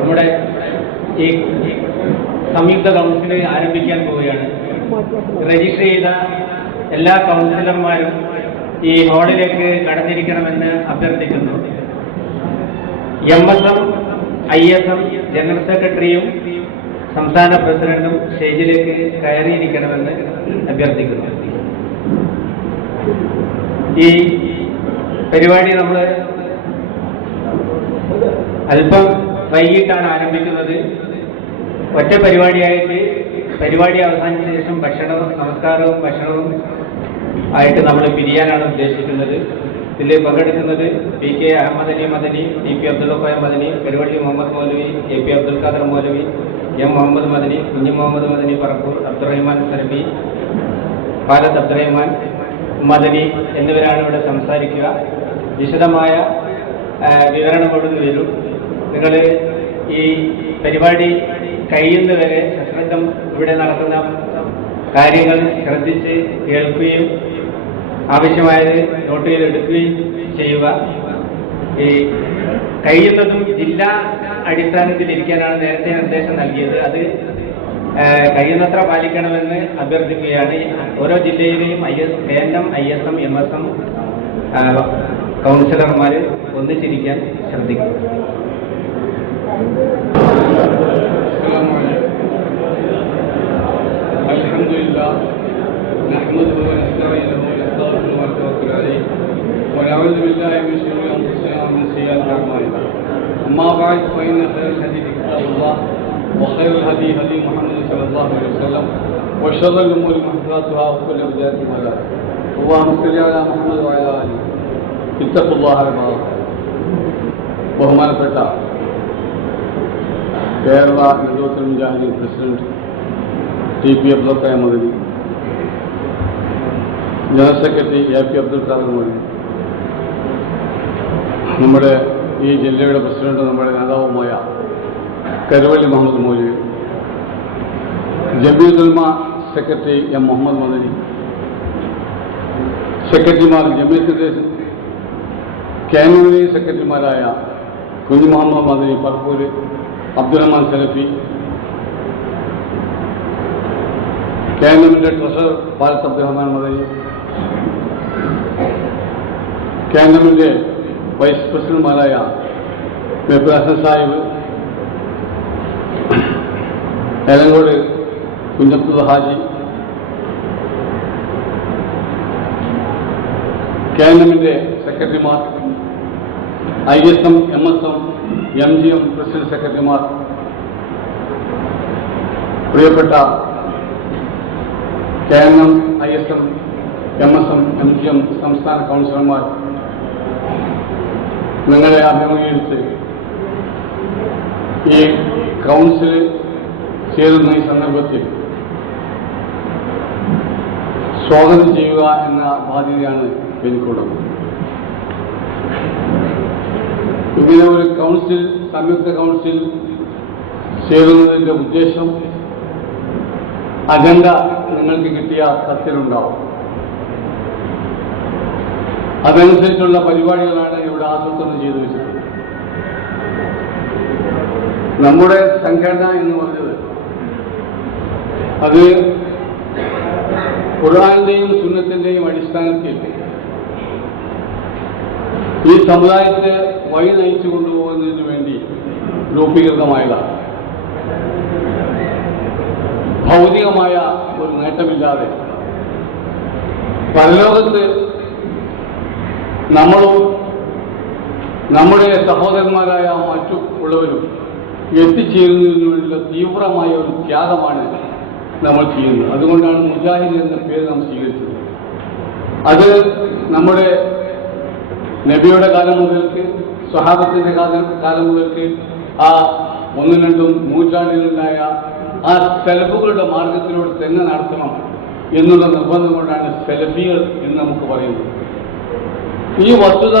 നമ്മുടെ ഈ സംയുക്ത കൗൺസിൽ ആരംഭിക്കാൻ പോവുകയാണ്. രജിസ്റ്റർ ചെയ്ത എല്ലാ കൗൺസിലർമാരും ഈ ഹാളിലേക്ക് കടന്നിരിക്കണമെന്ന് അഭ്യർത്ഥിക്കുന്നു. MSM ISM ജനറൽ സെക്രട്ടറിയും സംസ്ഥാന പ്രസിഡന്റും സ്റ്റേജിലേക്ക് കയറിയിരിക്കണമെന്ന് അഭ്യർത്ഥിക്കുന്നു. ഈ പരിപാടി നമ്മൾ അല്പം വൈകിട്ടാണ് ആരംഭിക്കുന്നത്. ഒറ്റ പരിപാടിയായിട്ട് പരിപാടി അവസാനിച്ച ശേഷം നമസ്കാരവും ഭക്ഷണവും ആയിട്ട് നമ്മൾ പിരിയാനാണ് ഉദ്ദേശിക്കുന്നത്. ഇതിൽ പങ്കെടുക്കുന്നത് PK അഹമ്മദ് അലി മദനി, TP അബ്ദുൽ ഖാദർ മദനി, പെരുവള്ളി മുഹമ്മദ് മൗലവി, AP അബ്ദുൽ ഖാദർ മൗലവി, M മുഹമ്മദ് മദനി, കുഞ്ഞു മുഹമ്മദ് മദനി പറപ്പൂർ, അബ്ദുറഹ്മാൻ സലഫി, ഫാലത്ത് അബ്ദുറഹ്മാൻ മദനി എന്നിവരാണ് ഇവിടെ സംസാരിക്കുക. വിശദമായ വിവരണങ്ങളോട് വരും. നിങ്ങൾ ഈ പരിപാടി കഴിയുന്നവരെ സശ്രദ്ധം ഇവിടെ നടക്കുന്ന കാര്യങ്ങൾ ശ്രദ്ധിച്ച് കേൾക്കുകയും ആവശ്യമായത് നോട്ട് ചെയ്തെടുക്കുകയും ചെയ്യുക. ഈ കഴിയുന്നതും ജില്ലാ അടിസ്ഥാനത്തിൽ ഇരിക്കാനാണ് നേരത്തെ നിർദ്ദേശം നൽകിയത്. അത് കഴിയുന്നത്ര പാലിക്കണമെന്ന് അഭ്യർത്ഥിക്കുകയാണ്. ഓരോ ജില്ലയിലെയും KNM, ISM, MSM കൗൺസിലർമാർ ഒന്നിച്ചിരിക്കാൻ ശ്രദ്ധിക്കും. അൽഹംദുലില്ലാഹ് നഹ്മദുഹു വനസ്തഈനുഹു വനസ്തഗ്ഫിറുഹു വനതവക്കലു അലൈഹി വനഊദു ബില്ലാഹി മിൻ ശുറൂരി അൻഫുസിനാ വമിൻ സയ്യിആതി അഅ്മാലിനാ. അമ്മാ ബഅദ് ഫഇന്ന ഖൈറൽ ഹദീഥി കിതാബുല്ലാഹ് വഖൈറൽ ഹദീ ഹദീ മുഹമ്മദ് സ്വല്ലല്ലാഹു അലൈഹി വസല്ലം വശറൽ ഉമൂരി മുഹ്ദസാത്തുഹാ വകുല്ലു ബിദഅത്തിൻ ദലാല. അല്ലാഹുമ്മ സ്വല്ലി അലാ മുഹമ്മദ് വഅലാ ആലിഹി ഇത്തഖുല്ലാഹ റബ്ബാ. ബഹുമാനപ്പെട്ട കേരള ഹിന്ദുത്വ Mujahideen president TP Abdul Khader Madani, general secretary AP Abdul Khader Madani, നമ്മുടെ ഈ ജില്ലയുടെ പ്രസിഡന്റ് നമ്മുടെ നേതാവുമായ കരുവള്ളി മുഹമ്മദ് മൗലവി, ജമീയത്തുൽ ഉലമ സെക്രട്ടറി M മുഹമ്മദ് മദനി, സെക്രട്ടറിമാർ ജമീയത്തിന്റെ KNM സെക്രട്ടറിമാരായ കുഞ്ഞു മുഹമ്മദ് മദനി പറപ്പൂര്, അബ്ദുറഹ്മാൻ സലഫി, KNMന്റെ ട്രഷറർ ഫാലത്ത് അബ്ദുറഹ്മാൻ മദനി, KNMന്റെ വൈസ് പ്രസിഡന്റുമാരായ ഹസൻ സാഹിബ്, ഏലങ്കോട് കുഞ്ഞബ്ദുൽ ഹാജി, KNMന്റെ സെക്രട്ടറിമാർ, ISM, MSM MGM പ്രസിഡന്റ് സെക്രട്ടറിമാർ, പ്രിയപ്പെട്ട KNM, ISM, MSM, MGM സംസ്ഥാന കൗൺസിലർമാർ, നിങ്ങളെ അഭിമുഖീകരിച്ച് ഈ കൗൺസിൽ ചേരുന്ന ഈ സന്ദർഭത്തിൽ സ്വാഗതം ചെയ്യുക എന്ന ബാധ്യതയാണ് എനിക്കുള്ളത്. ഇങ്ങനെ ഒരു കൗൺസിൽ, സംയുക്ത കൗൺസിൽ ചേരുന്നതിൻ്റെ ഉദ്ദേശം അജണ്ട നിങ്ങൾക്ക് കിട്ടിയ കത്തിലുണ്ടാവും. അതനുസരിച്ചുള്ള പരിപാടികളാണ് ഇവിടെ ആസൂത്രണം ചെയ്തു വെച്ചിട്ടുള്ളത്. നമ്മുടെ സംഘടന എന്ന് പറഞ്ഞത് അത് ഖുർആനിന്റെയും സുന്നത്തിന്റെയും അടിസ്ഥാനത്തിൽ ഈ സമുദായത്തെ വഴി നയിച്ചു കൊണ്ടുപോകുന്നതിന് വേണ്ടി രൂപീകൃതമായതാണ്. ഭൗതികമായ ഒരു നേട്ടമില്ലാതെ പരലോകത്ത് നമ്മളും നമ്മുടെ സഹോദരന്മാരായ മറ്റു ഉള്ളവരും എത്തിച്ചേരുന്നതിന് വേണ്ടിയുള്ള തീവ്രമായ ഒരു ത്യാഗമാണ് നമ്മൾ ചെയ്യുന്നത്. അതുകൊണ്ടാണ് മുജാഹിദ് എന്ന പേര് നാം സ്വീകരിച്ചത്. അത് നമ്മുടെ നബിയുടെ കാലം മുതൽക്ക്, സ്വഹാബത്തിന്റെ കാലം മുതൽക്ക്, ആ 1-2 നൂറ്റാണ്ടുകളിലായ ആ സെലഫുകളുടെ മാർഗത്തിലൂടെ തന്നെ നടത്തണം എന്നുള്ള നിർബന്ധം കൊണ്ടാണ് സെലഫികൾ എന്ന് നമുക്ക് പറയുന്നത്. ഈ വസ്തുത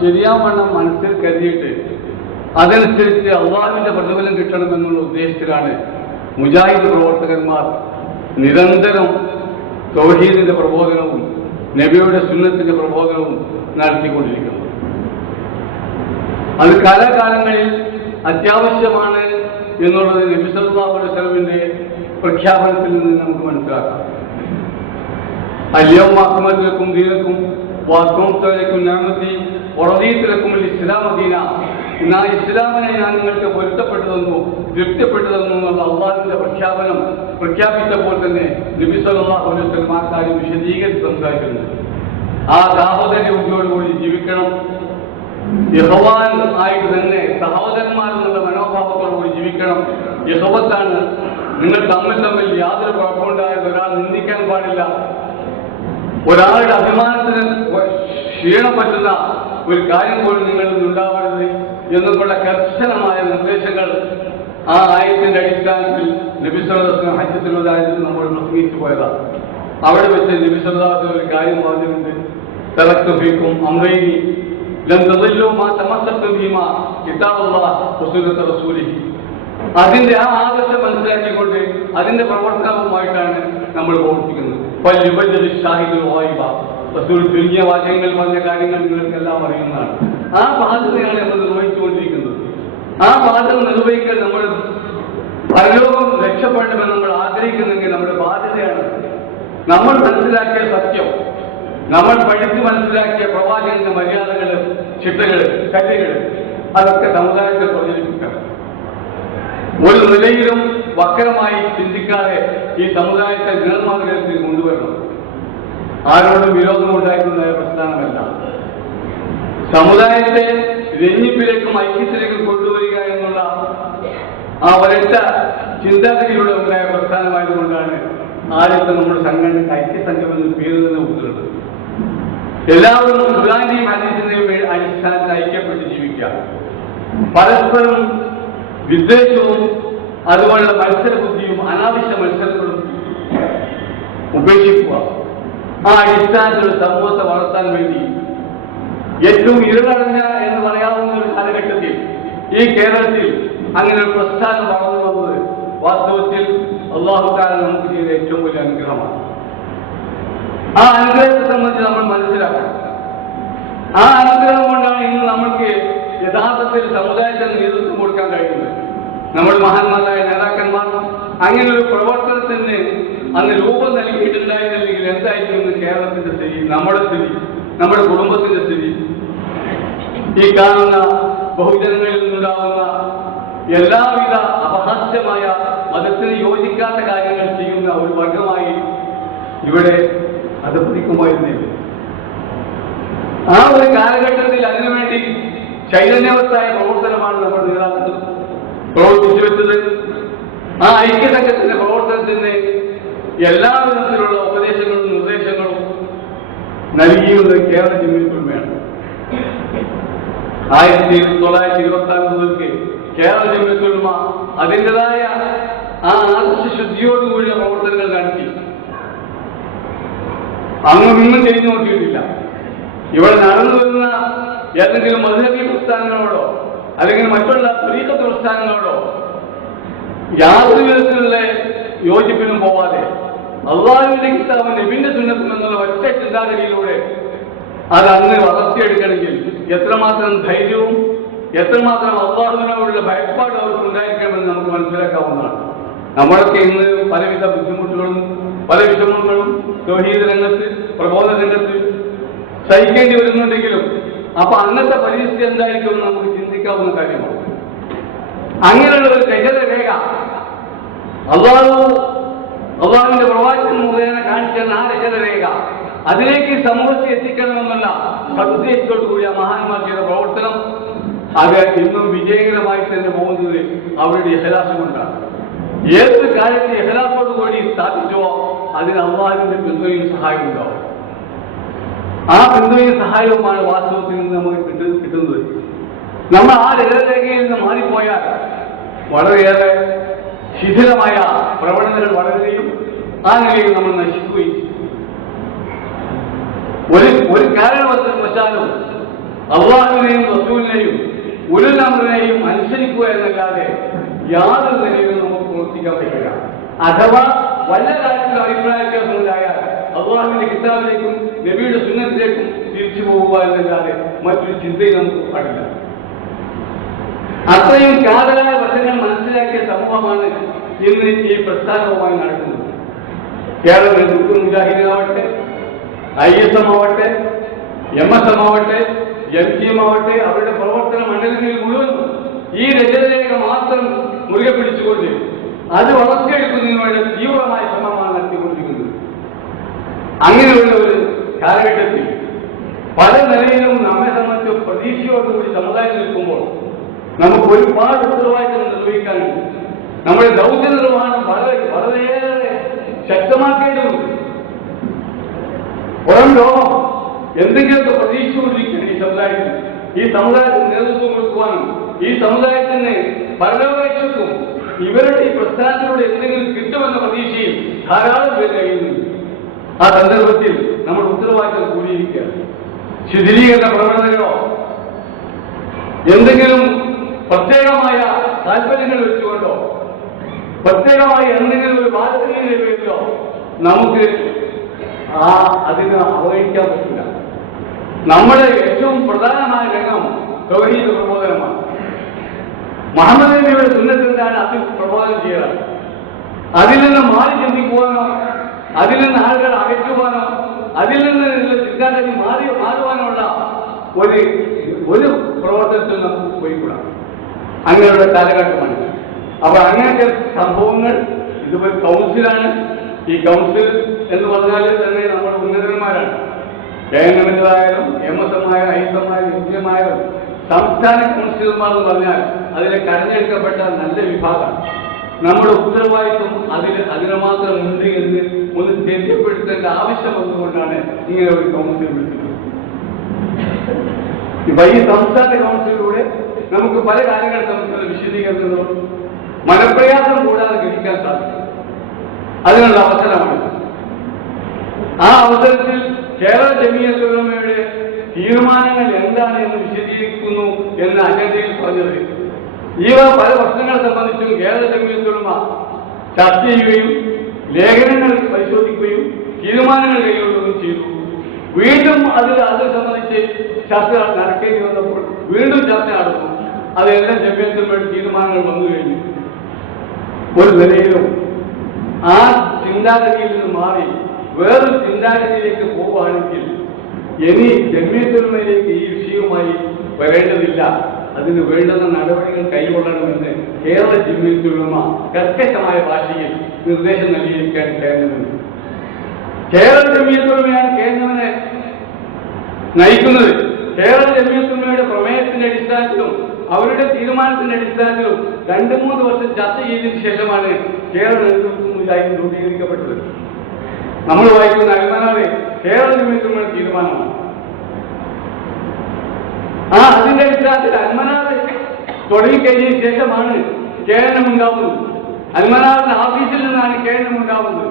ശരിയാവണ്ണം മനസ്സിൽ കരുതിയിട്ട് അതനുസരിച്ച് അള്ളാഹുവിന്റെ പ്രതിഫലം കിട്ടണമെന്നുള്ള ഉദ്ദേശത്തിലാണ് മുജാഹിദ് പ്രവർത്തകന്മാർ നിരന്തരം തൗഹീദിന്റെ പ്രബോധനവും നബിയുടെ സുന്നത്തിന്റെ പ്രബോധനവും നടത്തിക്കൊണ്ടിരിക്കുന്നത്. അത് കാലാകാലങ്ങളിൽ അത്യാവശ്യമാണ് എന്നുള്ളത് നബി സല്ലല്ലാഹു അലൈഹി വസല്ലമിന്റെ പ്രഖ്യാപനത്തിൽ നിന്ന് നമുക്ക് മനസ്സിലാക്കാം. അൽയൗമ അക്മൽതു ലക്കും ദീനക്കും വഅത്മംതു അലൈക്കും നിഅമതി വറദീതു ലക്കും അൽ-ഇസ്ലാമ ദീന. ഇന്ന് ഇസ്ലാമിനെ ഞാൻ നിങ്ങൾക്ക് പൊരുത്തപ്പെട്ടു തന്നു, തൃപ്തിപ്പെട്ടു തന്നു എന്നുള്ള അള്ളാഹുവിന്റെ പ്രഖ്യാപനം പ്രഖ്യാപിച്ചപ്പോൾ തന്നെ നബി സല്ലല്ലാഹു അലൈഹി വസല്ലം ആ കാര്യം വിശദീകരിച്ച് സംസാരിക്കുന്നു. ആ സാഹോദര്യബുദ്ധിയോടുകൂടി ജീവിക്കണം, യഹ്വാൻ ആയിട്ട് തന്നെ സഹോദരന്മാരെന്നുള്ള മനോഭാവത്തോടുകൂടി ജീവിക്കണം. യഹ്വത്താണ്. നിങ്ങൾ തമ്മിൽ യാതൊരു കുഴപ്പമുണ്ടായത് ഒരാൾ നിന്ദിക്കാൻ പാടില്ല, ഒരാളുടെ അഭിമാനത്തിന് ക്ഷീണം പറ്റുന്ന ഒരു കാര്യം പോലും നിങ്ങളിൽ ഉണ്ടാവരുത് എന്നുള്ള കർശനമായ നിർദ്ദേശങ്ങൾ ആ ആയത്തിന്റെ അടിസ്ഥാനത്തിൽ നബി സല്ലല്ലാഹു അലൈഹി വസല്ലം ഹജ്ജത്തുൽ വദാഇൽ നമ്മൾ പ്രസംഗിച്ചു പോയതാണ്. അവിടെ വെച്ച് നബി സല്ലല്ലാഹു അലൈഹി വസല്ലം ഒരു കാര്യം പറഞ്ഞിട്ടുണ്ട്. തറക്തു ഫീക്കും അംറൈനി ലൻ തദില്ലു മാ തമസ്സക്തു ബിഹിമാ കിതാബുല്ലാഹ് വസുന്നത റസൂലിഹി. അതിന്റെ ആ ആദർശം മനസ്സിലാക്കിക്കൊണ്ട് അതിന്റെ പ്രവർത്തനവുമായിട്ടാണ് നമ്മൾ പ്രവർത്തിക്കുന്നത്. റസൂൽ ചുരുങ്ങിയ വാചകങ്ങൾ പറഞ്ഞ കാര്യങ്ങൾ നിങ്ങൾക്കെല്ലാം അറിയുന്നതാണ്. ആ ബാധ്യതയാണ് നമ്മൾ നിർവഹിച്ചുകൊണ്ടിരിക്കുന്നത്. ആ ബാധ്യത നിർവഹിക്കാൻ നമ്മൾ പരലോകം രക്ഷപ്പെടണമെന്ന് നമ്മൾ ആഗ്രഹിക്കുന്നെങ്കിൽ നമ്മുടെ ബാധ്യതയാണ്. നമ്മൾ മനസ്സിലാക്കിയ സത്യം, നമ്മൾ പഠിച്ച് മനസ്സിലാക്കിയ പ്രവാചകന്റെ മര്യാദകൾ, ചിട്ടകൾ, കല്ലുകൾ, അതൊക്കെ സമുദായത്തിൽ പ്രചരിപ്പിക്കണം. ഒരു നിലയിലും വക്രമായി ചിന്തിക്കാതെ ഈ സമുദായത്തെ നേർമാർഗത്തിൽ കൊണ്ടുവരണം. ആരോടും വിരോധമുണ്ടായിട്ടുണ്ടായ പ്രസ്ഥാനമല്ല. സമുദായത്തെ രഞ്ജിപ്പിലേക്കും ഐക്യത്തിലേക്കും കൊണ്ടുവരിക എന്നുള്ള ആ ഒരൊറ്റ ചിന്താഗതിയിലൂടെ ഉണ്ടായ പ്രസ്ഥാനമായതുകൊണ്ടാണ് ആദ്യത്തെ നമ്മുടെ സംഘടനയ്ക്ക് ഐക്യസംഘം എന്ന പേര് തന്നെ കൊടുത്തിട്ടുള്ളത്. എല്ലാവരും ഖുർആന്റെയും ഹദീസിന്റെയും അടിസ്ഥാനത്തിൽ ഐക്യപ്പെട്ട് ജീവിക്കുക, പരസ്പരം വിദ്വേഷവും അതുപോലുള്ള മത്സരബുദ്ധിയും അനാവശ്യ മത്സരങ്ങളും ഉപേക്ഷിക്കുക. ആ അടിസ്ഥാനത്തിൽ സമൂഹത്തെ വളർത്താൻ വേണ്ടി ഏറ്റവും ഇരുളടഞ്ഞ എന്ന് പറയാവുന്ന ഒരു കാലഘട്ടത്തിൽ ഈ കേരളത്തിൽ അങ്ങനെ ഒരു പ്രസ്ഥാനം വളർന്നു വന്നത് വാസ്തവത്തിൽ അല്ലാഹു തആല നമുക്ക് ചെയ്ത ഏറ്റവും വലിയ അനുഗ്രഹമാണ്. ആ അനുഗ്രഹത്തെ സംബന്ധിച്ച് നമ്മൾ മനസ്സിലാക്കണം. ആ അനുഗ്രഹം കൊണ്ടാണ് ഇന്ന് നമ്മൾക്ക് യഥാർത്ഥത്തിൽ സമുദായത്തിന് നേതൃത്വം കൊടുക്കാൻ കഴിയുന്നത്. നമ്മുടെ മഹാന്മാരായ നേതാക്കന്മാർ അങ്ങനെ ഒരു പ്രവർത്തനത്തിന് അന്ന് രൂപം നൽകിയിട്ടുണ്ടായിരുന്നില്ലെങ്കിൽ എന്തായിരിക്കും കേരളത്തിന്റെ സ്ഥിതി, നമ്മുടെ സ്ഥിതി, നമ്മുടെ കുടുംബത്തിന്റെ സ്ഥിതി? ഈ കാണുന്ന ബഹുജനങ്ങളിൽ നിന്നുണ്ടാവുന്ന എല്ലാവിധ അപഹാസ്യമായ മതത്തിന് യോജിക്കാത്ത കാര്യങ്ങൾ ചെയ്യുന്ന ഒരു വർഗമായി ഇവിടെ അധപ്പതിക്കുമായിരുന്നില്ല. ആ ഒരു കാലഘട്ടത്തിൽ അതിനുവേണ്ടി ചൈതന്യവത്തായ പ്രവർത്തനമാണ് നമ്മുടെ നേതാക്കൾ പ്രവർത്തിച്ചു വെച്ചത്. ആ ഐക്യസംഘത്തിന്റെ പ്രവർത്തനത്തിന് എല്ലാ വിധത്തിലുള്ള ഉപദേശങ്ങളും നിർദ്ദേശങ്ങളും നൽകിയത് കേരള ജമിയത്തുലമയാണ്. 1926 മുതൽക്ക് കേരള ജമിയത്തുലമ അതിൻ്റെതായ ആ ആദർശശുദ്ധിയോടുകൂടിയ പ്രവർത്തനങ്ങൾ നടത്തി. അങ്ങൊന്നും ചെയ്തു നോക്കിയിട്ടില്ല. ഇവിടെ നടന്നു വരുന്ന ഏതെങ്കിലും മദ്ഹബി പ്രസ്ഥാനങ്ങളോടോ അല്ലെങ്കിൽ മറ്റുള്ള ത്വരീഖത്ത് പ്രസ്ഥാനങ്ങളോടോ യാതൊരു വിധത്തിലുള്ള യോജിപ്പിനും പോവാതെ അള്ളാഹുവിന്റെ കിതാബ് നബിന്റെ സുന്നത്തും എന്നുള്ള ഒറ്റ ചിന്താഗതിയിലൂടെ അത് അന്ന് വളർത്തിയെടുക്കണമെങ്കിൽ എത്രമാത്രം ധൈര്യവും എത്രമാത്രം അള്ളാഹുവിനോടുള്ള ഭയപ്പാട് അവർക്ക് ഉണ്ടായിരിക്കണമെന്ന് നമുക്ക് മനസ്സിലാക്കാവുന്നതാണ്. നമ്മളൊക്കെ ഇന്ന് പലവിധ ബുദ്ധിമുട്ടുകളും പല വിഷമങ്ങളും തൗഹീദ് രംഗത്ത് പ്രബോധന രംഗത്ത് സഹിക്കേണ്ടി വരുന്നുണ്ടെങ്കിലും അപ്പൊ അന്നത്തെ പരിസ്ഥിതി എന്തായിരിക്കുമെന്ന് നമുക്ക് ചിന്തിക്കാവുന്ന കാര്യമാണ്. അങ്ങനെയുള്ള ഒരു രജത രേഖ അള്ളാഹുവിന്റെ പ്രവാചകൻ മുഖേന കാണിച്ചെന്ന ആ രജത രേഖ അതിലേക്ക് സമൂഹത്തെ എത്തിക്കണമെന്നുള്ള സന്ദേശത്തോടുകൂടിയ മഹാന്മാർ ചെയ്ത പ്രവർത്തനം അത് ഇന്നും വിജയകരമായി തന്നെ പോകുന്നത് അവരുടെ ഇഖ്ലാസ് കൊണ്ടാണ്. ഏത് കാര്യത്തെ ഇഖ്ലാസോടുകൂടി സ്ഥാപിച്ചോ അതിന് അള്ളാഹുവിന്റെ പിന്തുണയും സഹായം ഉണ്ടാവും. ആ പിന്തുണയും സഹായവുമാണ് വാസ്തവത്തിൽ നിന്ന് നമുക്ക് കിട്ടുന്നത്. നമ്മൾ ആ രേഖയിൽ നിന്ന് മാറിപ്പോയാൽ വളരെയേറെ ശിഥിലമായ പ്രവണതകൾ വളരുകയും ആ നിലയിൽ നമ്മൾ നശിക്കുകയും ഒരു കാരണവശാലും അള്ളാഹുവിനെയും റസൂലിനെയും ഉലുൽ അംറിനെയും അനുസരിക്കുക എന്നല്ലാതെ യാതൊരു നിലയിലും നമുക്ക് പ്രവർത്തിക്കാൻ പറ്റില്ല. അഥവാ വല്ല കാര്യത്തിലും അഭിപ്രായ വ്യത്യാസമുണ്ടായാൽ അള്ളാഹുവിന്റെ കിതാബിലേക്കും നബിയുടെ സുന്നത്തിലേക്കും തിരിച്ചു പോകുക എന്നല്ലാതെ മറ്റൊരു ചിന്തയും നമുക്ക് പാടില്ല. അത്രയും കാതലായ വശങ്ങൾ മനസ്സിലാക്കിയ സമൂഹമാണ് ഇന്ന് ഈ പ്രസ്ഥാനവുമായി നടക്കുന്നത്. കേരളത്തിൽ ഹിന്ദു മുജാഹിദീനാവട്ടെ, ISM ആവട്ടെ, MSM ആവട്ടെ, MCM ആവട്ടെ, അവരുടെ പ്രവർത്തന മണ്ഡലങ്ങളിൽ മുഴുവൻ ഈ രജതരേഖ മാത്രം മുറുകെ പിടിച്ചുകൊണ്ട് അത് വളർത്തിയെടുക്കുന്നതിന് വേണ്ടി തീവ്രമായ ശ്രമമാണ് നടത്തിക്കൊണ്ടിരിക്കുന്നത്. അങ്ങനെയുള്ള ഒരു കാലഘട്ടത്തിൽ പല നിലയിലും നമ്മെ സംബന്ധിച്ച് പ്രതീക്ഷയോടുകൂടി സമുദായം നിൽക്കുമ്പോൾ നമുക്ക് ഒരുപാട് ഉത്തരവാദിത്തം നിർവഹിക്കാനുണ്ട്. നമ്മുടെ ദൗത്യ നിർവഹണം വളരെയേറെ ശക്തമാക്കേണ്ടതുണ്ട്. പുറം ലോകം എന്തെങ്കിലുമൊക്കെ പ്രതീക്ഷിച്ചുകൊണ്ടിരിക്കുകയാണ് ഈ സമുദായത്തിൽ. ഈ സമുദായത്തിന് നേതൃത്വം കൊടുക്കുവാനും ഈ സമുദായത്തിന് പരലോകരക്ഷക്കും ഇവരുടെ ഈ പ്രസ്ഥാനത്തിലൂടെ എന്തെങ്കിലും കിട്ടുമെന്ന പ്രതീക്ഷയിൽ ധാരാളം പേര് കഴിയുന്നുണ്ട്. ആ സന്ദർഭത്തിൽ നമ്മുടെ ഉത്തരവാദിത്തം കൂടിയിരിക്കുകയാണ്. ശിഥിലീകരണ പ്രവണതകളോ എന്തെങ്കിലും പ്രത്യേകമായ താല്പര്യങ്ങൾ വെച്ചുകൊണ്ടോ പ്രത്യേകമായ എന്തെങ്കിലും ഒരു ബാധ്യതയുടെ പേരിലോ നമുക്ക് അതിന് അവഗണിക്കാൻ പറ്റില്ല. നമ്മുടെ ഏറ്റവും പ്രധാനമായ രംഗം തൗഹീദ് പ്രബോധനമാണ്. മുഹമ്മദ് നബിയുടെ സുന്നത്തെന്താണ് അത് പ്രബോധനം ചെയ്യുക. അതിൽ നിന്ന് മാറി ചിന്തിക്കുവാനോ അതിൽ നിന്ന് ആളുകൾ അകറ്റുവാനോ അതിൽ നിന്ന് ചിന്താഗതി മാറുവാനുള്ള ഒരു പ്രവർത്തനത്തിൽ നമുക്ക് പോയിക്കൂടാം. അങ്ങനെയുള്ള കാലഘട്ടമാണ്. അപ്പൊ അങ്ങനത്തെ സംഭവങ്ങൾ ഇതുപോലെ കൗൺസിലാണ്. ഈ കൗൺസിൽ എന്ന് പറഞ്ഞാൽ തന്നെ നമ്മൾ ഉന്നതന്മാരാണ്. KNM-ആയാലും MSM ആയാലും ISM ആയാലും MCM ആയാലും സംസ്ഥാന കൗൺസിലർമാർ എന്ന് പറഞ്ഞാൽ അതിലെ തെരഞ്ഞെടുക്കപ്പെട്ട നല്ല വിഭാഗം. നമ്മുടെ ഉത്തരവാദിത്വം അതിനെ മാത്രം ഉണ്ട് എന്ന് ഒന്ന് തെര്യപ്പെടുത്തേണ്ട ആവശ്യം വന്നുകൊണ്ടാണ് ഇങ്ങനെ ഒരു കൗൺസിൽ വിളിച്ചത്. ഇപ്പൊ ഈ സംസ്ഥാന കൗൺസിലിലൂടെ നമുക്ക് പല കാര്യങ്ങൾ സംബന്ധിച്ചുള്ള വിശദീകരണങ്ങളും മനപ്രയാസം കൂടാതെ ഗ്രഹിക്കാൻ സാധിക്കും. അതിനുള്ള അവസരമാണ്. ആ അവസരത്തിൽ കേരള ജമിയത്തുൽ ഉലമയുടെ തീരുമാനങ്ങൾ എന്താണ് എന്ന് വിശദീകരിക്കുന്നു എന്ന് അജണ്ടയിൽ പറഞ്ഞത്. ഈ പല പ്രശ്നങ്ങളെ സംബന്ധിച്ചും കേരള ജമിയത്തുൽ ഉലമ ചർച്ച ചെയ്യുകയും ലേഖനങ്ങൾ പരിശോധിക്കുകയും തീരുമാനങ്ങൾ കൈക്കൊള്ളുകയും ചെയ്തു. വീണ്ടും അത് സംബന്ധിച്ച് ചർച്ച നടക്കേണ്ടി വന്നപ്പോൾ വീണ്ടും ചർച്ച നടന്നു. അതെല്ലാം ജമിയത്തുൽ ഉലമയുടെ തീരുമാനങ്ങൾ വന്നു കഴിഞ്ഞു. ഒരു നിലയിലും ആ ചിന്താഗതിയിൽ നിന്ന് മാറി വേറൊരു ചിന്താഗതിയിലേക്ക് പോവുകയാണെങ്കിൽ ഇനി ജമിയത്തുൽ ഉലമയിലേക്ക് ഈ വിഷയവുമായി വരേണ്ടതില്ല. അതിന് വേണ്ടുന്ന നടപടികൾ കൈക്കൊള്ളണമെന്ന് കേരള ജമിയത്തുൽ ഉലമ കർക്കശമായ ഭാഷയിൽ നിർദ്ദേശം നൽകിയിരിക്കാൻ കേന്ദ്രമുണ്ട്. കേരള ജമിയത്തുൽ ഉലമയാണ് കേന്ദ്രനെ നയിക്കുന്നത്. കേരള ജമിയത്തുൽമയുടെ പ്രമേയത്തിന്റെ അടിസ്ഥാനത്തിലും അവരുടെ തീരുമാനത്തിന്റെ അടിസ്ഥാനത്തിലും 2-3 വർഷം ചർച്ച ചെയ്തതിനു ശേഷമാണ് കേരള മുജാഹിദീൻ രൂപീകരിക്കപ്പെട്ടത്. നമ്മൾ വായിക്കുന്ന അൽമനാറ് കേരള ജമിയത്തുൽമയുടെ തീരുമാനമാണ്. അതിന്റെ അടിസ്ഥാനത്തിൽ അൽമനാറ് തുടങ്ങിക്കഴിഞ്ഞതിന് ശേഷമാണ് കേരളം ഉണ്ടാവുന്നത്. അൽമനാറിന്റെ ഓഫീസിൽ നിന്നാണ് കേരളം ഉണ്ടാവുന്നത്.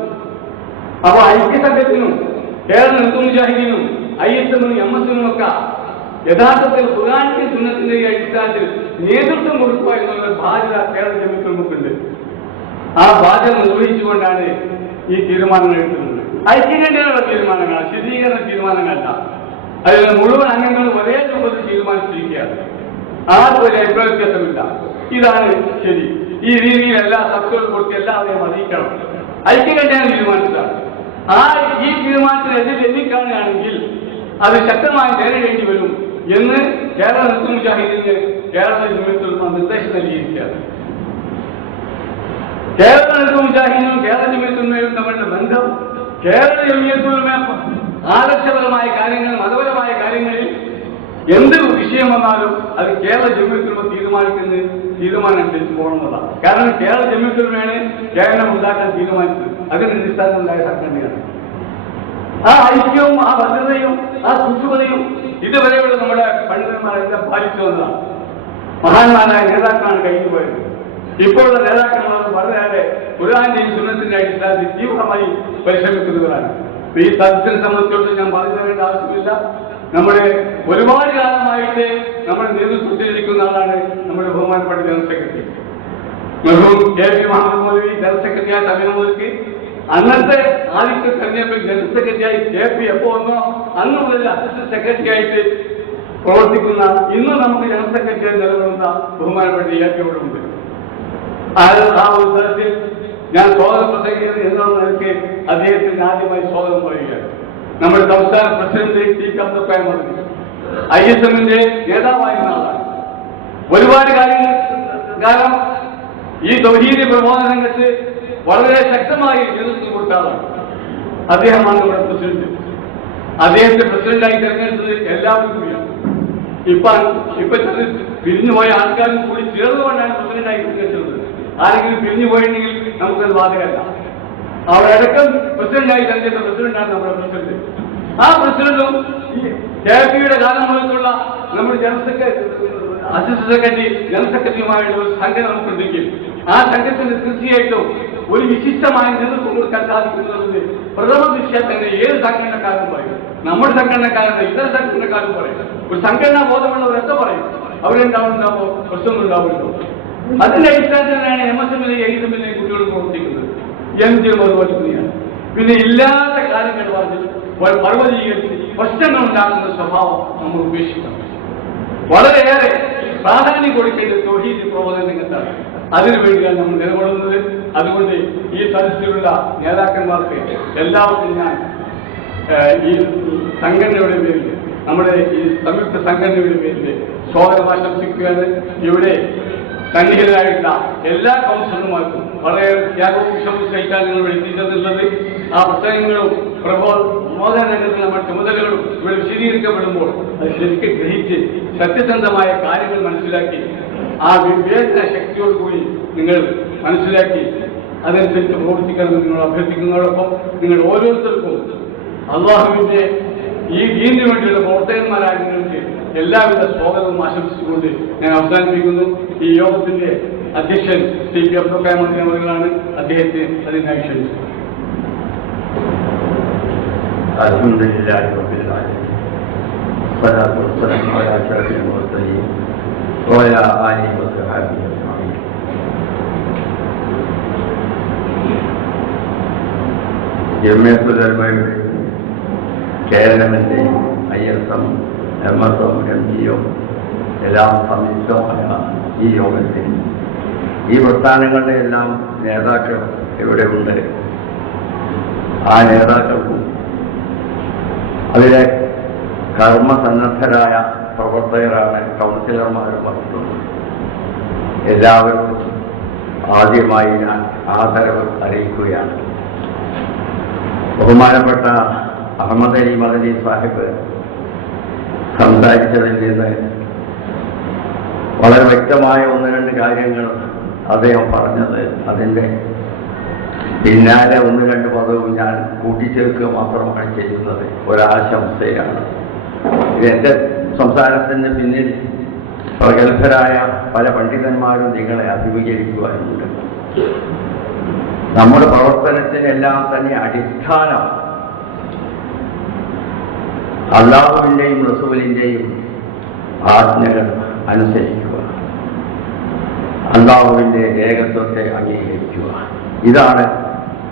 അപ്പൊ ഐക്യസംഘത്തിനും കേരള മുജാഹിദീനും ISM MS ഒക്കെ യഥാർത്ഥത്തിൽ ഖുർആന്റെ സുന്നത്തിന്റെ അടിസ്ഥാനത്തിൽ നേതൃത്വം കൊടുക്കുക എന്നുള്ള ബാധ്യത കേരള ജമിയത്തുൽമക്കുണ്ട്. ആ ബാധ്യത നിർവഹിച്ചുകൊണ്ടാണ് ഈ തീരുമാനങ്ങൾ എടുക്കുന്നത്. ഐക്യകണ്ഠ്യമുള്ള തീരുമാനങ്ങൾ, ശുദ്ധീകരണ തീരുമാനങ്ങളല്ല. അതിൽ മുഴുവൻ അംഗങ്ങളും ഒരേ രൂപത്തിൽ തീരുമാനിച്ചിരിക്കുകയാണ്. ആർക്കും ഒരു അഭിപ്രായ വ്യത്യാസമില്ല. ഇതാണ് ശരി. ഈ രീതിയിൽ എല്ലാ സബ്ജക്റ്റുകളും കൊടുത്ത് എല്ലാവരെയും അറിയിക്കണം. ഐക്യകണ്ഠ്യാണ് തീരുമാനിച്ചതാണ്. ഈ തീരുമാനത്തിനെതിരെ എണ്ണിക്കാണുകയാണെങ്കിൽ അത് ശക്തമായി നേരിടേണ്ടി വരും എന്ന് കേരള മുജാഹിദീന് കേരള ജമിയത്തുൽമ നിർദ്ദേശം നൽകിയിരിക്കുകയാണ്. കേരള മുജാഹിദീനും കേരള ജമിയത്തുൽമയും തമ്മിലുള്ള ബന്ധം കേരള ജമിയത്തുൽമ ആദർശപരമായ കാര്യങ്ങൾ, മതപരമായ കാര്യങ്ങളിൽ എന്ത് വിഷയം വന്നാലും അത് കേരള ജമിയത്തുൽമ തീരുമാനം അനുസരിച്ച് പോകണമെന്നതാണ്. കാരണം കേരള ജമിയത്തുൽമയാണ് കേരളം ഉണ്ടാക്കാൻ തീരുമാനിച്ചത്. അതിന് അടിസ്ഥാനമുണ്ടായ സംഘടനയാണ്. ആ ഐക്യവും ആ ഭദ്രതയും ആ സൂക്ഷ്മതയും ഇതുവരെയുള്ള നമ്മുടെ പണ്ഡിതന്മാരെല്ലാം പാലിച്ചു വന്നതാണ്. മഹാന്മാരായ നേതാക്കളാണ് കഴിഞ്ഞു പോയത്. ഇപ്പോഴുള്ള നേതാക്കളാണ് വളരെയേറെ ഖുർആന്റെയും സുന്നത്തിന്റെ അടിസ്ഥാനത്തിൽ തീവ്രമായി പരിശ്രമിക്കുന്നവരാണ്. ഈ സദസ്സിനെ സംബന്ധിച്ചിടത്തോളം ഞാൻ പറഞ്ഞു തരേണ്ട ആവശ്യമില്ല. നമ്മുടെ ഒരുപാട് കാലമായിട്ട് നമ്മുടെ നേതൃത്വത്തിലിരിക്കുന്ന ആളാണ് നമ്മുടെ ബഹുമാനപ്പെട്ട ജനറൽ സെക്രട്ടറി KP മുഹമ്മദ് മൗലവി. ജനറൽ സെക്രട്ടറിയായ സമയം മുതൽക്ക് അന്നത്തെ ആദ്യത്തെ തെരഞ്ഞെടുപ്പിൽ ജനറൽ സെക്രട്ടറിയായി KP എപ്പോ വന്നോ അന്ന് മുതൽ അസിസ്റ്റന്റ് സെക്രട്ടറി ആയിട്ട് പ്രവർത്തിക്കുന്ന, ഇന്ന് നമുക്ക് ജനറൽ സെക്രട്ടറി നിലകൊള്ളുന്ന ബഹുമാനപ്പെട്ട KP ഇവിടെ ഉണ്ട്. ആ ഒരു തരത്തിൽ ഞാൻ സ്വാഗതം പ്രസംഗിക്കുന്നത് എന്നുള്ള നിലയ്ക്ക് അദ്ദേഹത്തിന് ആദ്യമായി സ്വാഗതം പറയുകയാണ്. നമ്മുടെ സംസ്ഥാന പ്രസിഡന്റ് ടി അബ്ദുൽ മദനി ISMന്റെ നേതാവായിരുന്ന ആളാണ്. ഒരുപാട് കാലം ഈ തൗഹീദ് പ്രബോധന രംഗത്ത് വളരെ ശക്തമായി നേതൃത്വം കൊടുത്ത ആളാണ്. അദ്ദേഹമാണ് നമ്മുടെ പ്രസിഡന്റ്. അദ്ദേഹത്തെ പ്രസിഡന്റായി തെരഞ്ഞെടുത്തത് എല്ലാവരും കൂടിയാണ്. ഇപ്പൊ പിരിഞ്ഞുപോയ ആൾക്കാരും കൂടി ചേർന്നുകൊണ്ടാണ് പ്രസിഡന്റായി തെരഞ്ഞെടുത്തത്. ആരെങ്കിലും പിരിഞ്ഞുപോയിട്ടുണ്ടെങ്കിൽ നമുക്കത് ബാധകമല്ല. അവരടക്കം പ്രസിഡന്റായി തെരഞ്ഞെടുത്ത പ്രസിഡന്റാണ് നമ്മുടെ പ്രസിഡന്റ്. ആ പ്രസിഡന്റും KPയുടെ കാലം മുതലുള്ള നമ്മുടെ അസിസ്റ്റന്റ് സെക്രട്ടറി ജനറൽ സെക്രട്ടറിയുമായുള്ള ഒരു സംഘം നമുക്കുണ്ടെങ്കിൽ ആ സംഘത്തിന് തീർച്ചയായിട്ടും ഒരു വിശിഷ്ടമായ നേതൃത്വം കൊടുക്കാൻ സാധിക്കുന്നതിന് പ്രഥമ ദൃഷ്ട്യാ തന്നെ ഏത് സംഘടനക്കാരും പറയും. നമ്മുടെ സംഘടനക്കാരുടെ ഇതര സംഘടനക്കാരും പറയും. ഒരു സംഘടനാ ബോധമുള്ളവരൊക്കെ പറയും. അവരുണ്ടാവുന്നുണ്ടാവോ പ്രശ്നമൊന്നും ഉണ്ടാവുമല്ലോ. അതിന്റെ അടിസ്ഥാനത്തിലാണ് MSMലെയും ISMലെയും കുട്ടികൾ പ്രവർത്തിക്കുന്നത്. എന്തിനും അതുപോലെ തന്നെയാണ്. പിന്നെ ഇല്ലാത്ത കാര്യങ്ങൾ പറഞ്ഞ് പർവ്വതീകരിച്ച് പ്രശ്നങ്ങൾ ഉണ്ടാകുന്ന സ്വഭാവം നമ്മൾ ഉപേക്ഷിക്കണം. വളരെയേറെ പ്രാധാന്യം കൊടുക്കേണ്ടത് തൗഹീദ് പ്രബോധന രംഗത്താണ്. അതിനുവേണ്ടിയാണ് നമ്മൾ നിലകൊള്ളുന്നത്. അതുകൊണ്ട് ഈ സദസ്സിലുള്ള നേതാക്കന്മാർക്ക് എല്ലാവർക്കും ഞാൻ ഈ സംഘടനയുടെ പേരിൽ, നമ്മുടെ ഈ സംയുക്ത സംഘടനയുടെ പേരിൽ സ്വാഗതം ആശംസിക്കുകയാണ്. ഇവിടെ സന്നിഹിതരായിട്ടുള്ള എല്ലാ കൗൺസിലർമാർക്കും വളരെ ത്യാഗവും വിഷമവും സഹിക്കാൻ നിങ്ങൾ എത്തിച്ചെന്നുള്ളത് ആ പ്രസംഗങ്ങളും പ്രബോധന രംഗത്ത് നമ്മുടെ ചുമതലകളും ഇവിടെ വിശദീകരിക്കപ്പെടുമ്പോൾ അത് ശരിക്കും ഗ്രഹിച്ച് സത്യസന്ധമായ കാര്യങ്ങൾ മനസ്സിലാക്കി ആ വിവേചന ശക്തിയോടുകൂടി നിങ്ങൾ മനസ്സിലാക്കി അതനുസരിച്ച് പ്രവർത്തിക്കണമെന്ന് നിങ്ങൾ അഭ്യർത്ഥിക്കുന്നതോടൊപ്പം നിങ്ങൾ ഓരോരുത്തർക്കും അള്ളാഹുവിന്റെ ഈ ദീനിനു വേണ്ടിയുള്ള പ്രവർത്തകന്മാരായ നിങ്ങൾക്ക് എല്ലാവിധ സ്വാഗതവും ആശംസിച്ചുകൊണ്ട് ഞാൻ അവസാനിപ്പിക്കുന്നു. ഈ യോഗത്തിന്റെ അധ്യക്ഷൻ CP അബ്ദുൽ മദനി അവர்களാണ്. അദ്ദേഹത്തെ അതിനായി ക്ഷണിച്ചു. ജമിയത്തുൽഉലമയുടെ കേരളത്തിന്റെയും ISM, MSM, MGO എല്ലാം സംയുക്തമായ ഈ യോഗത്തിൽ ഈ പ്രസ്ഥാനങ്ങളുടെ എല്ലാം നേതാക്കൾ ഇവിടെ ഉണ്ട്. ആ നേതാക്കൾക്കും അതിലെ കർമ്മസന്നദ്ധരായ പ്രവർത്തകരാണ് കൗൺസിലർമാരും പറഞ്ഞിട്ടുള്ളത്. എല്ലാവർക്കും ആദ്യമായി ഞാൻ ആദരവ് അറിയിക്കുകയാണ്. ബഹുമാനപ്പെട്ട അഹമ്മദ് അലി മദനി സാഹിബ് സംസാരിച്ചതിൽ നിന്ന് വളരെ വ്യക്തമായ ഒന്ന് രണ്ട് കാര്യങ്ങൾ അദ്ദേഹം പറഞ്ഞത്, അതിൻ്റെ പിന്നാലെ ഒന്ന് രണ്ട് പദവും ഞാൻ കൂട്ടിച്ചേർക്കുക മാത്രമാണ് ചെയ്യുന്നത്. ഒരാശംസയാണ്. എൻ്റെ സംസാരത്തിന് പിന്നിൽ പ്രഗത്ഭരായ പല പണ്ഡിതന്മാരും നിങ്ങളെ അഭിമുഖീകരിക്കുവാനുണ്ട്. നമ്മുടെ പ്രവർത്തനത്തിനെല്ലാം തന്നെ അടിസ്ഥാനം അല്ലാഹുവിൻ്റെയും റസൂലിൻ്റെയും ആജ്ഞകൾ അനുസരിക്കുക, അല്ലാഹുവിൻ്റെ ഏകത്വത്തെ അംഗീകരിക്കുക. ഇതാണ്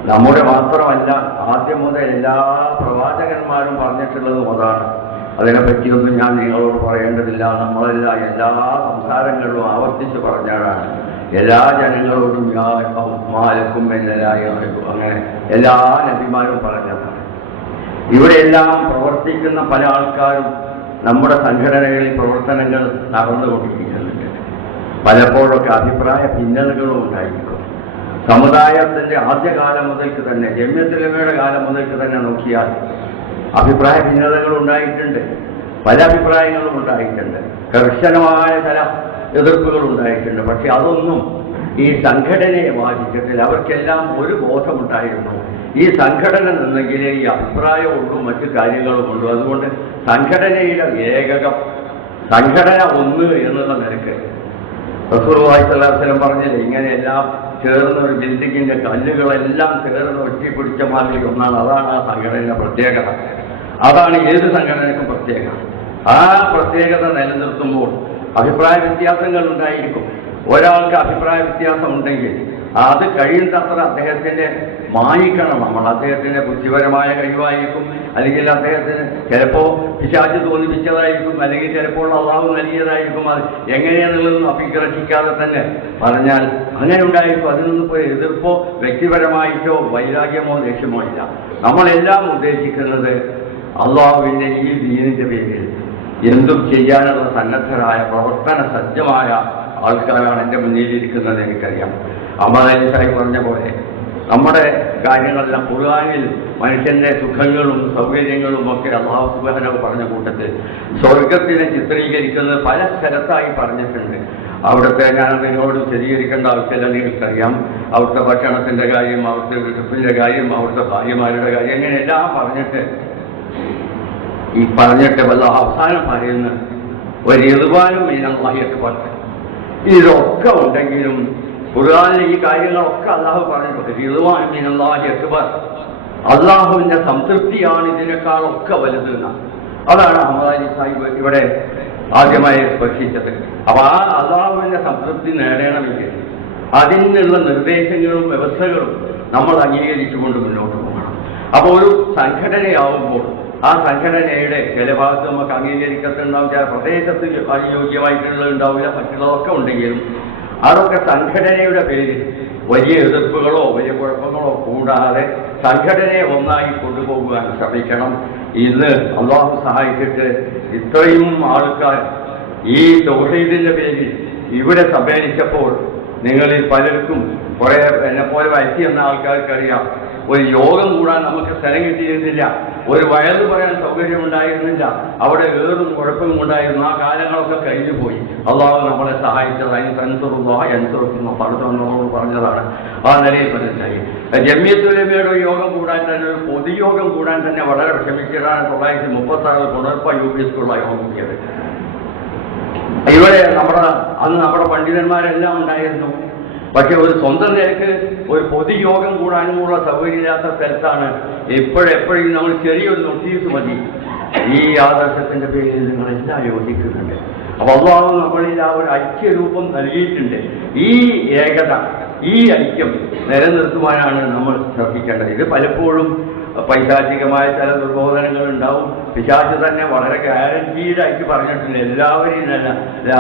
നമ്മുടെ മാത്രമല്ല, ആദ്യം മുതൽ എല്ലാ പ്രവാചകന്മാരും പറഞ്ഞിട്ടുള്ളതും അതാണ്. അതിനെപ്പറ്റിയൊന്നും ഞാൻ നിങ്ങളോട് പറയേണ്ടതില്ല. നമ്മളെല്ലാം എല്ലാ സംസാരങ്ങളിലും ആവർത്തിച്ച് പറഞ്ഞാണ് എല്ലാ ജനങ്ങളോടും മാലക്കും എന്നലായ അങ്ങനെ എല്ലാ നബിമാരും പറഞ്ഞതാണ്. ഇവിടെയെല്ലാം പ്രവർത്തിക്കുന്ന പല ആൾക്കാരും നമ്മുടെ സംഘടനകളിൽ പ്രവർത്തനങ്ങൾ നടന്നുകൊണ്ടിരിക്കുന്നുണ്ട്. പലപ്പോഴൊക്കെ അഭിപ്രായ ഭിന്നതകളും ഉണ്ടായിരിക്കും. സമുദായത്തിൻ്റെ ആദ്യകാലം മുതൽക്ക് തന്നെ, ജമിയത്തുൽ ഉലമയുടെ കാലം മുതൽക്ക് തന്നെ നോക്കിയാൽ അഭിപ്രായ ഭിന്നതകൾ ഉണ്ടായിട്ടുണ്ട്. പല അഭിപ്രായങ്ങളും ഉണ്ടായിട്ടുണ്ട്. കർശനമായ ചില എതിർപ്പുകൾ ഉണ്ടായിട്ടുണ്ട്. പക്ഷെ അതൊന്നും ഈ സംഘടനയെ ബാധിച്ചിട്ടില്ല. അവർക്കെല്ലാം ഒരു ബോധമുണ്ടായിരുന്നു, ഈ സംഘടന നിന്നെങ്കിലേ ഈ അഭിപ്രായമുള്ളൂ, മറ്റു കാര്യങ്ങളുമുള്ളൂ. അതുകൊണ്ട് സംഘടനയുടെ ഏകകം, സംഘടന ഒന്ന് എന്നുള്ള നിലക്ക് റസൂലുള്ളാഹി സ്വല്ലല്ലാഹു അലൈഹി വസല്ലം പറഞ്ഞില്ലേ, ഇങ്ങനെയെല്ലാം ചേർന്ന ഒരു ബിൽഡിങ്ങിൻ്റെ കല്ലുകളെല്ലാം ചേർന്ന് ഒറ്റിപ്പിടിച്ച മാതിരി ഒന്നാണ്. അതാണ് ആ സംഘടനയുടെ പ്രത്യേകത. അതാണ് ഏത് സംഘടനയ്ക്കും പ്രത്യേകത. ആ പ്രത്യേകത നിലനിർത്തുമ്പോൾ അഭിപ്രായ വ്യത്യാസങ്ങൾ ഉണ്ടായിരിക്കും. ഒരാൾക്ക് അഭിപ്രായ വ്യത്യാസം ഉണ്ടെങ്കിൽ അത് കഴിയുന്നത്ര അദ്ദേഹത്തിൻ്റെ മാനിക്കണം നമ്മൾ. അദ്ദേഹത്തിൻ്റെ ബുദ്ധിപരമായ കഴിവായിരിക്കും, അല്ലെങ്കിൽ അദ്ദേഹത്തിന് ചിലപ്പോൾ പിശാച് തോന്നിപ്പിച്ചതായിരിക്കും, അല്ലെങ്കിൽ ചിലപ്പോൾ അള്ളാഹു നൽകിയതായിരിക്കും. അത് എങ്ങനെയാണെന്നുള്ളതൊന്നും അഭിഗ്രഹിക്കാതെ തന്നെ പറഞ്ഞാൽ അങ്ങനെ ഉണ്ടായിരിക്കും. അതിനൊന്നും ഇപ്പോൾ എതിർപ്പോ വ്യക്തിപരമായിട്ടോ വൈരാഗ്യമോ ദേഷ്യമോ ഇല്ല. നമ്മളെല്ലാം ഉദ്ദേശിക്കുന്നത് അള്ളാഹുവിൻ്റെ ഈ ദീനിൻ്റെ പേരിൽ എന്തും ചെയ്യാനുള്ള സന്നദ്ധരായ പ്രവർത്തന സജ്ജമായ ആൾക്കാരാണ് എൻ്റെ മുന്നിലിരിക്കുന്നത്. എനിക്കറിയാം. അഹ്മദ് അലി സാഹിബ് പറഞ്ഞ പോലെ നമ്മുടെ കാര്യങ്ങളെല്ലാം ഖുർആനിൽ മനുഷ്യൻ്റെ സുഖങ്ങളും സൗകര്യങ്ങളും ഒക്കെ അല്ലാഹു സുബ്ഹാനഹു പറഞ്ഞ കൂട്ടത്തിൽ സ്വർഗത്തിനെ ചിത്രീകരിക്കുന്നത് പല സ്ഥലത്തായി പറഞ്ഞിട്ടുണ്ട്. അവിടുത്തെ ഞാൻ നിങ്ങളോട് വിശദീകരിക്കേണ്ട ആവശ്യമില്ല, നിങ്ങൾക്കറിയാം. അവിടുത്തെ ഭക്ഷണത്തിൻ്റെ കാര്യം, അവിടുത്തെ വിടുപ്പിൻ്റെ കാര്യം, അവിടുത്തെ ഭാര്യമാരുടെ കാര്യം, അങ്ങനെ എല്ലാം പറഞ്ഞിട്ട് വല്ല അവസാനം പറയുന്ന ഒരു എഴുവാനും മീനല്ലാഹിയൊക്കെ പറഞ്ഞു. ഇതൊക്കെ ഉണ്ടെങ്കിലും ഖുർആനിൽ ഈ കാര്യങ്ങളൊക്കെ അള്ളാഹു പറഞ്ഞിട്ടുണ്ട്. റിദ്വാനും മിനല്ലാഹി അക്ബർ, അള്ളാഹുവിൻ്റെ സംതൃപ്തിയാണ് ഇതിനേക്കാളൊക്കെ വലുതെന്ന. അതാണ് അഹ്മദ് അലി സാഹിബ് ഇവിടെ ആദ്യമായി സ്പർശിച്ചത്. അപ്പോൾ ആ അള്ളാഹുവിൻ്റെ സംതൃപ്തി നേടണമെങ്കിൽ അതിനുള്ള നിർദ്ദേശങ്ങളും വ്യവസ്ഥകളും നമ്മൾ അംഗീകരിച്ചുകൊണ്ട് മുന്നോട്ട് പോകണം. അപ്പോൾ ഒരു സംഘടനയാവുമ്പോൾ ആ സംഘടനയുടെ ചില ഭാഗത്ത് നമുക്ക് അംഗീകരിക്കത്തുണ്ടാവും, ചില പ്രദേശത്ത് അനുയോജ്യമായിട്ടുള്ളതുണ്ടാവില്ല, മറ്റുള്ളതൊക്കെ ഉണ്ടെങ്കിലും അതൊക്കെ സംഘടനയുടെ പേരിൽ വലിയ എതിർപ്പുകളോ വലിയ കുഴപ്പങ്ങളോ കൂടാതെ സംഘടനയെ ഒന്നായി കൊണ്ടുപോകാൻ ശ്രമിക്കണം. ഇന്ന് അല്ലാഹു സഹായിച്ചിട്ട് ഇത്രയും ആൾക്കാർ ഈ തൗഹീദിന്റെ പേരിൽ ഇവിടെ സമ്മേളിച്ചപ്പോൾ നിങ്ങളിൽ പലർക്കും കുറേ എന്നെപ്പോലെ വയസ്സിയെന്ന ആൾക്കാർക്കറിയാം, ഒരു യോഗം കൂടാൻ നമുക്ക് സ്ഥലം കിട്ടിയിരുന്നില്ല, ഒരു വയല് പറയാൻ സൗകര്യമുണ്ടായിരുന്നില്ല, അവിടെ ഏറും കുഴപ്പവും ഉണ്ടായിരുന്നു. ആ കാലങ്ങളൊക്കെ കഴിഞ്ഞു പോയി. അള്ളാഹു നമ്മളെ സഹായിച്ചതായി പലതവണ പറഞ്ഞതാണ്. ആ നിലയിൽ മനസ്സിലായി. ജമിയത്തുൽ ഉലമയുടെ യോഗം കൂടാൻ തന്നെ, ഒരു പൊതുയോഗം കൂടാൻ തന്നെ വളരെ വിഷമിച്ചിട്ടാണ് 1936 പുണർപ്പ UP സ്കൂളിലെ യോഗം കൂടിയത്. ഇവിടെ അന്ന് നമ്മുടെ പണ്ഡിതന്മാരെല്ലാം ഉണ്ടായിരുന്നു. പക്ഷെ ഒരു സ്വന്തം നിലക്ക് ഒരു പൊതുയോഗം കൂടാനുമുള്ള സൗകര്യമില്ലാത്ത സ്ഥലത്താണ് എപ്പോഴെപ്പോഴും നമ്മൾ ചെറിയൊരു നോട്ടീസ് മതി, ഈ ആദർശത്തിൻ്റെ പേരിൽ നിങ്ങളെല്ലാം യോജിക്കുന്നുണ്ട്. അപ്പോൾ അല്ലാഹു നമ്മളിൽ ആ ഒരു ഐക്യരൂപം നൽകിയിട്ടുണ്ട്. ഈ ഏകത, ഈ ഐക്യം നിലനിർത്തുവാനാണ് നമ്മൾ ശ്രദ്ധിക്കേണ്ടത്. ഇത് പലപ്പോഴും പൈശാചികമായ ചില ദുർബോധനങ്ങൾ ഉണ്ടാവും. പിശാച് തന്നെ വളരെ ഗ്യാരണ്ടീഡായിട്ട് പറഞ്ഞിട്ടുണ്ട്, എല്ലാവരെയും തന്നെ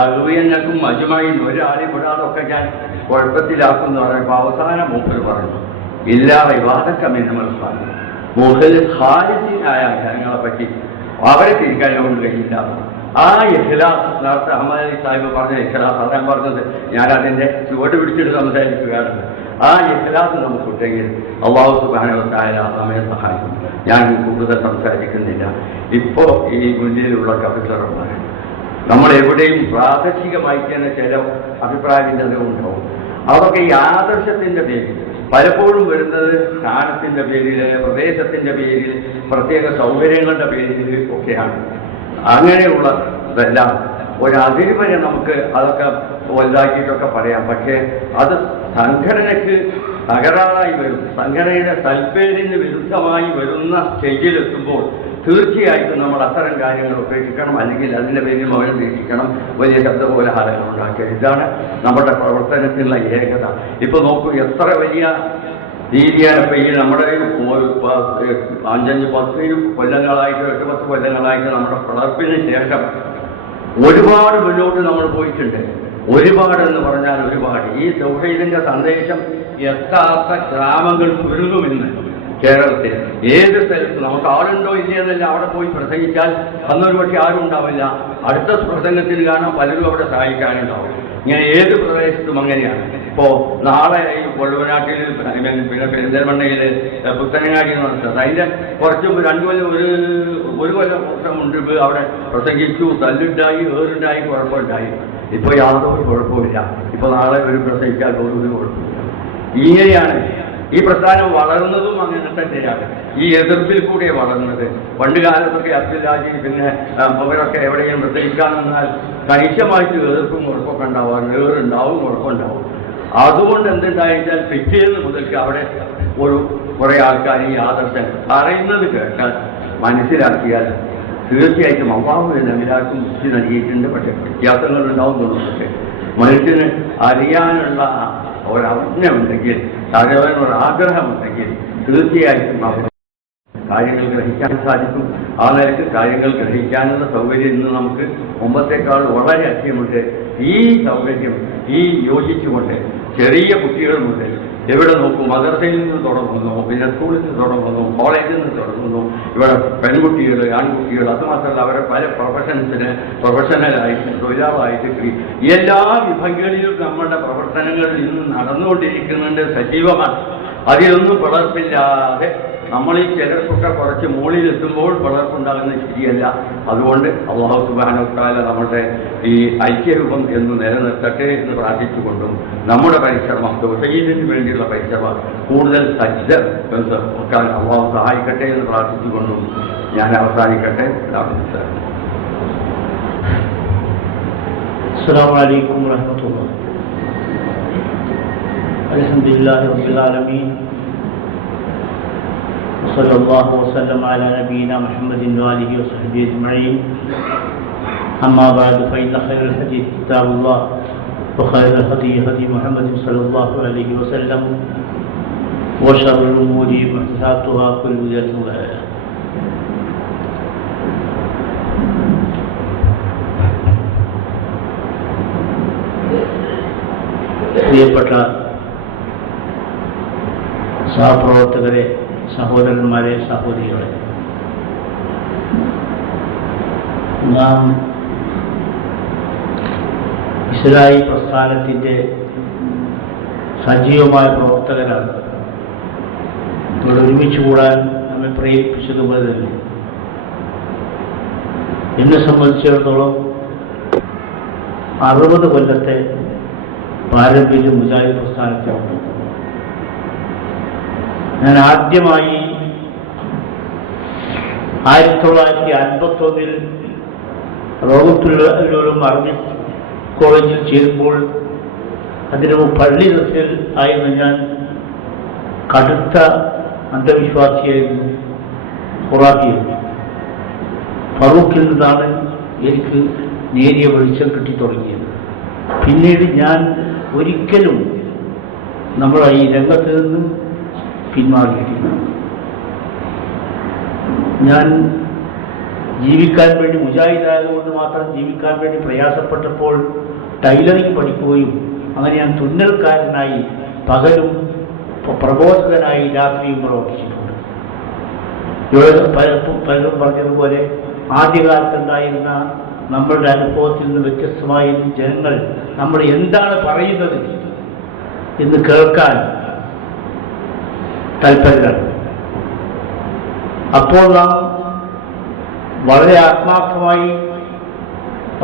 അറുവിയനക്കും മജുമായും ഒരാളെയും വിടാതൊക്കെ ഞാൻ കുഴപ്പത്തിലാക്കുന്നു പറയുമ്പോൾ അവസാനം മൂപ്പർ പറഞ്ഞു, ഇല്ലാ വിവാദക്കമെന്ന് മൂഹൽ ഖാലിദീനായ ജനങ്ങളെ പറ്റി അവരെ തിരിക്കാൻ കൊണ്ട് കഴിയില്ല. ആ ഇഖ്ലാസ് നേരത്തെ അഹമ്മദ് അലി സാഹിബ് പറഞ്ഞ ഇഖ്ലാസ് അതാണ് പറഞ്ഞത്, ഞാനതിൻ്റെ ചുവട് പിടിച്ചിട്ട് സംസാരിക്കുകയാണ്. ആ ഇഖ്ലാസ് നമുക്കുണ്ടെങ്കിൽ അല്ലാഹു സുബ്ഹാനഹു വ തആല നമ്മെ സഹായിക്കും. ഞാൻ കൂടുതൽ സംസാരിക്കുന്നില്ല. ഇപ്പോൾ ഈ മുന്നിലുള്ള കഫിസർമാർ നമ്മൾ എവിടെയും പ്രാദേശികമായി തന്നെ ചില അഭിപ്രായത്തിൻ്റെ ഉണ്ടാവും. അതൊക്കെ ഈ ആദർശത്തിൻ്റെ പേരിൽ പലപ്പോഴും വരുന്നത് സ്ഥാനത്തിൻ്റെ പേരിൽ, പ്രദേശത്തിൻ്റെ പേരിൽ, പ്രത്യേക സൗകര്യങ്ങളുടെ പേരിൽ ഒക്കെയാണ്. അങ്ങനെയുള്ളതെല്ലാം ഒരതിര് വരെ നമുക്ക് അതൊക്കെ വലുതാക്കിയിട്ടൊക്കെ പറയാം. പക്ഷേ അത് സംഘടനയ്ക്ക് തകരാറായി വരും, സംഘടനയുടെ താല്പര്യത്തിന് വിരുദ്ധമായി വരുന്ന സ്റ്റേജിലെത്തുമ്പോൾ തീർച്ചയായിട്ടും നമ്മൾ അത്തരം കാര്യങ്ങൾ ഉപേക്ഷിക്കണം, അല്ലെങ്കിൽ അതിൻ്റെ പേരിൽ മൗനം വീക്ഷിക്കണം, വലിയ ശബ്ദകോലാഹലങ്ങൾ ഉണ്ടാക്കുക. ഇതാണ് നമ്മുടെ പ്രവർത്തനത്തിലുള്ള ഏകത. ഇപ്പോൾ നോക്കൂ, എത്ര വലിയ രീതിയാണ് ഇപ്പോൾ ഈ നമ്മുടെ 5-10 കൊല്ലങ്ങളായിട്ട് 8-10 കൊല്ലങ്ങളായിട്ട് നമ്മുടെ പിളർപ്പിന് ശേഷം ഒരുപാട് മുന്നോട്ട് നമ്മൾ പോയിട്ടുണ്ട്. ഒരുപാട് എന്ന് പറഞ്ഞാൽ ഒരുപാട്. ഈ തൗഹീദിന്റെ സന്ദേശം എത്താത്ത ഗ്രാമങ്ങൾ ചുരുങ്ങുമെന്ന് കേരളത്തിൽ ഏത് സ്ഥലത്ത് നമുക്ക് ആളുണ്ടോ ഇല്ലയെന്നല്ല, അവിടെ പോയി പ്രസംഗിച്ചാൽ അന്നൊരു പക്ഷേ ആരും ഉണ്ടാവില്ല. അടുത്ത പ്രസംഗത്തിന് കാണാൻ പലരും അവിടെ സഹായിക്കാനുണ്ടാവും. ഇങ്ങനെ ഏത് പ്രദേശത്തും അങ്ങനെയാണ്. ഇപ്പോൾ നാളെ ഈ കൊള്ളുവനാട്ടിൽ പിന്നെ പെരിന്തൽമണ്ണയിൽ പുത്തനങ്ങാടി നടത്തുന്നത്, അതിൻ്റെ കുറച്ച് 2 കൊല്ലം ഒരു കൊല്ലം മുൻപ് അവിടെ പ്രസംഗിച്ചു, തല്ലുണ്ടായി, ഏറുണ്ടായി, കുഴപ്പമുണ്ടായി. ഇപ്പോൾ യാതൊരു കുഴപ്പമില്ല. ഇപ്പോൾ നാളെ ഒരു പ്രസംഗിച്ചാൽ ഒരു കുഴപ്പമില്ല. ഇങ്ങനെയാണ് ഈ പ്രസ്ഥാനം വളർന്നതും. അങ്ങനെ തന്നെയാണ് ഈ എതിർപ്പിൽ കൂടെ വളർന്നത്. പണ്ട് കാലത്തൊക്കെ അബ്ദുല്ലാജി പിന്നെ അവരൊക്കെ എവിടെയും പ്രസംഗിക്കാൻ നിന്നാൽ കണിശമായിട്ട് എതിർപ്പും കുഴപ്പമൊക്കെ ഉണ്ടാവാറുണ്ട്, ഏറുണ്ടാവും, കുഴപ്പമുണ്ടാവും. അതുകൊണ്ട് എന്തുണ്ടായിച്ചാൽ പിറ്റേന്ന് മുതൽക്ക് അവിടെ കുറേ ആൾക്കാർ ഈ ആദർശം പറയുന്നത് കേട്ടാൽ മനസ്സിലാക്കിയാൽ തീർച്ചയായിട്ടും അള്ളാഹു എല്ലാവർക്കും ബുദ്ധി നൽകിയിട്ടുണ്ട്. പക്ഷേ വ്യത്യാസങ്ങൾ ഉണ്ടാവും തോന്നുന്നു. മനുഷ്യന് അറിയാനുള്ള ഒരവജ്ഞയുണ്ടെങ്കിൽ, അറിയാനൊരാഗ്രഹമുണ്ടെങ്കിൽ തീർച്ചയായിട്ടും കാര്യങ്ങൾ ഗ്രഹിക്കാൻ സാധിക്കും. ആ നിലയ്ക്ക് കാര്യങ്ങൾ ഗ്രഹിക്കാനുള്ള സൗകര്യം ഇന്ന് നമുക്ക് മുമ്പത്തേക്കാൾ വളരെ അധികമുണ്ട്. ഈ സൗകര്യം ഈ യോജിച്ചുകൊണ്ട് ചെറിയ കുട്ടികൾ മുതൽ എവിടെ നോക്കും, മദ്രസയിൽ നിന്ന് തുടങ്ങുന്നു, പിന്നെ സ്കൂളിൽ നിന്ന് തുടങ്ങുന്നു, കോളേജിൽ നിന്ന് തുടങ്ങുന്നു, ഇവിടെ പെൺകുട്ടികൾ, ആൺകുട്ടികൾ, അതുമാത്രമല്ല അവരെ പല പ്രൊഫഷണലായിട്ട്, തൊഴിലാളായിട്ട് എല്ലാ വിഭാഗങ്ങളിലും നമ്മളുടെ പ്രവർത്തനങ്ങൾ ഇന്ന് നടന്നുകൊണ്ടിരിക്കുന്നുണ്ട്, സജീവമാണ്. അതിലൊന്നും പിളർപ്പില്ലാതെ നമ്മൾ ഈ ചിലർക്കൊക്കെ കുറച്ച് മുകളിലെത്തുമ്പോൾ പിളർപ്പുണ്ടാകുന്നത് ശരിയല്ല. അതുകൊണ്ട് അല്ലാഹു സുബ്ഹാനഹു വ തആല നമ്മുടെ ഈ ഐക്യരൂപം എന്ന് നിലനിർത്തട്ടെ എന്ന് പ്രാർത്ഥിച്ചുകൊണ്ടും നമ്മുടെ പരിശ്രമം തൗഹീദിന് വേണ്ടിയുള്ള പരിശ്രമം കൂടുതൽ സജ്ജമാക്കാൻ അല്ലാഹു സഹായിക്കട്ടെ എന്ന് പ്രാർത്ഥിച്ചുകൊണ്ടും ഞാൻ അവസാനിക്കട്ടെ. അസ്സലാമു അലൈക്കും വറഹ്മത്തുള്ളാഹി. അൽഹംദുലില്ലാഹി റബ്ബിൽ ആലമീൻ. صلى الله وسلم على نبينا محمد وآله وصحبه أجمعين. أما بعد فإن خير الحديث كتاب الله وخير الهدي هدي محمد صلى الله عليه وسلم وشر الأمور محدثاتها كل بدعة ضلالة. പ്രിയപ്പെട്ട സഹപ്രവർത്തകരെ, സഹോദരന്മാരെ, സഹോദരികളെ, നാം ഇസ്ലാഹി പ്രസ്ഥാനത്തിൻ്റെ സജീവമായ പ്രവർത്തകരാണ്. ഇവിടെ ഒരുമിച്ച് കൂടാൻ നമ്മെ പ്രേരിപ്പിച്ചതുപോലെ തന്നെ എന്നെ സംബന്ധിച്ചിടത്തോളം 60 കൊല്ലത്തെ പാരമ്പര്യം മുജാഹിദ് പ്രസ്ഥാനത്തിലുണ്ട്. ഞാൻ ആദ്യമായി 1951 റോഹത്തുലും അറബിക് കോളേജിൽ ചേരുമ്പോൾ അതിന് പള്ളി ദർസിൽ ആയിരുന്നു. ഞാൻ കടുത്ത അന്ധവിശ്വാസിയായിരുന്നു, ഖുറാഫിയായിരുന്നു. ഫറൂഖിൽ നിന്നാണ് എനിക്ക് നേരിയ വെളിച്ചം കിട്ടിത്തുടങ്ങിയത്. പിന്നീട് ഞാൻ ഒരിക്കലും നമ്മളെ ഈ രംഗത്ത് നിന്ന് പിന്മാറിയിട്ടില്ല. ഞാൻ ജീവിക്കാൻ വേണ്ടി മുജാഹിദായതുകൊണ്ട് മാത്രം ജീവിക്കാൻ വേണ്ടി പ്രയാസപ്പെട്ടപ്പോൾ ടൈലറിങ് പഠിക്കുകയും അങ്ങനെ ഞാൻ തുന്നൽക്കാരനായി പകലും പ്രബോധകനായി രാത്രിയും പ്രവർത്തിച്ചിട്ടുണ്ട്. ഇവിടെ പലരും പറഞ്ഞതുപോലെ ആദ്യകാലത്തുണ്ടായിരുന്ന നമ്മളുടെ അനുഭവത്തിൽ നിന്ന് വ്യത്യസ്തമായി ജനങ്ങൾ നമ്മൾ എന്താണ് പറയുന്നത് എന്ന് കേൾക്കാൻ താല്പര്യമാണ്. അപ്പോൾ നാം വളരെ ആത്മാർത്ഥമായി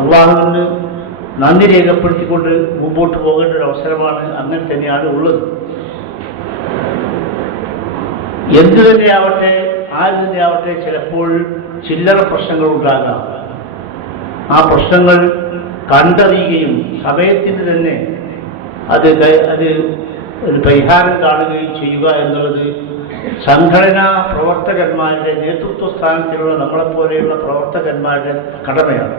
അള്ളാഹുവിന് നന്ദി രേഖപ്പെടുത്തിക്കൊണ്ട് മുമ്പോട്ട് പോകേണ്ട ഒരു അവസരമാണ്. അങ്ങനെ തന്നെയാണ് ഉള്ളത്. എന്തു തന്നെയാവട്ടെ, ആര് തന്നെയാവട്ടെ, ചിലപ്പോൾ ചില്ലറ പ്രശ്നങ്ങൾ ഉണ്ടാകാം. ആ പ്രശ്നങ്ങൾ കണ്ടറിയുകയും സമയത്തിന് തന്നെ അത് ഒരു പരിഹാരം കാണുകയും ചെയ്യുക എന്നുള്ളത് സംഘടനാ പ്രവർത്തകന്മാരുടെ നേതൃത്വ സ്ഥാനത്തിലുള്ള നമ്മളെപ്പോലെയുള്ള പ്രവർത്തകന്മാരുടെ കടമയാണ്.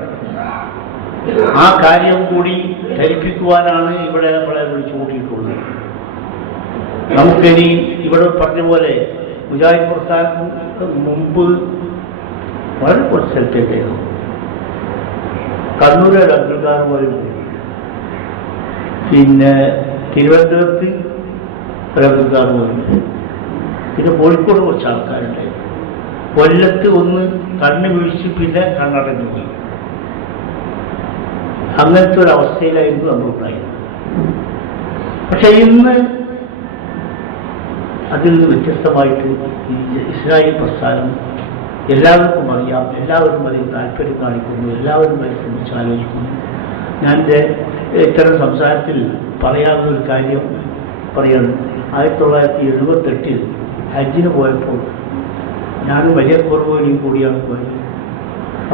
ആ കാര്യം കൂടി ധരിപ്പിക്കുവാനാണ് ഇവിടെ നമ്മളെ വിളിച്ചു കൂട്ടിയിട്ടുള്ളത്. നമുക്കിനി ഇവിടെ പറഞ്ഞ പോലെ മുജാഹിദ് പ്രസ്ഥാനം മുമ്പ് വളരെ കുറച്ച് സ്ഥലത്തേക്കായിരുന്നു. കണ്ണൂരിൽ അബ്ദുൽഖാർ പോലും, പിന്നെ തിരുവനന്തപുരത്ത് ഒരു അബ്ദുൽഖാർ പോലും, പിന്നെ കോഴിക്കോട് കുറച്ച് ആൾക്കാരുണ്ട്. കൊല്ലത്ത് ഒന്ന് കണ്ണ് വീഴ്ച പിന്നെ കണ്ണടഞ്ഞു പോയി. അങ്ങനത്തെ ഒരു അവസ്ഥയിലായിരുന്നു നമ്മളുണ്ടായിരുന്നത്. പക്ഷെ ഇന്ന് അതിൽ നിന്ന് വ്യത്യസ്തമായിട്ട് ഈ ഇസ്രായേൽ പ്രസ്ഥാനം എല്ലാവർക്കും അറിയാം, എല്ലാവരും അതിൽ താല്പര്യം കാണിക്കുന്നു, എല്ലാവരും അതിനെ സംബന്ധിച്ച് ആലോചിക്കുന്നു. ഞാൻ ഇത്തരം സംസാരത്തിൽ പറയാവുന്ന ഒരു കാര്യം പറയണം. 1978 ഹജ്ജിന് പോയപ്പോൾ ഞാൻ വലിയ കുറവുകളിൽ കൂടിയാണ് പോയത്.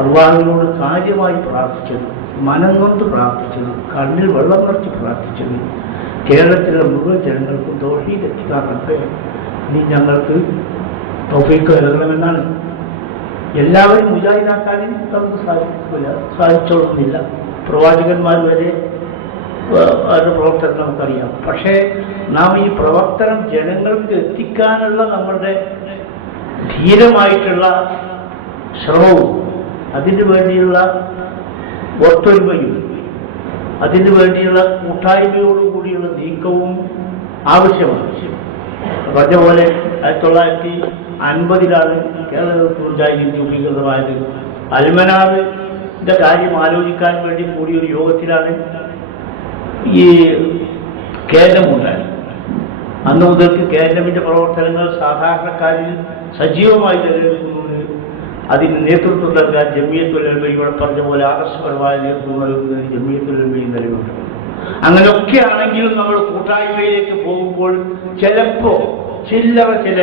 അള്ളാഹുവിനോട് കാര്യമായി പ്രാർത്ഥിച്ചത്, മനം കൊണ്ട് പ്രാർത്ഥിച്ചത്, കണ്ണിൽ വെള്ളം നിറച്ച് പ്രാർത്ഥിച്ചത് കേരളത്തിലെ മുഴുവൻ ജനങ്ങൾക്കും തൗഹീദ് എത്തിക്കാറുണ്ട്. ഇനി ഞങ്ങൾക്ക് തൗഫീഖ് നൽകണമെന്നാണ്. എല്ലാവരും മുജാഹിദാക്കാനും നമുക്ക് സാധിച്ചോളുന്നില്ല. പ്രവാചകന്മാർ വരെ അവരുടെ പ്രവർത്തനം നമുക്കറിയാം. പക്ഷേ നാം ഈ പ്രവർത്തനം ജനങ്ങൾക്ക് എത്തിക്കാനുള്ള നമ്മളുടെ ധീരമായിട്ടുള്ള ശ്രമവും അതിനു വേണ്ടിയുള്ള ഒത്തൊരുമയും അതിനു വേണ്ടിയുള്ള കൂട്ടായ്മയോടുകൂടിയുള്ള നീക്കവും ആവശ്യമാണ്. പറഞ്ഞ പോലെ 1950 കേരളത്തിൽ മുജാഹിദീൻ രൂപീകൃതമായത്. അൽമനാറിന്റെ കാര്യം ആലോചിക്കാൻ വേണ്ടി കൂടിയൊരു യോഗത്തിലാണ് ഈ കേരളമുണ്ടായത്. അന്ന് മുതൽക്ക് കേരളത്തിന്റെ പ്രവർത്തനങ്ങൾ സാധാരണക്കാരിൽ സജീവമായി നിലനിൽക്കുന്നത്. അതിന് നേതൃത്വം നൽകാൻ ജമിയത്തുൽ ഉലമ, ഇവിടെ പറഞ്ഞ പോലെ ആദർശപരമായ നേതൃത്വം നൽകുന്നതിന് ജമിയത്തുൽ ഉലമയും നിലവിലുണ്ട്. അങ്ങനെയൊക്കെ ആണെങ്കിലും നമ്മൾ കൂട്ടായ്മയിലേക്ക് പോകുമ്പോൾ ചിലപ്പോൾ ചില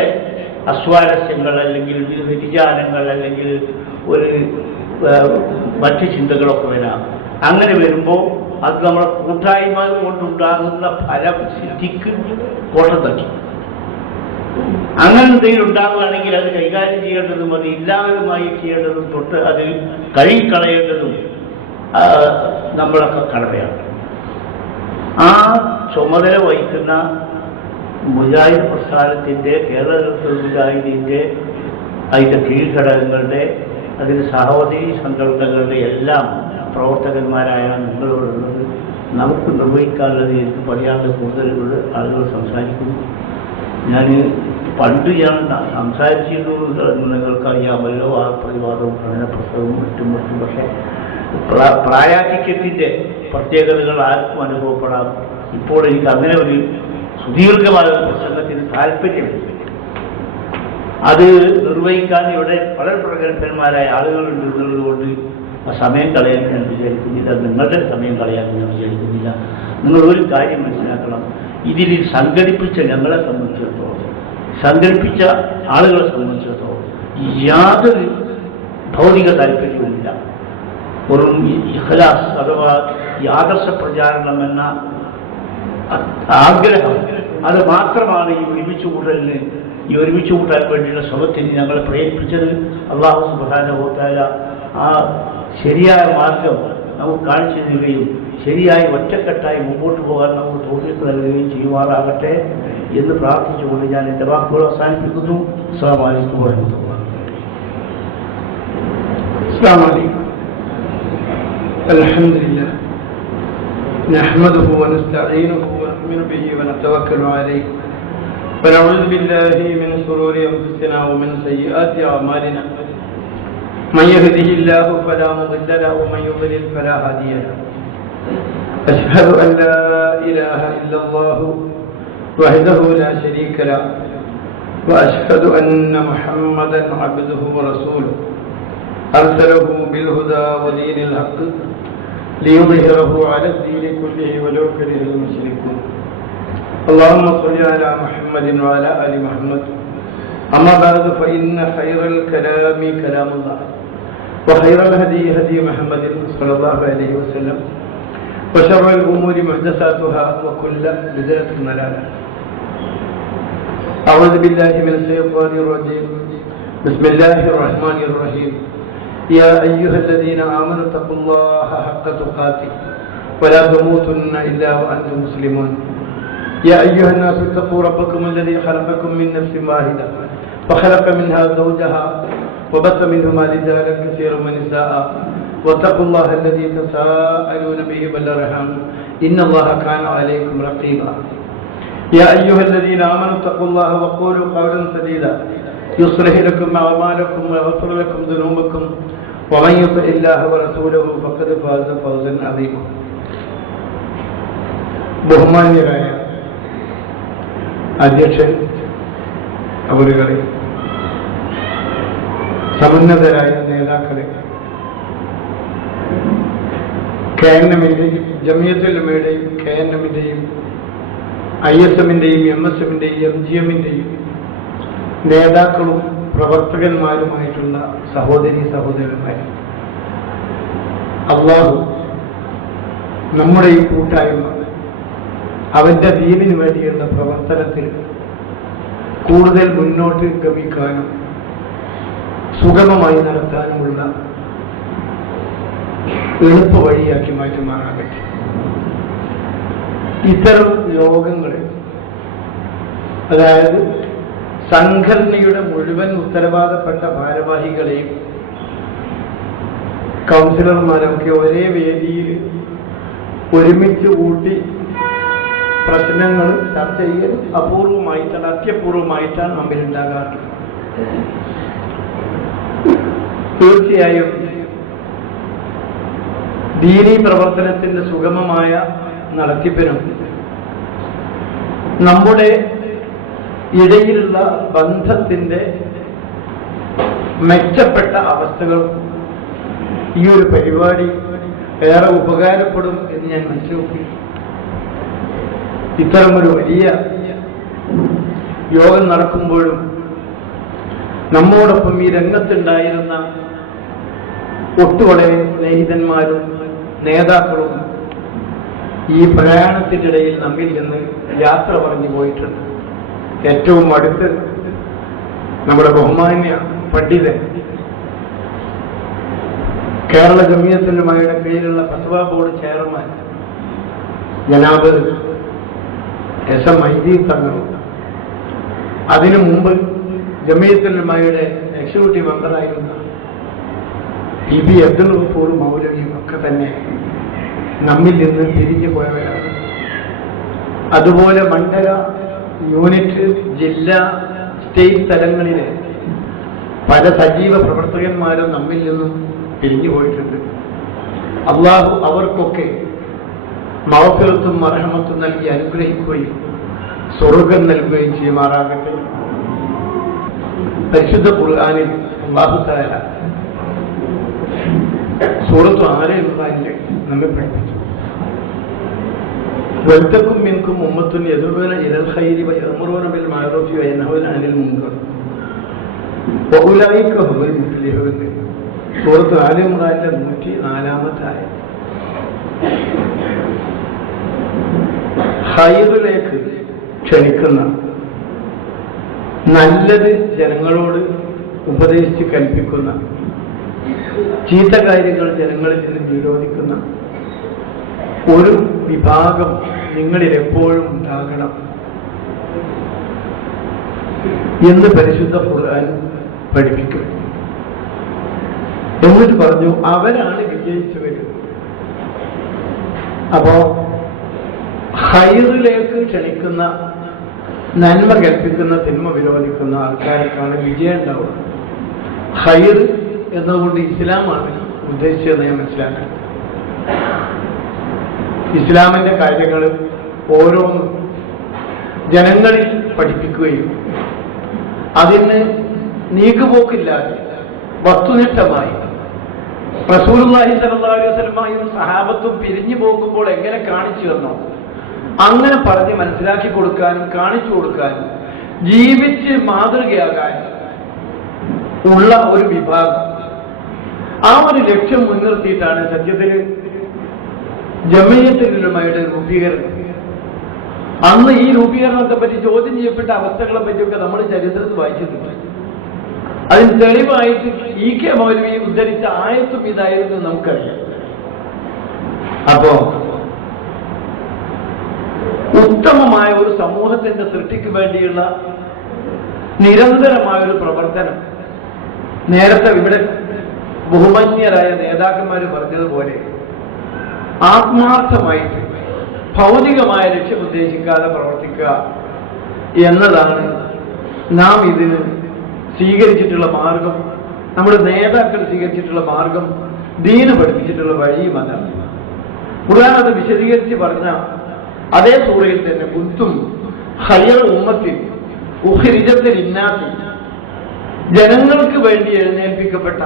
അസ്വാരസ്യങ്ങൾ അല്ലെങ്കിൽ വ്യതിചാരങ്ങൾ അല്ലെങ്കിൽ ഒരു മറ്റ് ചിന്തകളൊക്കെ വരാം. അങ്ങനെ വരുമ്പോൾ അത് നമ്മുടെ കൂട്ടായ്മ കൊണ്ടുണ്ടാകുന്ന ഫലസിദ്ധിക്ക് കോട്ടം തട്ടി. അങ്ങനെ എന്തെങ്കിലും ഉണ്ടാവുകയാണെങ്കിൽ അത് കൈകാര്യം ചെയ്യേണ്ടതും അത് എല്ലാവരുമായി ചെയ്യേണ്ടതും തൊട്ട് അത് കഴുകിക്കളയേണ്ടതും നമ്മളൊക്കെ കടമയാണ്. ആ ചുമതല വഹിക്കുന്ന മുജാഹിദ് പ്രസ്ഥാനത്തിൻ്റെ, കേരളത്തിൽ മുജാഹിദിൻ്റെ, അതിൻ്റെ കീഴ്ഘടകങ്ങളുടെ, അതിന് സഹോദരി സംഘടനകളുടെ എല്ലാം പ്രവർത്തകന്മാരായ നിങ്ങളോടുള്ളത് നമുക്ക് നിർവഹിക്കാനുള്ളത് എനിക്ക് പറയാനുള്ള കൂടുതൽ ആളുകൾ സംസാരിക്കുന്നു. ഞാൻ പണ്ട് ഞാൻ സംസാരിച്ചിരുന്നു എന്ന് നിങ്ങൾക്കറിയാമല്ലോ, ആ പ്രതിവാദവും പഠനപ്രസവവും മറ്റും. പക്ഷേ പ്രായാധിക്യത്തിൻ്റെ പ്രത്യേകതകൾ ആർക്കും അനുഭവപ്പെടാം. ഇപ്പോൾ എനിക്ക് അങ്ങനെ ഒരു സുദീർഘമായ പ്രസംഗത്തിന് താല്പര്യമില്ല. അത് നിർവഹിക്കാൻ ഇവിടെ വളരെ പ്രഗത്ഭന്മാരായ ആളുകളുണ്ട് എന്നുള്ളതുകൊണ്ട് ആ സമയം കളയാൻ ഞാൻ വിചാരിക്കുന്നില്ല. നിങ്ങളുടെ സമയം കളയാൻ ഞാൻ വിചാരിക്കുന്നില്ല. നിങ്ങൾ ഒരു കാര്യം മനസ്സിലാക്കണം. ഇതിൽ സംഘടിപ്പിച്ച ഞങ്ങളെ സംബന്ധിച്ചിടത്തോളം, സംഘടിപ്പിച്ച ആളുകളെ സംബന്ധിച്ചിടത്തോളം യാതൊരു ഭൗതിക താല്പര്യവുമില്ല. ഒരു ഇഖ്ലാസ് അഥവാ ഈ ആദർശ പ്രചാരണം എന്ന ആഗ്രഹം, അത് മാത്രമാണ് ഈ ഒരുമിച്ച് കൂട്ടാൻ വേണ്ടിയുള്ള ശ്രമത്തിന് ഞങ്ങളെ പ്രേരിപ്പിച്ചത്. അല്ലാഹു സുബ്ഹാനഹു വ തആല ആ ശരിയായ മാർഗം നമുക്ക് കാണിച്ചു തരികയും ശരിയായി ഒറ്റക്കെട്ടായി മുമ്പോട്ട് പോകാൻ നമുക്ക് തൗഫീഖ് നൽകുകയും ചെയ്യുമാറാകട്ടെ എന്ന് പ്രാർത്ഥിച്ചുകൊണ്ട് ഞാൻ എൻ്റെ വാക്കുകൾ അവസാനിപ്പിക്കുന്നു. അസ്സലാമു അലൈക്കും വറഹ്മത്തുള്ളാഹി. അസ്സലാമു അലൈക്കും. അൽഹംദുലില്ലാഹ് നഹ്മദുഹു വനസ്തഈനുഹു വനു'മിനു ബിഹി വനതവക്കലു അലൈഹി ونعوذ بالله من شرور أنفسنا ومن سيئات أعمالنا من يهده الله فلا مضل له ومن يضلل فلا هادي له أشهد أن لا إله إلا الله وحده لا شريك له وأشهد أن محمدا عبده ورسوله أرسله بالهدى ودين الحق ليظهره على الدين كله ولو كره المشركون اللهم صل على محمد وعلى آل محمد أما بعد فإن خير الكلام كلام الله وخير الهدي هدي محمد صلى الله عليه وسلم وشر الأمور محدثاتها وكل بدعة ضلالة أعوذ بالله من الشيطان الرجيم بسم الله الرحمن الرحيم يا أيها الذين آمنوا اتقوا الله حق تقاته ولا تموتن إلا وأنتم مسلمون يا أيها الناس اتقوا ربكم الذي خلقكم من نفس واحدة وخلق منها زوجها وبث منهما رجالا كثيرا ونساء واتقوا الله الذي تساءلون به والأرحام إن الله كان عليكم رقيبا يا أيها الذين آمنوا اتقوا الله وقولوا قولا سديدا يصلح لكم أعمالكم ويغفر لكم ذنوبكم ومن يطع الله ورسوله فقد فاز فوزا عظيما ബഹുമാന്യരായ അധ്യക്ഷൻ അവരുകളെ, സമുന്നതരായ നേതാക്കളെ, KNM-ന്റെയും ജമിയത്തുൽ ഉലമയുടെയും KNM-ന്റെയും ISM-ന്റെയും MSM-ന്റെയും MGM-ന്റെയും നേതാക്കളും പ്രവർത്തകന്മാരുമായിട്ടുള്ള സഹോദരി സഹോദരന്മാർ, അല്ലാഹു നമ്മുടെ ഈ കൂട്ടായ്മ അവന്റെ ദീനിനു വേണ്ടിയുള്ള പ്രവർത്തനത്തിൽ കൂടുതൽ മുന്നോട്ട് ഗമിക്കാനും സുഗമമായി നടത്താനുമുള്ള എളുപ്പ വഴിയാക്കി മാറ്റുമാറാകട്ടെ. ഇത്തരം യോഗങ്ങളെ, അതായത് സംഘടനയുടെ മുഴുവൻ ഉത്തരവാദപ്പെട്ട ഭാരവാഹികളെയും കൗൺസിലർമാരൊക്കെ ഒരേ വേദിയിൽ ഒരുമിച്ച് കൂട്ടി പ്രശ്നങ്ങൾ ചർച്ച ചെയ്യൽ അപൂർവമായിട്ടാണ്, അത്യപൂർവമായിട്ടാണ് നമ്മിൽ ഉണ്ടാകാറുള്ളത്. തീർച്ചയായും ദീനീ പ്രവർത്തനത്തിന്റെ സുഗമമായ നടത്തിപ്പിനും നമ്മുടെ ഇടയിലുള്ള ബന്ധത്തിന്റെ മെച്ചപ്പെട്ട അവസ്ഥകൾ ഈ ഒരു പരിപാടി ഏറെ ഉപകാരപ്പെടും എന്ന് ഞാൻ മനസ്സിലാക്കി. ഇത്തരമൊരു വലിയ യോഗം നടക്കുമ്പോഴും നമ്മോടൊപ്പം ഈ രംഗത്തുണ്ടായിരുന്ന ഒട്ടുവളരെ സ്നേഹിതന്മാരും നേതാക്കളും ഈ പ്രയാണത്തിനിടയിൽ നമ്മിൽ നിന്ന് യാത്ര പറഞ്ഞു പോയിട്ടുണ്ട്. ഏറ്റവും അടുത്ത് നമ്മുടെ ബഹുമാന്യ പണ്ഡിതൻ, കേരള ജമിയത്തുൽ ഉലമയുടെ കീഴിലുള്ള ഫത്വ ബോർഡ് ചെയർമാൻ ജനാബ് SM മൈദീൻ തങ്ങളും, അതിനു മുമ്പ് ജമിയത്തുൽ ഉലമയുടെ എക്സിക്യൂട്ടീവ് മെമ്പറായിരുന്ന TB അബ്ദുൽ ഗഫൂർ മൗലവിയും ഒക്കെ തന്നെ നമ്മിൽ നിന്ന് പിരിഞ്ഞു പോയവരാണ്. അതുപോലെ മണ്ഡല, യൂണിറ്റ്, ജില്ലാ, സ്റ്റേറ്റ് തലങ്ങളിലെ പല സജീവ പ്രവർത്തകന്മാരും നമ്മിൽ നിന്നും പിരിഞ്ഞു പോയിട്ടുണ്ട്. അള്ളാഹു അവർക്കൊക്കെ മഗ്ഫിറത്തും മർഹമത്തും നൽകി അനുഗ്രഹിക്കുകയും സ്വർഗം നൽകുകയും ചെയ്യുമാറാകട്ടെ. പരിശുദ്ധ ഖുർആനിൽ അല്ലാഹു തആല സൂറത്ത് ആലെ ഇമ്രാനിൽ നമ്മെ പഠിപ്പിച്ചു, വൽതകും മിൻകും ഉമ്മത്തുൻ യദഊന ഇലൽ ഖൈരി വയഅ്മുറൂന ബിൽ മഅറൂഫി വയൻഹൗന അനിൽ മുൻകർ വഉലൈക ഹുമുൽ മുഫ്ലിഹൂൻ. സൂറത്ത് ആലെ ഇമ്രാനിലെ 104-ാമത്തെ ആയത്ത്. ഖൈറിലേക്ക് ക്ഷണിക്കുന്ന, നല്ലത് ജനങ്ങളോട് ഉപദേശിച്ച് കൽപ്പിക്കുന്ന, ചീത്ത കാര്യങ്ങൾ ജനങ്ങളിൽ നിന്ന് നിരോധിക്കുന്ന ഒരു വിഭാഗം നിങ്ങളിൽ എപ്പോഴും ഉണ്ടാകണം എന്ന് പരിശുദ്ധ ഖുർആൻ പഠിപ്പിക്കും. എന്നിട്ട് പറഞ്ഞു, അവരാണ് വിജയിച്ചവർ. അപ്പോ ഖൈറിലേക്ക് ക്ഷണിക്കുന്ന, നന്മ കൽപ്പിക്കുന്ന, തിന്മ വിരോധിക്കുന്ന ആൾക്കാർക്കാണ് വിജയം ഉണ്ടാവുക. ഖൈർ എന്നതുകൊണ്ട് ഇസ്ലാമാണ് ഉദ്ദേശിച്ചതെന്ന് ഞാൻ മനസ്സിലാക്കണം. ഇസ്ലാമിന്റെ കാര്യങ്ങൾ ഓരോന്നും ജനങ്ങളിൽ പഠിപ്പിക്കുകയും അതിന് നീക്കുപോക്കില്ലാതെ വസ്തുനിഷ്ഠമായി റസൂലുള്ളാഹി സ്വല്ലല്ലാഹു അലൈഹി വസല്ലമയും സഹാബത്തും പിരിഞ്ഞു പോകുമ്പോൾ എങ്ങനെ കാണിച്ചു തന്നോ അങ്ങനെ പറഞ്ഞ് മനസ്സിലാക്കി കൊടുക്കാനും കാണിച്ചു കൊടുക്കാനും ജീവിച്ച് മാതൃകയാകാനും ഉള്ള ഒരു വിഭാഗം. ആ ഒരു ലക്ഷ്യം മുൻനിർത്തിയിട്ടാണ് സത്യത്തിൽ ജമിയത്തുൽ ഉലമയുടെ രൂപീകരണം. അന്ന് ഈ രൂപീകരണത്തെ പറ്റി ചോദ്യം ചെയ്യപ്പെട്ട അവസ്ഥകളെ പറ്റിയൊക്കെ നമ്മൾ ചരിത്രത്തിൽ വായിച്ചിട്ടുണ്ട്. അതിന് തെളിവായിട്ട് EK മൗലവി ഉദ്ധരിച്ച ആയത്തും ഇതായിരുന്നു നമുക്കറിയാം. അപ്പോ ഉത്തമമായ ഒരു സമൂഹത്തിന്റെ സൃഷ്ടിക്ക് വേണ്ടിയുള്ള നിരന്തരമായ ഒരു പ്രവർത്തനം, നേരത്തെ ഇവിടെ ബഹുമാന്യരായ നേതാക്കന്മാർ പറഞ്ഞതുപോലെ ആത്മാർത്ഥമായിട്ട് ഭൗതികമായ ലക്ഷ്യം ഉദ്ദേശിക്കാതെ പ്രവർത്തിക്കുക എന്നതാണ് നാം ഇതിന് സ്വീകരിച്ചിട്ടുള്ള മാർഗം, നമ്മുടെ നേതാക്കൾ സ്വീകരിച്ചിട്ടുള്ള മാർഗം, ദീന് പഠിപ്പിച്ചിട്ടുള്ള വഴിയും അതാണ്. ഖുർആൻ അത് വിശദീകരിച്ച് പറഞ്ഞ അതേ സൂറയിൽ തന്നെ കുന്തും ഖൈറ ഉമ്മത്തിൻ ഉഖ്രിജത് ലിന്നാസി, ജനങ്ങൾക്ക് വേണ്ടി എഴുന്നേൽപ്പിക്കപ്പെട്ട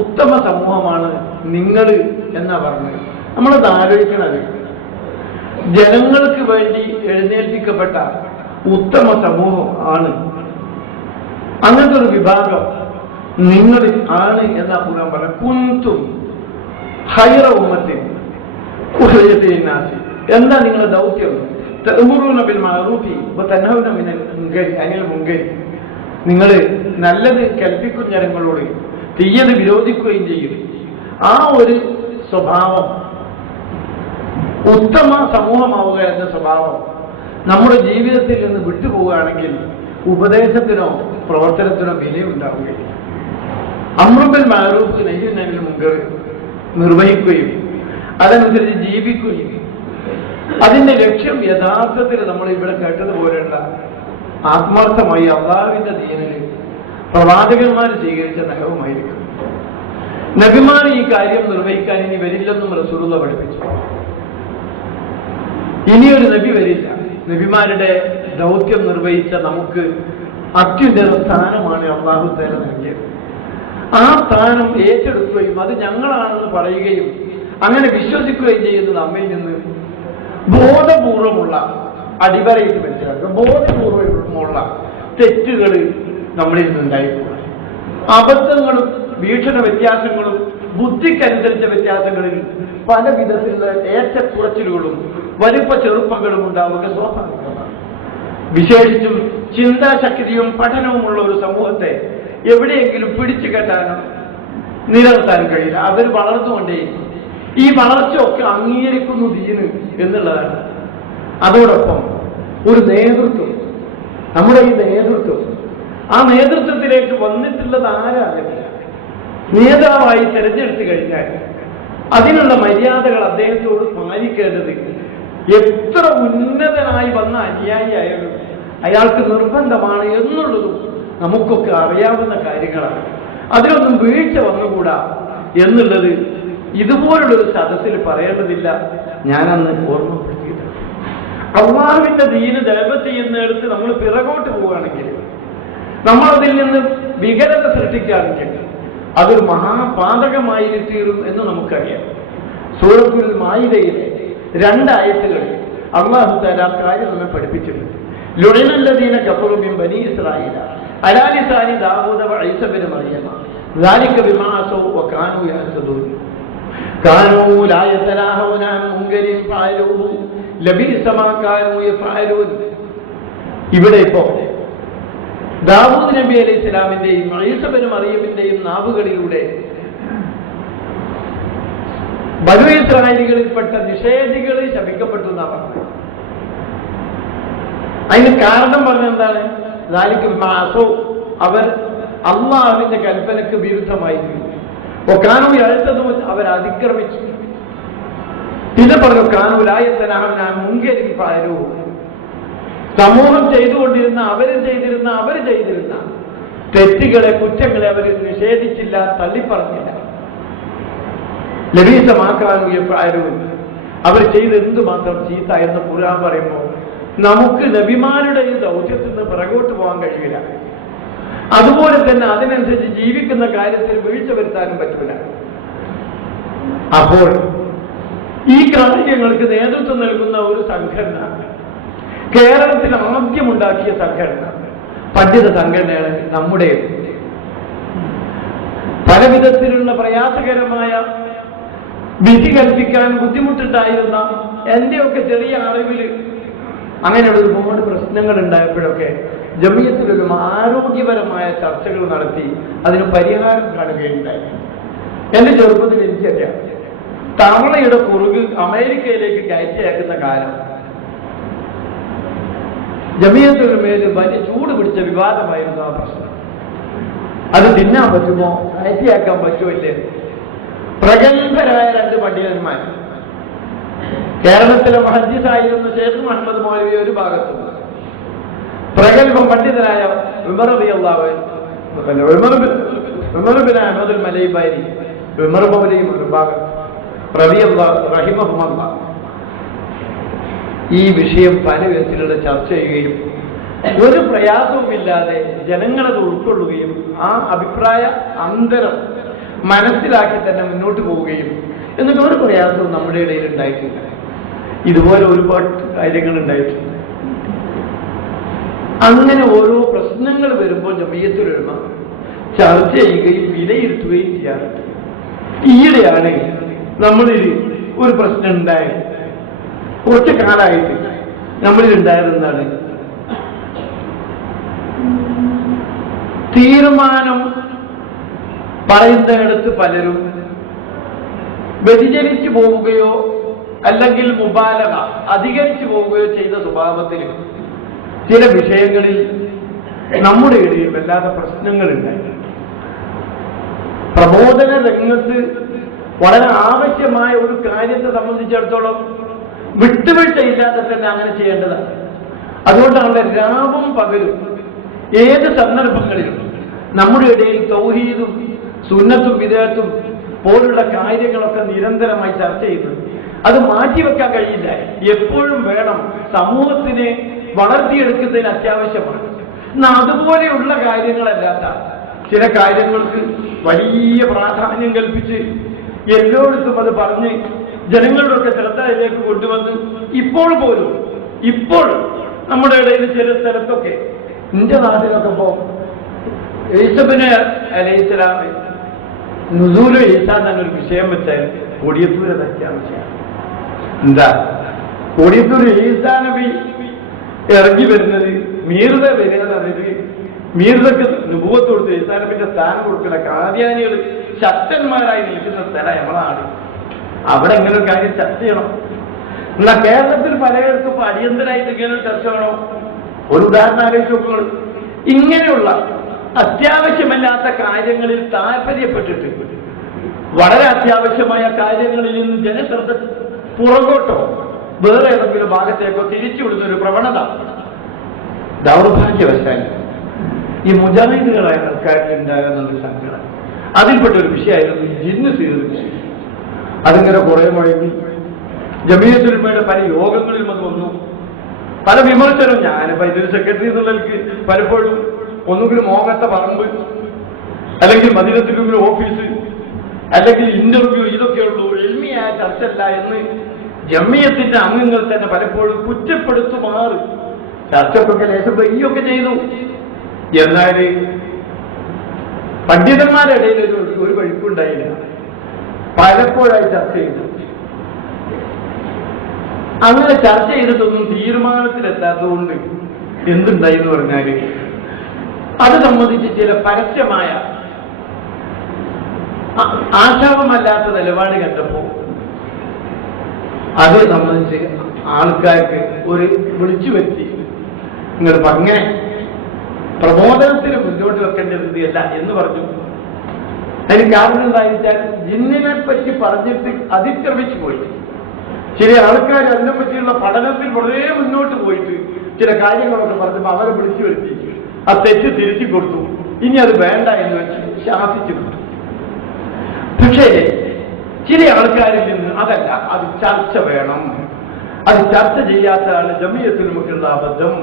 ഉത്തമ സമൂഹമാണ് നിങ്ങൾ എന്നാ പറഞ്ഞത്. നമ്മളത് ആലോചിക്കണത്, ജനങ്ങൾക്ക് വേണ്ടി എഴുന്നേൽപ്പിക്കപ്പെട്ട ഉത്തമ സമൂഹം ആണ്, അങ്ങനത്തെ ഒരു വിഭാഗം നിങ്ങൾ ആണ് എന്നാ ഖുർആൻ പറഞ്ഞ കുന്തും ഖൈറ ഉമ്മത്തിൻ ഉഖ്രിജത് ലിന്നാസി. എന്താ നിങ്ങളുടെ ദൗത്യം? തഅ്മുറൂന ബിൽ മഅറൂഫി വതൻഹൗന അനിൽ മുൻകരി. നിങ്ങൾ നല്ലത് കൽപ്പിക്കും ജനങ്ങളോട്, തീയത് വിരോധിക്കുകയും ചെയ്യും. ആ ഒരു സ്വഭാവം, ഉത്തമ സമൂഹമാവുക എന്ന സ്വഭാവം നമ്മുടെ ജീവിതത്തിൽ നിന്ന് വിട്ടുപോവുകയാണെങ്കിൽ ഉപദേശത്തിനോ പ്രവർത്തനത്തിനോ വിലയുണ്ടാവുകയില്ല. അംറു ബിൽ മഅറൂഫ് നഹ്യു അനിൽ മുൻകർ നിർവഹിക്കുകയും അതനുസരിച്ച് ജീവിക്കുകയും അതിന്റെ ലക്ഷ്യം യഥാർത്ഥത്തിൽ നമ്മൾ ഇവിടെ കേട്ടതുപോലെയുള്ള ആത്മാർത്ഥമായി അല്ലാഹുവിന്റെ ദീനിൽ പ്രവാചകന്മാർ സ്വീകരിച്ച നഹവുമായിരിക്കും. നബിമാർ ഈ കാര്യം നിർവഹിക്കാൻ ഇനി വരില്ലെന്നും റസൂലുള്ളാഹി പഠിപ്പിച്ചു. ഇനിയൊരു നബി വരില്ല. നബിമാരുടെ ദൗത്യം നിർവഹിച്ച നമുക്ക് അത്യുന്നത സ്ഥാനമാണ് അല്ലാഹു തആല നൽകിയത്. ആ സ്ഥാനം ഏറ്റെടുക്കുകയും അത് ഞങ്ങളാണെന്ന് പറയുകയും അങ്ങനെ വിശ്വസിക്കുകയും ചെയ്യുന്നത് നമ്മിൽ നിന്ന് ബോധപൂർവമുള്ള അടിവരയിട്ട് മനസ്സിലാക്കുക. ബോധപൂർവമുള്ള തെറ്റുകൾ നമ്മളിൽ നിന്നുണ്ടായിട്ടുണ്ട്. അബദ്ധങ്ങളും വീക്ഷണ വ്യത്യാസങ്ങളും ബുദ്ധിക്കനുസരിച്ച വ്യത്യാസങ്ങളിൽ പല വിധത്തിലുള്ള ഏറ്റക്കുറച്ചിലുകളും വലിപ്പ ചെറുപ്പങ്ങളും ഉണ്ടാവുക സ്വാഭാവികമാണ്. വിശേഷിച്ചും ചിന്താശക്തിയും പഠനവുമുള്ള ഒരു സമൂഹത്തെ എവിടെയെങ്കിലും പിടിച്ചു കെട്ടാനോ നിലനിർത്താൻ കഴിയില്ല. അവർ വളർന്നുകൊണ്ടേയിരിക്കും. ഈ വളർച്ചയൊക്കെ അംഗീകരിക്കുന്നു ദീന് എന്നുള്ളതാണ്. അതോടൊപ്പം ഒരു നേതൃത്വം, നമ്മുടെ ഈ നേതൃത്വം, ആ നേതൃത്വത്തിലേക്ക് വന്നിട്ടുള്ളത് ആരാകില്ല. നേതാവായി തെരഞ്ഞെടുത്തു കഴിഞ്ഞാൽ അതിനുള്ള മര്യാദകൾ അദ്ദേഹത്തോട് പാലിക്കേണ്ടത് എത്ര ഉന്നതനായി വന്ന അനുയായിയായാലും അയാൾക്ക് നിർബന്ധമാണ് എന്നുള്ളതും നമുക്കൊക്കെ അറിയാവുന്ന കാര്യങ്ങളാണ്. അതിലൊന്നും വീഴ്ച വന്നുകൂടാ എന്നുള്ളത് ഇതുപോലുള്ളൊരു സദസ്സിൽ പറയേണ്ടതില്ല. ഞാനന്ന് ഓർമ്മപ്പെടുത്തിയിട്ടുണ്ട്. അല്ലാഹുവിന്റെ ദീന് ദഅവത്ത് ചെയ്യുന്നിടത്ത് നമ്മൾ പിറകോട്ട് പോവുകയാണെങ്കിൽ, നമ്മൾ അതിൽ നിന്ന് വികലത സൃഷ്ടിക്കുകയാണെങ്കിൽ അതൊരു മഹാപാതകമായി തീരും എന്ന് നമുക്കറിയാം. സൂറത്തുൽ മാഇദയിലെ 2 ആയത്തുകളിൽ അല്ലാഹു തആല ആ കാര്യം നമ്മെ പഠിപ്പിച്ചിട്ടുണ്ട്. ലുഇനല്ലദീന കഫറു മിൻ ബനി ഇസ്രായീല അലാ ലിസാനി ദാവൂദ വഈസ ഇബ്നു മറിയമ ذلك بما عصوا وكانوا يعتدون كانوا لا يتناهون عن منكر فعلوه لبئس ما كانوا يفعلون. ഇവിടെ ഇപ്പോ ദാവൂദ് നബി അലൈഹി ഇസ്ലാമിന്റെയും ഈസ ഇബ്നു മറിയമിന്റെയും നാവുകളിലൂടെ ബനൂ ഇസ്രായേലികളിൽപ്പെട്ട നിഷേധികൾ ശപിക്കപ്പെട്ടു എന്നാണ് പറഞ്ഞത്. അതിന് കാരണം പറഞ്ഞെന്താണ്? അവർ അള്ളാഹുവിന്റെ കൽപ്പനക്ക് വിരുദ്ധമായി കാനു എഴുത്തതും അവർ അതിക്രമിച്ചു. പിന്നെ പറഞ്ഞു കാനൂലായത്തനാഹന മുൻകരി പാരൂ, സമൂഹം ചെയ്തുകൊണ്ടിരുന്ന അവർ ചെയ്തിരുന്ന തെറ്റുകളെ, കുറ്റങ്ങളെ അവർ നിഷേധിച്ചില്ല, തള്ളിപ്പറഞ്ഞില്ല. ലബീസമാക്കാനും എപ്പോഴും അവർ ചെയ്ത് എന്തുമാത്രം ചീത്ത എന്ന് ഖുർആൻ പറയുമ്പോൾ നമുക്ക് നബിമാരുടെ ഈ ദൗത്യത്തിൽ നിന്ന് പിറകോട്ട് പോകാൻ കഴിയില്ല. അതുപോലെ തന്നെ അതിനനുസരിച്ച് ജീവിക്കുന്ന കാര്യത്തിൽ വീഴ്ച വരുത്താനും പറ്റില്ല. അപ്പോൾ ഈ കാര്യങ്ങൾക്ക് നേതൃത്വം നൽകുന്ന ഒരു സംഘടന, കേരളത്തിൽ ആദ്യമുണ്ടാക്കിയ സംഘടന, പണ്ഡിത സംഘടനയാണ് നമ്മുടെ. പല വിധത്തിലുള്ള പ്രയാസകരമായ വിധി കൽപ്പിക്കാൻ ബുദ്ധിമുട്ടുണ്ടായിരുന്ന എന്റെയൊക്കെ ചെറിയ അറിവിൽ അങ്ങനെയുള്ള ഒരുപാട് പ്രശ്നങ്ങൾ ഉണ്ടായപ്പോഴൊക്കെ ജമിയത്തുലമ ആരോഗ്യപരമായ ചർച്ചകൾ നടത്തി അതിന് പരിഹാരം കാണുകയുണ്ടായി. എന്റെ ചെറുപ്പത്തിൽ എനിക്കറിയാം, തവളയുടെ കുറുക് അമേരിക്കയിലേക്ക് കയറ്റി അയക്കുന്ന കാലം ജമിയത്തുലമയിൽ വലിയ ചൂട് പിടിച്ച വിവാദമായിരുന്നു ആ പ്രശ്നം. അത് തിന്നാൻ പറ്റുമോ, കയറ്റിയാക്കാൻ പറ്റുമോ ഇല്ലേ? പ്രഗത്ഭരായ രണ്ട് പണ്ഡിതന്മാർ, കേരളത്തിലെ മുഹദ്ദിസായിരുന്ന ഷേഖ് മുഹമ്മദ് മൗലവി ഒരു ഭാഗത്തും, പ്രഗത്ഭ പണ്ഡിതനായ ഉമർ റളിയല്ലാഹു അൻഹു, ഉമർ ബിൻ അഹ്മദുൽ മലൈബാരി, ഉമർ മൗലവി ഒരു ഭാഗത്ത്, റഹിമഹുല്ലാഹ് ഈ വിഷയം പല വിധത്തിലുള്ള ചർച്ച ചെയ്യുകയും ഒരു പ്രയാസവുമില്ലാതെ ജനങ്ങളത് ഉൾക്കൊള്ളുകയും ആ അഭിപ്രായ അന്തരം മനസ്സിലാക്കി തന്നെ മുന്നോട്ട് പോവുകയും എന്നിട്ട് ഒരു പ്രയാസവും നമ്മുടെ ഇടയിൽ ഉണ്ടായിട്ടില്ല. ഇതുപോലെ ഒരുപാട് കാര്യങ്ങൾ ഉണ്ടായിട്ടുണ്ട്. അങ്ങനെ ഓരോ പ്രശ്നങ്ങൾ വരുമ്പോൾ ജമിയത്തുലമ ചർച്ച ചെയ്യുകയും വിലയിരുത്തുകയും ചെയ്യാറുണ്ട്. ഈയിടെയാണ് നമ്മളിൽ ഒരു പ്രശ്നം ഉണ്ടായത്. കുറച്ച് കാലമായിട്ട് നമ്മളിൽ ഉണ്ടായതെന്താണ്, തീരുമാനം പറയുന്നിടത്ത് പലരും വ്യതിചലിച്ചു പോവുകയോ അല്ലെങ്കിൽ മുബാലക അധികരിച്ചു പോവുകയോ ചെയ്ത സ്വഭാവത്തിൽ ചില വിഷയങ്ങളിൽ നമ്മുടെ ഇടയിൽ വല്ലാത്ത പ്രശ്നങ്ങളുണ്ടായി. പ്രബോധന രംഗത്ത് വളരെ ആവശ്യമായ ഒരു കാര്യത്തെ സംബന്ധിച്ചിടത്തോളം വിട്ടുവീഴ്ചയില്ലാതെ തന്നെ അങ്ങനെ ചെയ്യേണ്ടതാണ്. അതുകൊണ്ടാണ് രാവും പകലും ഏത് സന്ദർഭങ്ങളിലും നമ്മുടെ ഇടയിൽ തൗഹീദും സുന്നത്തും വിദഅത്തും പോലുള്ള കാര്യങ്ങളൊക്കെ നിരന്തരമായി ചർച്ച ചെയ്യുന്നത്. അത് മാറ്റിവെക്കാൻ കഴിയില്ല, എപ്പോഴും വേണം, സമൂഹത്തിനെ വളർത്തിയെടുക്കുന്നതിന് അത്യാവശ്യമാണ്. എന്നാൽ അതുപോലെയുള്ള കാര്യങ്ങളല്ലാത്ത ചില കാര്യങ്ങൾക്ക് വലിയ പ്രാധാന്യം കൽപ്പിച്ച് എല്ലായിടത്തും അത് പറഞ്ഞ് ജനങ്ങളുടെയൊക്കെ ശ്രദ്ധയിലേക്ക് കൊണ്ടുവന്ന് ഇപ്പോൾ നമ്മുടെ ഇടയിൽ ചില സ്ഥലത്തൊക്കെ, എന്റെ നാട്ടിലൊക്കെ പോകും, ഈസബിന് അലൈഹിസ്സലാം നുസൂലു ഈസാ എന്നൊരു വിഷയം വെച്ചാൽ കൊടിയത്തൂര് അത്യാവശ്യമാണ്. എന്താ കൊടിയത്തൂർ ഈസാ നബി ഇറങ്ങി വരുന്നത്, മീർദ വരുന്നത്, മീർദക്ക് നുബുവത്ത് കൊടുത്ത് ഈസാ നബിന്റെ സ്ഥാനം കൊടുക്കുന്ന കാദ്യാനികൾ ശക്തന്മാരായി നിൽക്കുന്ന സ്ഥലം നമ്മളാണ്. അവിടെ ഇങ്ങനെ ഒരു കാര്യം ചർച്ച ചെയ്യണം. എന്നാൽ കേരളത്തിൽ പലയിടത്തും ഇപ്പൊ അടിയന്തരായിട്ട് ഇങ്ങനെ ചർച്ച വേണോ? ഒരു ഉദാഹരണം ആലോചിച്ച് നോക്കുക. ഇങ്ങനെയുള്ള അത്യാവശ്യമല്ലാത്ത കാര്യങ്ങളിൽ താല്പര്യപ്പെട്ടിട്ട് വളരെ അത്യാവശ്യമായ കാര്യങ്ങളിൽ നിന്ന് ജനശ്രദ്ധ പുറകോട്ടോ വേറെ ഏതെങ്കിലും ഭാഗത്തേക്കോ തിരിച്ചുവിടുന്ന ഒരു പ്രവണത ദൗർഭാഗ്യവശാൽ ഈ മുജാഹിദുകളായ ആൾക്കാരിൽ ഉണ്ടാകുന്ന സംഘടന, അതിൽപ്പെട്ടൊരു വിഷയമായിരുന്നു ജിന്ന് സ്വീകരണ വിഷയം. അതിങ്ങനെ കുറെ മുഴങ്ങി ജമിയത്തുലമയുടെ പല യോഗങ്ങളിലും അത് വന്നു. പല വിമർശനവും. ഞാനിപ്പോ ഇതൊരു സെക്രട്ടറി എന്നുള്ളവർക്ക് പലപ്പോഴും ഒന്നുകിൽ മോഹത്തെ പറമ്പ്, അല്ലെങ്കിൽ മദീനത്തുൽ ഓഫീസ്, അല്ലെങ്കിൽ ഇന്റർവ്യൂ, ഇതൊക്കെയുള്ളൂ, എൽമിയായ ചർച്ചയല്ല എന്ന് ജമിയത്തിന്റെ അംഗങ്ങൾ തന്നെ പലപ്പോഴും കുറ്റപ്പെടുത്തുമാറ് ചർച്ചക്കൊക്കെ ലേശം വയ്യൊക്കെ ചെയ്തു. എന്നാൽ പണ്ഡിതന്മാരുടെ ഇടയിൽ ഒരു വഴിപ്പുണ്ടായില്ല. പലപ്പോഴായി ചർച്ച ചെയ്തു. അങ്ങനെ ചർച്ച ചെയ്തിട്ടൊന്നും തീരുമാനത്തിലെത്താത്തതുകൊണ്ട് എന്തുണ്ടായി എന്ന് പറഞ്ഞാല് അത് സംബന്ധിച്ച് ചില പരസ്യമായ ആശാവമല്ലാത്ത നിലപാട് കണ്ടപ്പോ അത് സംബന്ധിച്ച് ആൾക്കാർക്ക് ഒരു വിളിച്ചു വരുത്തി, നിങ്ങൾ അങ്ങനെ പ്രബോധനത്തിന് മുന്നോട്ട് വെക്കേണ്ടതല്ല എന്ന് പറഞ്ഞു. അതിന് കാരണം എന്താണെന്ന് വെച്ചാൽ ജിന്നിനെ പറ്റി പറഞ്ഞിട്ട് അതിക്രമിച്ചു പോയി. ചില ആൾക്കാർ അതിനെ പറ്റിയുള്ള പഠനത്തിൽ വളരെ മുന്നോട്ട് പോയിട്ട് ചില കാര്യങ്ങളൊക്കെ പറഞ്ഞപ്പോൾ അവരെ വിളിച്ചു വരുത്തി ആ തെറ്റ് തിരുത്തി കൊടുത്തു. ഇനി അത് വേണ്ട എന്ന് വെച്ച് ശാസിച്ചു വിട്ടു. പക്ഷേ ചില ആൾക്കാരിൽ നിന്ന് അതല്ല, അത് ചർച്ച വേണം, അത് ചർച്ച ചെയ്യാത്തതാണ് ജമിയത്തുൽ ഉലമക്കുള്ള അബദ്ധം.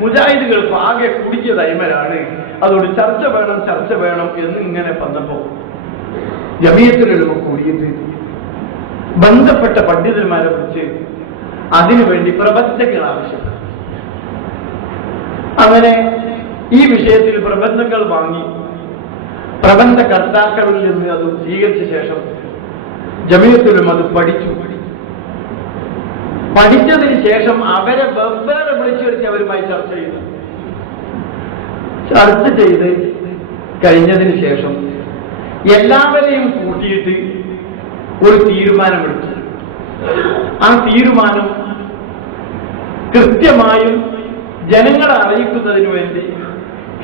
മുജാഹിദുകൾക്ക് ആകെ കുടിക്കിയ തൈമരാണ്, അതുകൊണ്ട് ചർച്ച വേണം എന്ന് ഇങ്ങനെ വന്നപ്പോ ജമിയത്തുൽ ഉലമ കൂടിയിട്ട് ബന്ധപ്പെട്ട പണ്ഡിതന്മാരെ കുറിച്ച് അതിനുവേണ്ടി പ്രബന്ധങ്ങൾ ആവശ്യപ്പെട്ടു. അങ്ങനെ ഈ വിഷയത്തിൽ പ്രബന്ധങ്ങൾ വാങ്ങി പ്രബന്ധകർത്താക്കളിൽ നിന്ന് അത് സ്വീകരിച്ച ശേഷം ജമിയത്തുൽ ഉലമ അത് പഠിച്ചതിന് ശേഷം അവരെ വെവ്വേറെ വിളിച്ചു വരുത്തി അവരുമായി ചർച്ച ചെയ്ത് കഴിഞ്ഞതിന് ശേഷം എല്ലാവരെയും കൂട്ടിയിട്ട് ഒരു തീരുമാനമെടുത്തു. ആ തീരുമാനം കൃത്യമായും ജനങ്ങളെ അറിയിക്കുന്നതിന് വേണ്ടി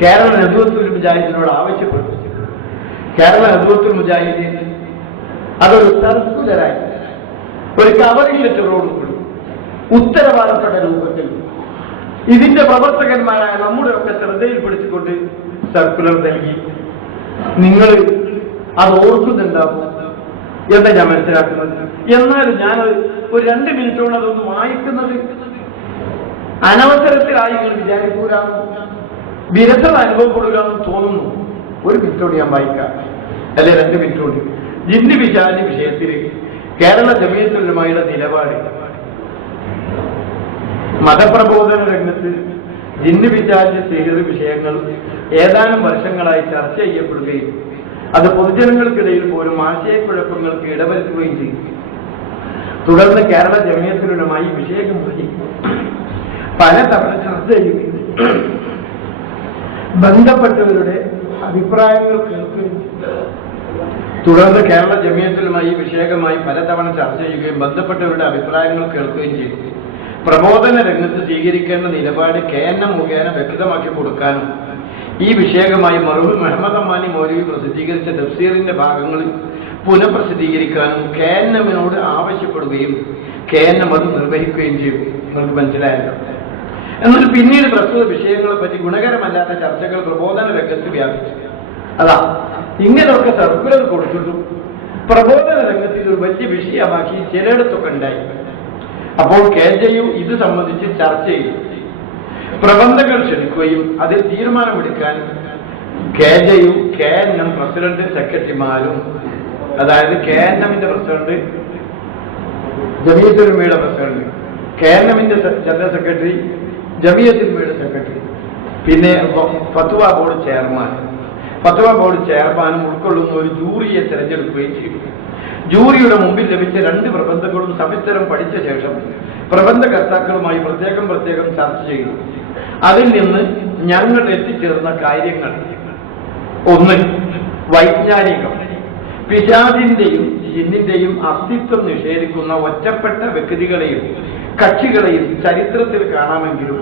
കേരള നദ്വത്തുൽ മുജാഹിദിനോട് ആവശ്യപ്പെട്ടു. കേരള നദ്വത്തുൽ മുജാഹിദീൻ അതൊരു സർക്കുലറായി ഒരു കവറിംഗ് ലെറ്ററോടുകൂടി ഉത്തരവാദപ്പെട്ട രൂപത്തിൽ ഇതിന്റെ പ്രവർത്തകന്മാരായ നമ്മുടെ ഒക്കെ ശ്രദ്ധയിൽപ്പെടുത്തിക്കൊണ്ട് സർക്കുലർ നൽകി. നിങ്ങൾ അത് ഓർക്കുന്നുണ്ടാവും എന്ന് ഞാൻ മനസ്സിലാക്കുന്നത്. എന്നാലും ഞാനത് ഒരു 2 മിനിറ്റോളം അതൊന്ന് വായിക്കുന്നത് അനവസരത്തിലായി വിചാരിക്കൂല, വിരസത അനുഭവപ്പെടില്ലെന്ന് തോന്നുന്നു. 1 മിനിറ്റോട് ഞാൻ വായിക്കാം, അല്ലെ 2 മിനിറ്റോട്. ജിന്ന് പിശാച് വിഷയത്തിൽ കേരള ജമിയത്തുൽ ഉലമയുടെ നിലപാട്. മതപ്രബോധന രംഗത്ത് ജിന്ന് പിശാച് സിഹ്ർ വിഷയങ്ങൾ ഏതാനും വർഷങ്ങളായി ചർച്ച ചെയ്യപ്പെടുകയും അത് പൊതുജനങ്ങൾക്കിടയിൽ പോലും ആശയക്കുഴപ്പങ്ങൾക്ക് ഇടവരുത്തുകയും ചെയ്തു. തുടർന്ന് കേരള ജമിയത്തുൽ ഉലമ ഈ വിഷയം പലതവണ ചർച്ച ചെയ്യുകയും ബന്ധപ്പെട്ടവരുടെ അഭിപ്രായങ്ങൾ കേൾക്കുകയും തുടർന്ന് കേരള ജമിയത്തുൽ ഉലമ ഈ വിഷയകമായി പലതവണ ചർച്ച ചെയ്യുകയും ബന്ധപ്പെട്ടവരുടെ അഭിപ്രായങ്ങൾ കേൾക്കുകയും ചെയ്തു. പ്രബോധന രംഗത്ത് സ്വീകരിക്കേണ്ട നിലപാട് KNM മുഖേന വ്യക്തമാക്കി കൊടുക്കാനും ഈ വിഷയകമായി മർഹൂം മുഹമ്മദ് അമാനി മൗലവി പ്രസിദ്ധീകരിച്ച തഫ്സീറിന്റെ ഭാഗങ്ങൾ പുനഃപ്രസിദ്ധീകരിക്കാനും KNMനോട് ആവശ്യപ്പെടുകയും KNM അത് നിർവഹിക്കുകയും ചെയ്തു. നിങ്ങൾക്ക് മനസ്സിലായല്ലോ. എന്നാൽ പിന്നീട് പ്രസ്തുത വിഷയങ്ങളെ പറ്റി ഗുണകരമല്ലാത്ത ചർച്ചകൾ പ്രബോധന രംഗത്ത് വ്യാപിച്ചു. അതാ ഇങ്ങനെയൊക്കെ സർക്കുലർ കൊടുത്തിട്ടും പ്രബോധന രംഗത്ത് ഇതൊരു വലിയ വിഷയമാക്കി ചിലയിടത്തൊക്കെ ഉണ്ടായി. അപ്പോൾ KJU ഇത് സംബന്ധിച്ച് ചർച്ച ചെയ്തു. പ്രബന്ധങ്ങൾ ക്ഷണിക്കുകയും അതിൽ തീരുമാനമെടുക്കാൻ KJU KNM പ്രസിഡന്റ് സെക്രട്ടറിമാരും, അതായത് KNMന്റെ പ്രസിഡന്റ്, ജമിയത്തുൽ ഉലമയുടെ പ്രസിഡന്റ്, KNMന്റെ ജനറൽ സെക്രട്ടറി, ജമിയത്തുൽ ഉലമയുടെ സെക്രട്ടറി, പിന്നെ ഫത്വ ബോർഡ് ചെയർമാനും ഉൾക്കൊള്ളുന്ന ഒരു ജൂറിയെ തെരഞ്ഞെടുക്കുകയും ചെയ്തു. ജൂറിയുടെ മുമ്പിൽ ലഭിച്ച 2 പ്രബന്ധങ്ങളും സവിസ്തരം പഠിച്ച ശേഷം പ്രബന്ധകർത്താക്കളുമായി പ്രത്യേകം ചർച്ച ചെയ്തു. അതിൽ നിന്ന് ഞങ്ങൾ എത്തിച്ചേർന്ന കാര്യങ്ങൾ: 1. വൈജ്ഞാനികം. പിശാചിന്റെയും ജിന്നിന്റെയും അസ്തിത്വം നിഷേധിക്കുന്ന ഒറ്റപ്പെട്ട വ്യക്തികളെയും കക്ഷികളെയും ചരിത്രത്തിൽ കാണാമെങ്കിലും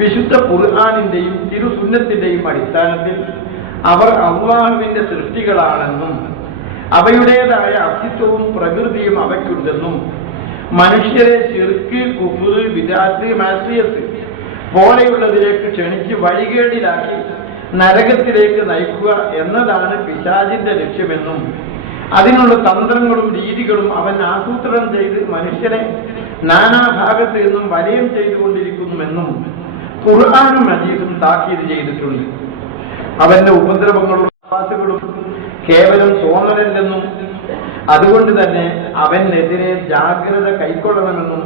വിശുദ്ധ ഖുർആനിന്റെയും തിരുസുന്നത്തിന്റെയും അടിസ്ഥാനത്തിൽ അവർ അല്ലാഹുവിന്റെ സൃഷ്ടികളാണെന്നും അവയുടേതായ അസ്തിത്വവും പ്രകൃതിയും അവയ്ക്കുണ്ടെന്നും മനുഷ്യരെ ശിർക്ക്, കുഫ്ർ, ബിദ്അത്ത്, മഅസിയത്ത് പോലെയുള്ളതിലേക്ക് ക്ഷണിച്ച് വഴികേടിലാക്കി നരകത്തിലേക്ക് നയിക്കുക എന്നതാണ് പിശാചിന്റെ ലക്ഷ്യമെന്നും അതിനുള്ള തന്ത്രങ്ങളും രീതികളും അവൻ ആസൂത്രണം ചെയ്ത് മനുഷ്യനെ നാനാഭാഗത്ത് നിന്നും വലയം ചെയ്തുകൊണ്ടിരിക്കുന്നുവെന്നും ഖുർആനും ഹദീസും താക്കീത് ചെയ്തിട്ടുണ്ട്. അവന്റെ ഉപദ്രവങ്ങളും വാസുകളും കേവലം തോന്നലല്ലെന്നും അതുകൊണ്ട് തന്നെ അവനെതിരെ ജാഗ്രത കൈക്കൊള്ളണമെന്നും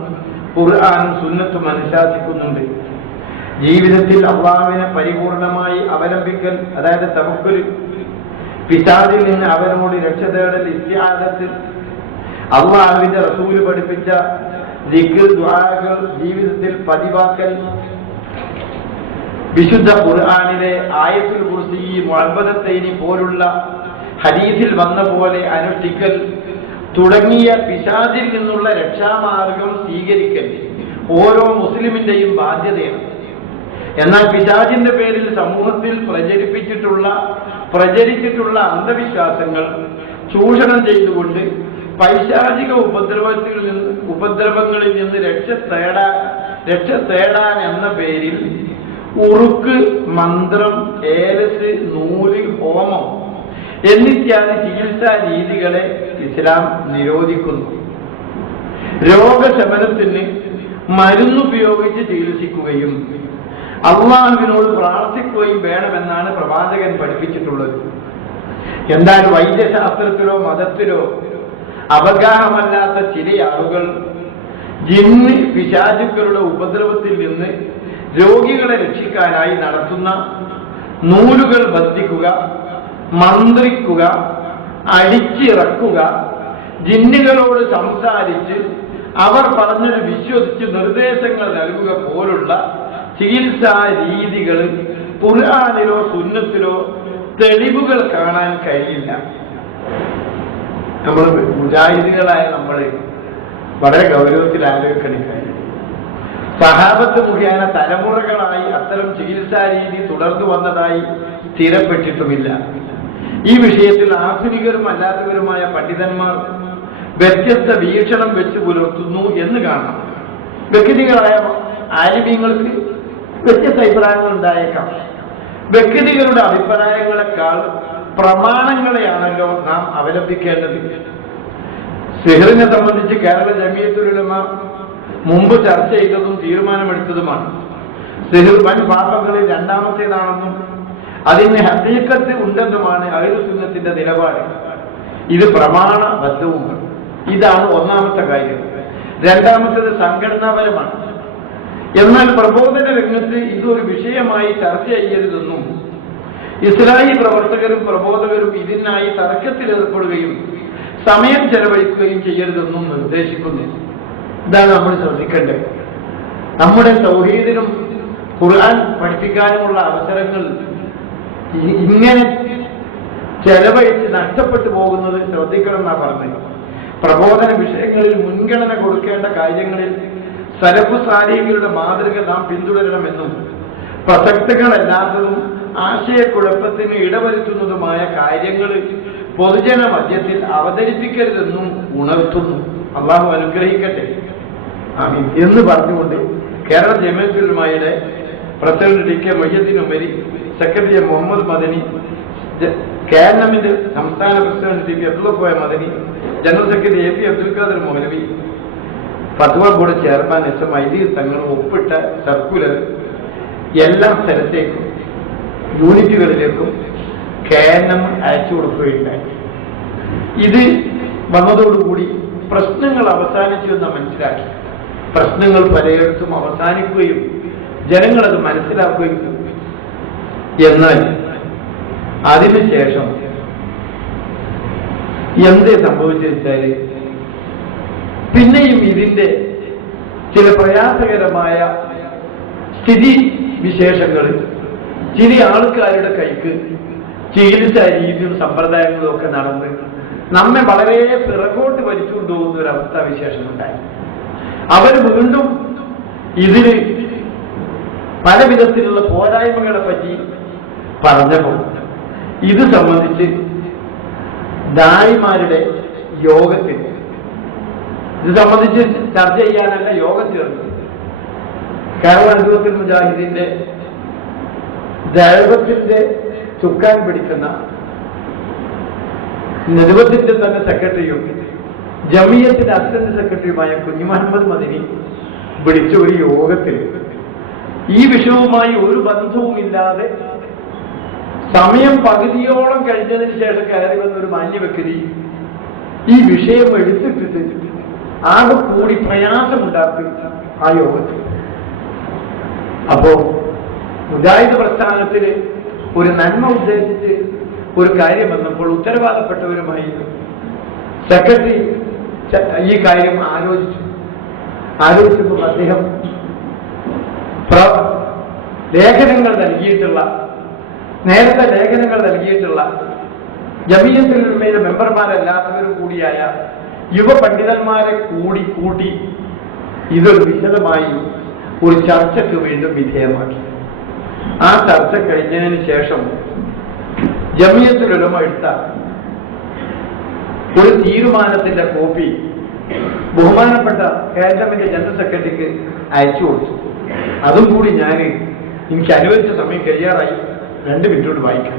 ഖുർആനും സുന്നത്തും അനുശാസിക്കുന്നുണ്ട്. ജീവിതത്തിൽ അല്ലാഹുവിനെ പരിപൂർണമായി അവലംബിക്കൽ, അതായത് തവക്കുൽ, പിശാചിൽ നിന്ന് അവനോട് രക്ഷ തേടൽ, ഇസ്തിആദത്ത്, അല്ലാഹുവിന്റെ റസൂല് പഠിപ്പിച്ച ദിക്ർ, ദുആകൾ ജീവിതത്തിൽ പതിവാക്കൽ, വിശുദ്ധ ഖുർആനിലെ ആയത്തുൽ കുർസി, മുഅവ്വദത്തൈനി പോലുള്ള ഹദീസിൽ വന്ന പോലെ അനുഷ്ഠിക്കൽ തുടങ്ങിയ പിശാചിൽ നിന്നുള്ള രക്ഷാമാർഗം സ്വീകരിക്കൽ ഓരോ മുസ്ലിമിന്റെയും ബാധ്യതയാണ്. എന്നാൽ പിശാചിന്റെ പേരിൽ സമൂഹത്തിൽ പ്രചരിച്ചിട്ടുള്ള അന്ധവിശ്വാസങ്ങൾ ചൂഷണം ചെയ്തുകൊണ്ട് പൈശാചിക ഉപദ്രവങ്ങളിൽ നിന്ന് രക്ഷ തേടാൻ എന്ന പേരിൽ ഉറുക്ക്, മന്ത്രം, ഏലസ്, നൂല്, ഹോമം എന്നിത്യാദി ചികിത്സാ രീതികളെ ഇസ്ലാം നിരോധിക്കുന്നു. രോഗശമനത്തിന് മരുന്നുപയോഗിച്ച് ചികിത്സിക്കുകയും അള്ളാഹുവിനോട് പ്രാർത്ഥിക്കുകയും വേണമെന്നാണ് പ്രവാചകൻ പഠിപ്പിച്ചിട്ടുള്ളത്. എന്നാൽ വൈദ്യശാസ്ത്രത്തിലോ മതത്തിലോ അവഗാഹമല്ലാത്ത ചില ആളുകൾ ജിന്ന്, പിശാചുക്കളുടെ ഉപദ്രവത്തിൽ നിന്ന് രോഗികളെ രക്ഷിക്കാനായി നടത്തുന്ന നൂലുകൾ ബന്ധിക്കുക, മന്ത്രിക്കുക, അടിച്ചിറക്കുക, ജിന്നുകളോട് സംസാരിച്ച് അവർ പറഞ്ഞത് വിശ്വസിച്ച് നിർദ്ദേശങ്ങൾ നൽകുക പോലുള്ള ചികിത്സാ രീതികൾ ഖുർആനിലോ സുന്നത്തിലോ തെളിവുകൾ കാണാൻ കഴിയില്ല. നമ്മൾ മുജാഹിദുകളായ നമ്മൾ വളരെ ഗൗരവത്തിൽ ആലോചിക്കണം. സഹാബത്ത് മുഖേന തലമുറകളായി അത്തരം ചികിത്സാ രീതി തുടർന്നു വന്നതായി സ്ഥിരപ്പെട്ടിട്ടുമില്ല. ഈ വിഷയത്തിൽ ആധുനികരും അല്ലാത്തവരുമായ പണ്ഡിതന്മാർ വ്യത്യസ്ത വീക്ഷണം വെച്ച് പുലർത്തുന്നു എന്ന് കാണാം. വ്യക്തികളായ ആലിമീങ്ങൾക്ക് വ്യത്യസ്ത അഭിപ്രായങ്ങൾ ഉണ്ടായേക്കാം. വ്യക്തികളുടെ അഭിപ്രായങ്ങളെക്കാൾ പ്രമാണങ്ങളെയാണല്ലോ നാം അവലംബിക്കേണ്ടത്. സിഹറിനെ സംബന്ധിച്ച് കേരള ജമിയത്തുൽ ഉലമ മുമ്പ് ചർച്ച ചെയ്തതും തീരുമാനമെടുത്തതുമാണ്. സിഹർ വൻ പാപങ്ങളിൽ രണ്ടാമത്തേതാണെന്നും അതിന് ഹഖീഖത്ത് ഉണ്ടെന്നുമാണ് അഹ്ലുസുന്നത്തിന്റെ നിലപാട്. ഇത് പ്രമാണബദ്ധവുമാണ്. ഇതാണ് ഒന്നാമത്തെ കാര്യം. രണ്ടാമത്തേത് സംഘടനാപരമാണ്. എന്നാൽ പ്രബോധന രംഗത്ത് ഇതൊരു വിഷയമായി ചർച്ച ചെയ്യരുതെന്നും ഇസ്ലാഹി പ്രവർത്തകരും പ്രബോധകരും ഇതിനായി തർക്കത്തിലേർപ്പെടുകയും സമയം ചെലവഴിക്കുകയും ചെയ്യരുതെന്നും നിർദ്ദേശിക്കുന്നു. ഇതാണ് നമ്മൾ ശ്രദ്ധിക്കേണ്ടത്. നമ്മുടെ തൗഹീദിനും ഖുർആൻ പഠിപ്പിക്കാനുമുള്ള അവസരങ്ങൾ ഇങ്ങനെ ചെലവഴിച്ച് നഷ്ടപ്പെട്ടു പോകുന്നത് ശ്രദ്ധിക്കണം എന്നാ പറഞ്ഞത്. പ്രബോധന വിഷയങ്ങളിൽ മുൻഗണന കൊടുക്കേണ്ട കാര്യങ്ങളിൽ സലഫു സാലിഹ്യങ്ങളുടെ മാതൃക നാം പിന്തുടരണമെന്നും പ്രസക്തങ്ങളല്ലാത്തതും ആശയക്കുഴപ്പത്തിന് ഇടവരുത്തുന്നതുമായ കാര്യങ്ങൾ പൊതുജന മധ്യത്തിൽ അവതരിപ്പിക്കരുതെന്നും ഉണർത്തുന്നു. അള്ളാഹു അനുഗ്രഹിക്കട്ടെ, ആമീൻ എന്ന് പറഞ്ഞുകൊണ്ട് കേരള ജമിയത്തുൽ ഉലമയുടെ president T K Moideen Umari, secretary Muhammad Madani, KNMന്റെ സംസ്ഥാന president T P Abdulla Madani, general secretary A P Abdul Khader Moulavi, ഫത്വ ബോർഡ് ചെയർമാൻ SM ഐദീർ തങ്ങൾ ഒപ്പിട്ട സർക്കുലർ എല്ലാ സ്ഥലത്തേക്കും യൂണിറ്റുകളിലേക്കും KNM അയച്ചു കൊടുക്കുകയുണ്ടായി. ഇത് വന്നതോടുകൂടി പ്രശ്നങ്ങൾ അവസാനിച്ചു എന്ന് മനസ്സിലാക്കി. പ്രശ്നങ്ങൾ പലയിടത്തും അവസാനിക്കുകയും ജനങ്ങളത് മനസ്സിലാക്കുകയും ചെയ്തു. എന്നാൽ അതിനുശേഷം എന്ത് സംഭവിച്ചാല് പിന്നെയും ഇതിന്റെ ചില പ്രയാസകരമായ സ്ഥിതി വിശേഷങ്ങൾ ചില ആൾക്കാരുടെ കൈക്ക് ചികിത്സാ രീതിയും സമ്പ്രദായങ്ങളും ഒക്കെ നടന്ന് നമ്മെ വളരെ പിറകോട്ട് വലിച്ചുകൊണ്ടുപോകുന്ന ഒരു അവസ്ഥാവിശേഷമുണ്ടായി. അവർ വീണ്ടും ഇതിന് പല വിധത്തിലുള്ള പോരായ്മകളെ പറ്റി പറഞ്ഞപ്പോൾ ഇത് സംബന്ധിച്ച് ദായിമാരുടെ യോഗത്തിൽ ഇത് സംബന്ധിച്ച് ചർച്ച ചെയ്യാനല്ല യോഗം ചേർന്നു. കേരള അൻസുറത്തുൽ മുജാഹിദീന്റെ ദൈവത്തിന്റെ ചുക്കാൻ പിടിക്കുന്ന നെതുവത്തിന്റെ തന്നെ സെക്രട്ടറിയും ജമിയത്തിന്റെ അസിസ്റ്റന്റ് സെക്രട്ടറിയുമായ കുഞ്ഞു മുഹമ്മദ് മദനി വിളിച്ച ഒരു യോഗത്തിൽ ഈ വിഷയവുമായി ഒരു ബന്ധവുമില്ലാതെ സമയം പകുതിയോളം കഴിഞ്ഞതിന് ശേഷം കയറി വന്നൊരു മാന്യ വ്യക്തി ഈ വിഷയം എടുത്തിട്ടിട്ട് ആകെ കൂടി പ്രയാസമുണ്ടാക്കി ആ യോഗത്തിൽ. അപ്പോ മുജാഹിദ് പ്രസ്ഥാനത്തിൽ ഒരു നന്മ ഉദ്ദേശിച്ച് ഒരു കാര്യം വന്നപ്പോൾ ഉത്തരവാദപ്പെട്ടവരുമായി സെക്രട്ടറി ഈ കാര്യം ആലോചിച്ചപ്പോൾ അദ്ദേഹം ലേഖനങ്ങൾ നൽകിയിട്ടുള്ള ജമിയത്തുൽ ഉലമയുടെ മെമ്പർമാരല്ലാത്തവരും കൂടിയായ യുവ പണ്ഡിതന്മാരെ കൂട്ടി ഇതൊരു വിശദമായി ഒരു ചർച്ചയ്ക്ക് വീണ്ടും വിധേയമാക്കി. ആ ചർച്ച കഴിഞ്ഞതിന് ശേഷം ജമിയത്തുൽ ഉലമ എടുത്ത ഒരു തീരുമാനത്തിന്റെ കോപ്പി ബഹുമാനപ്പെട്ട KNMന്റെ ജനറൽ സെക്രട്ടറിക്ക് അയച്ചു കൊടുത്തു. അതും കൂടി ഞാൻ എനിക്ക് അനുവദിച്ച സമയം കഴിയാറായി, 2 മിനിറ്റോട് വായിക്കാം.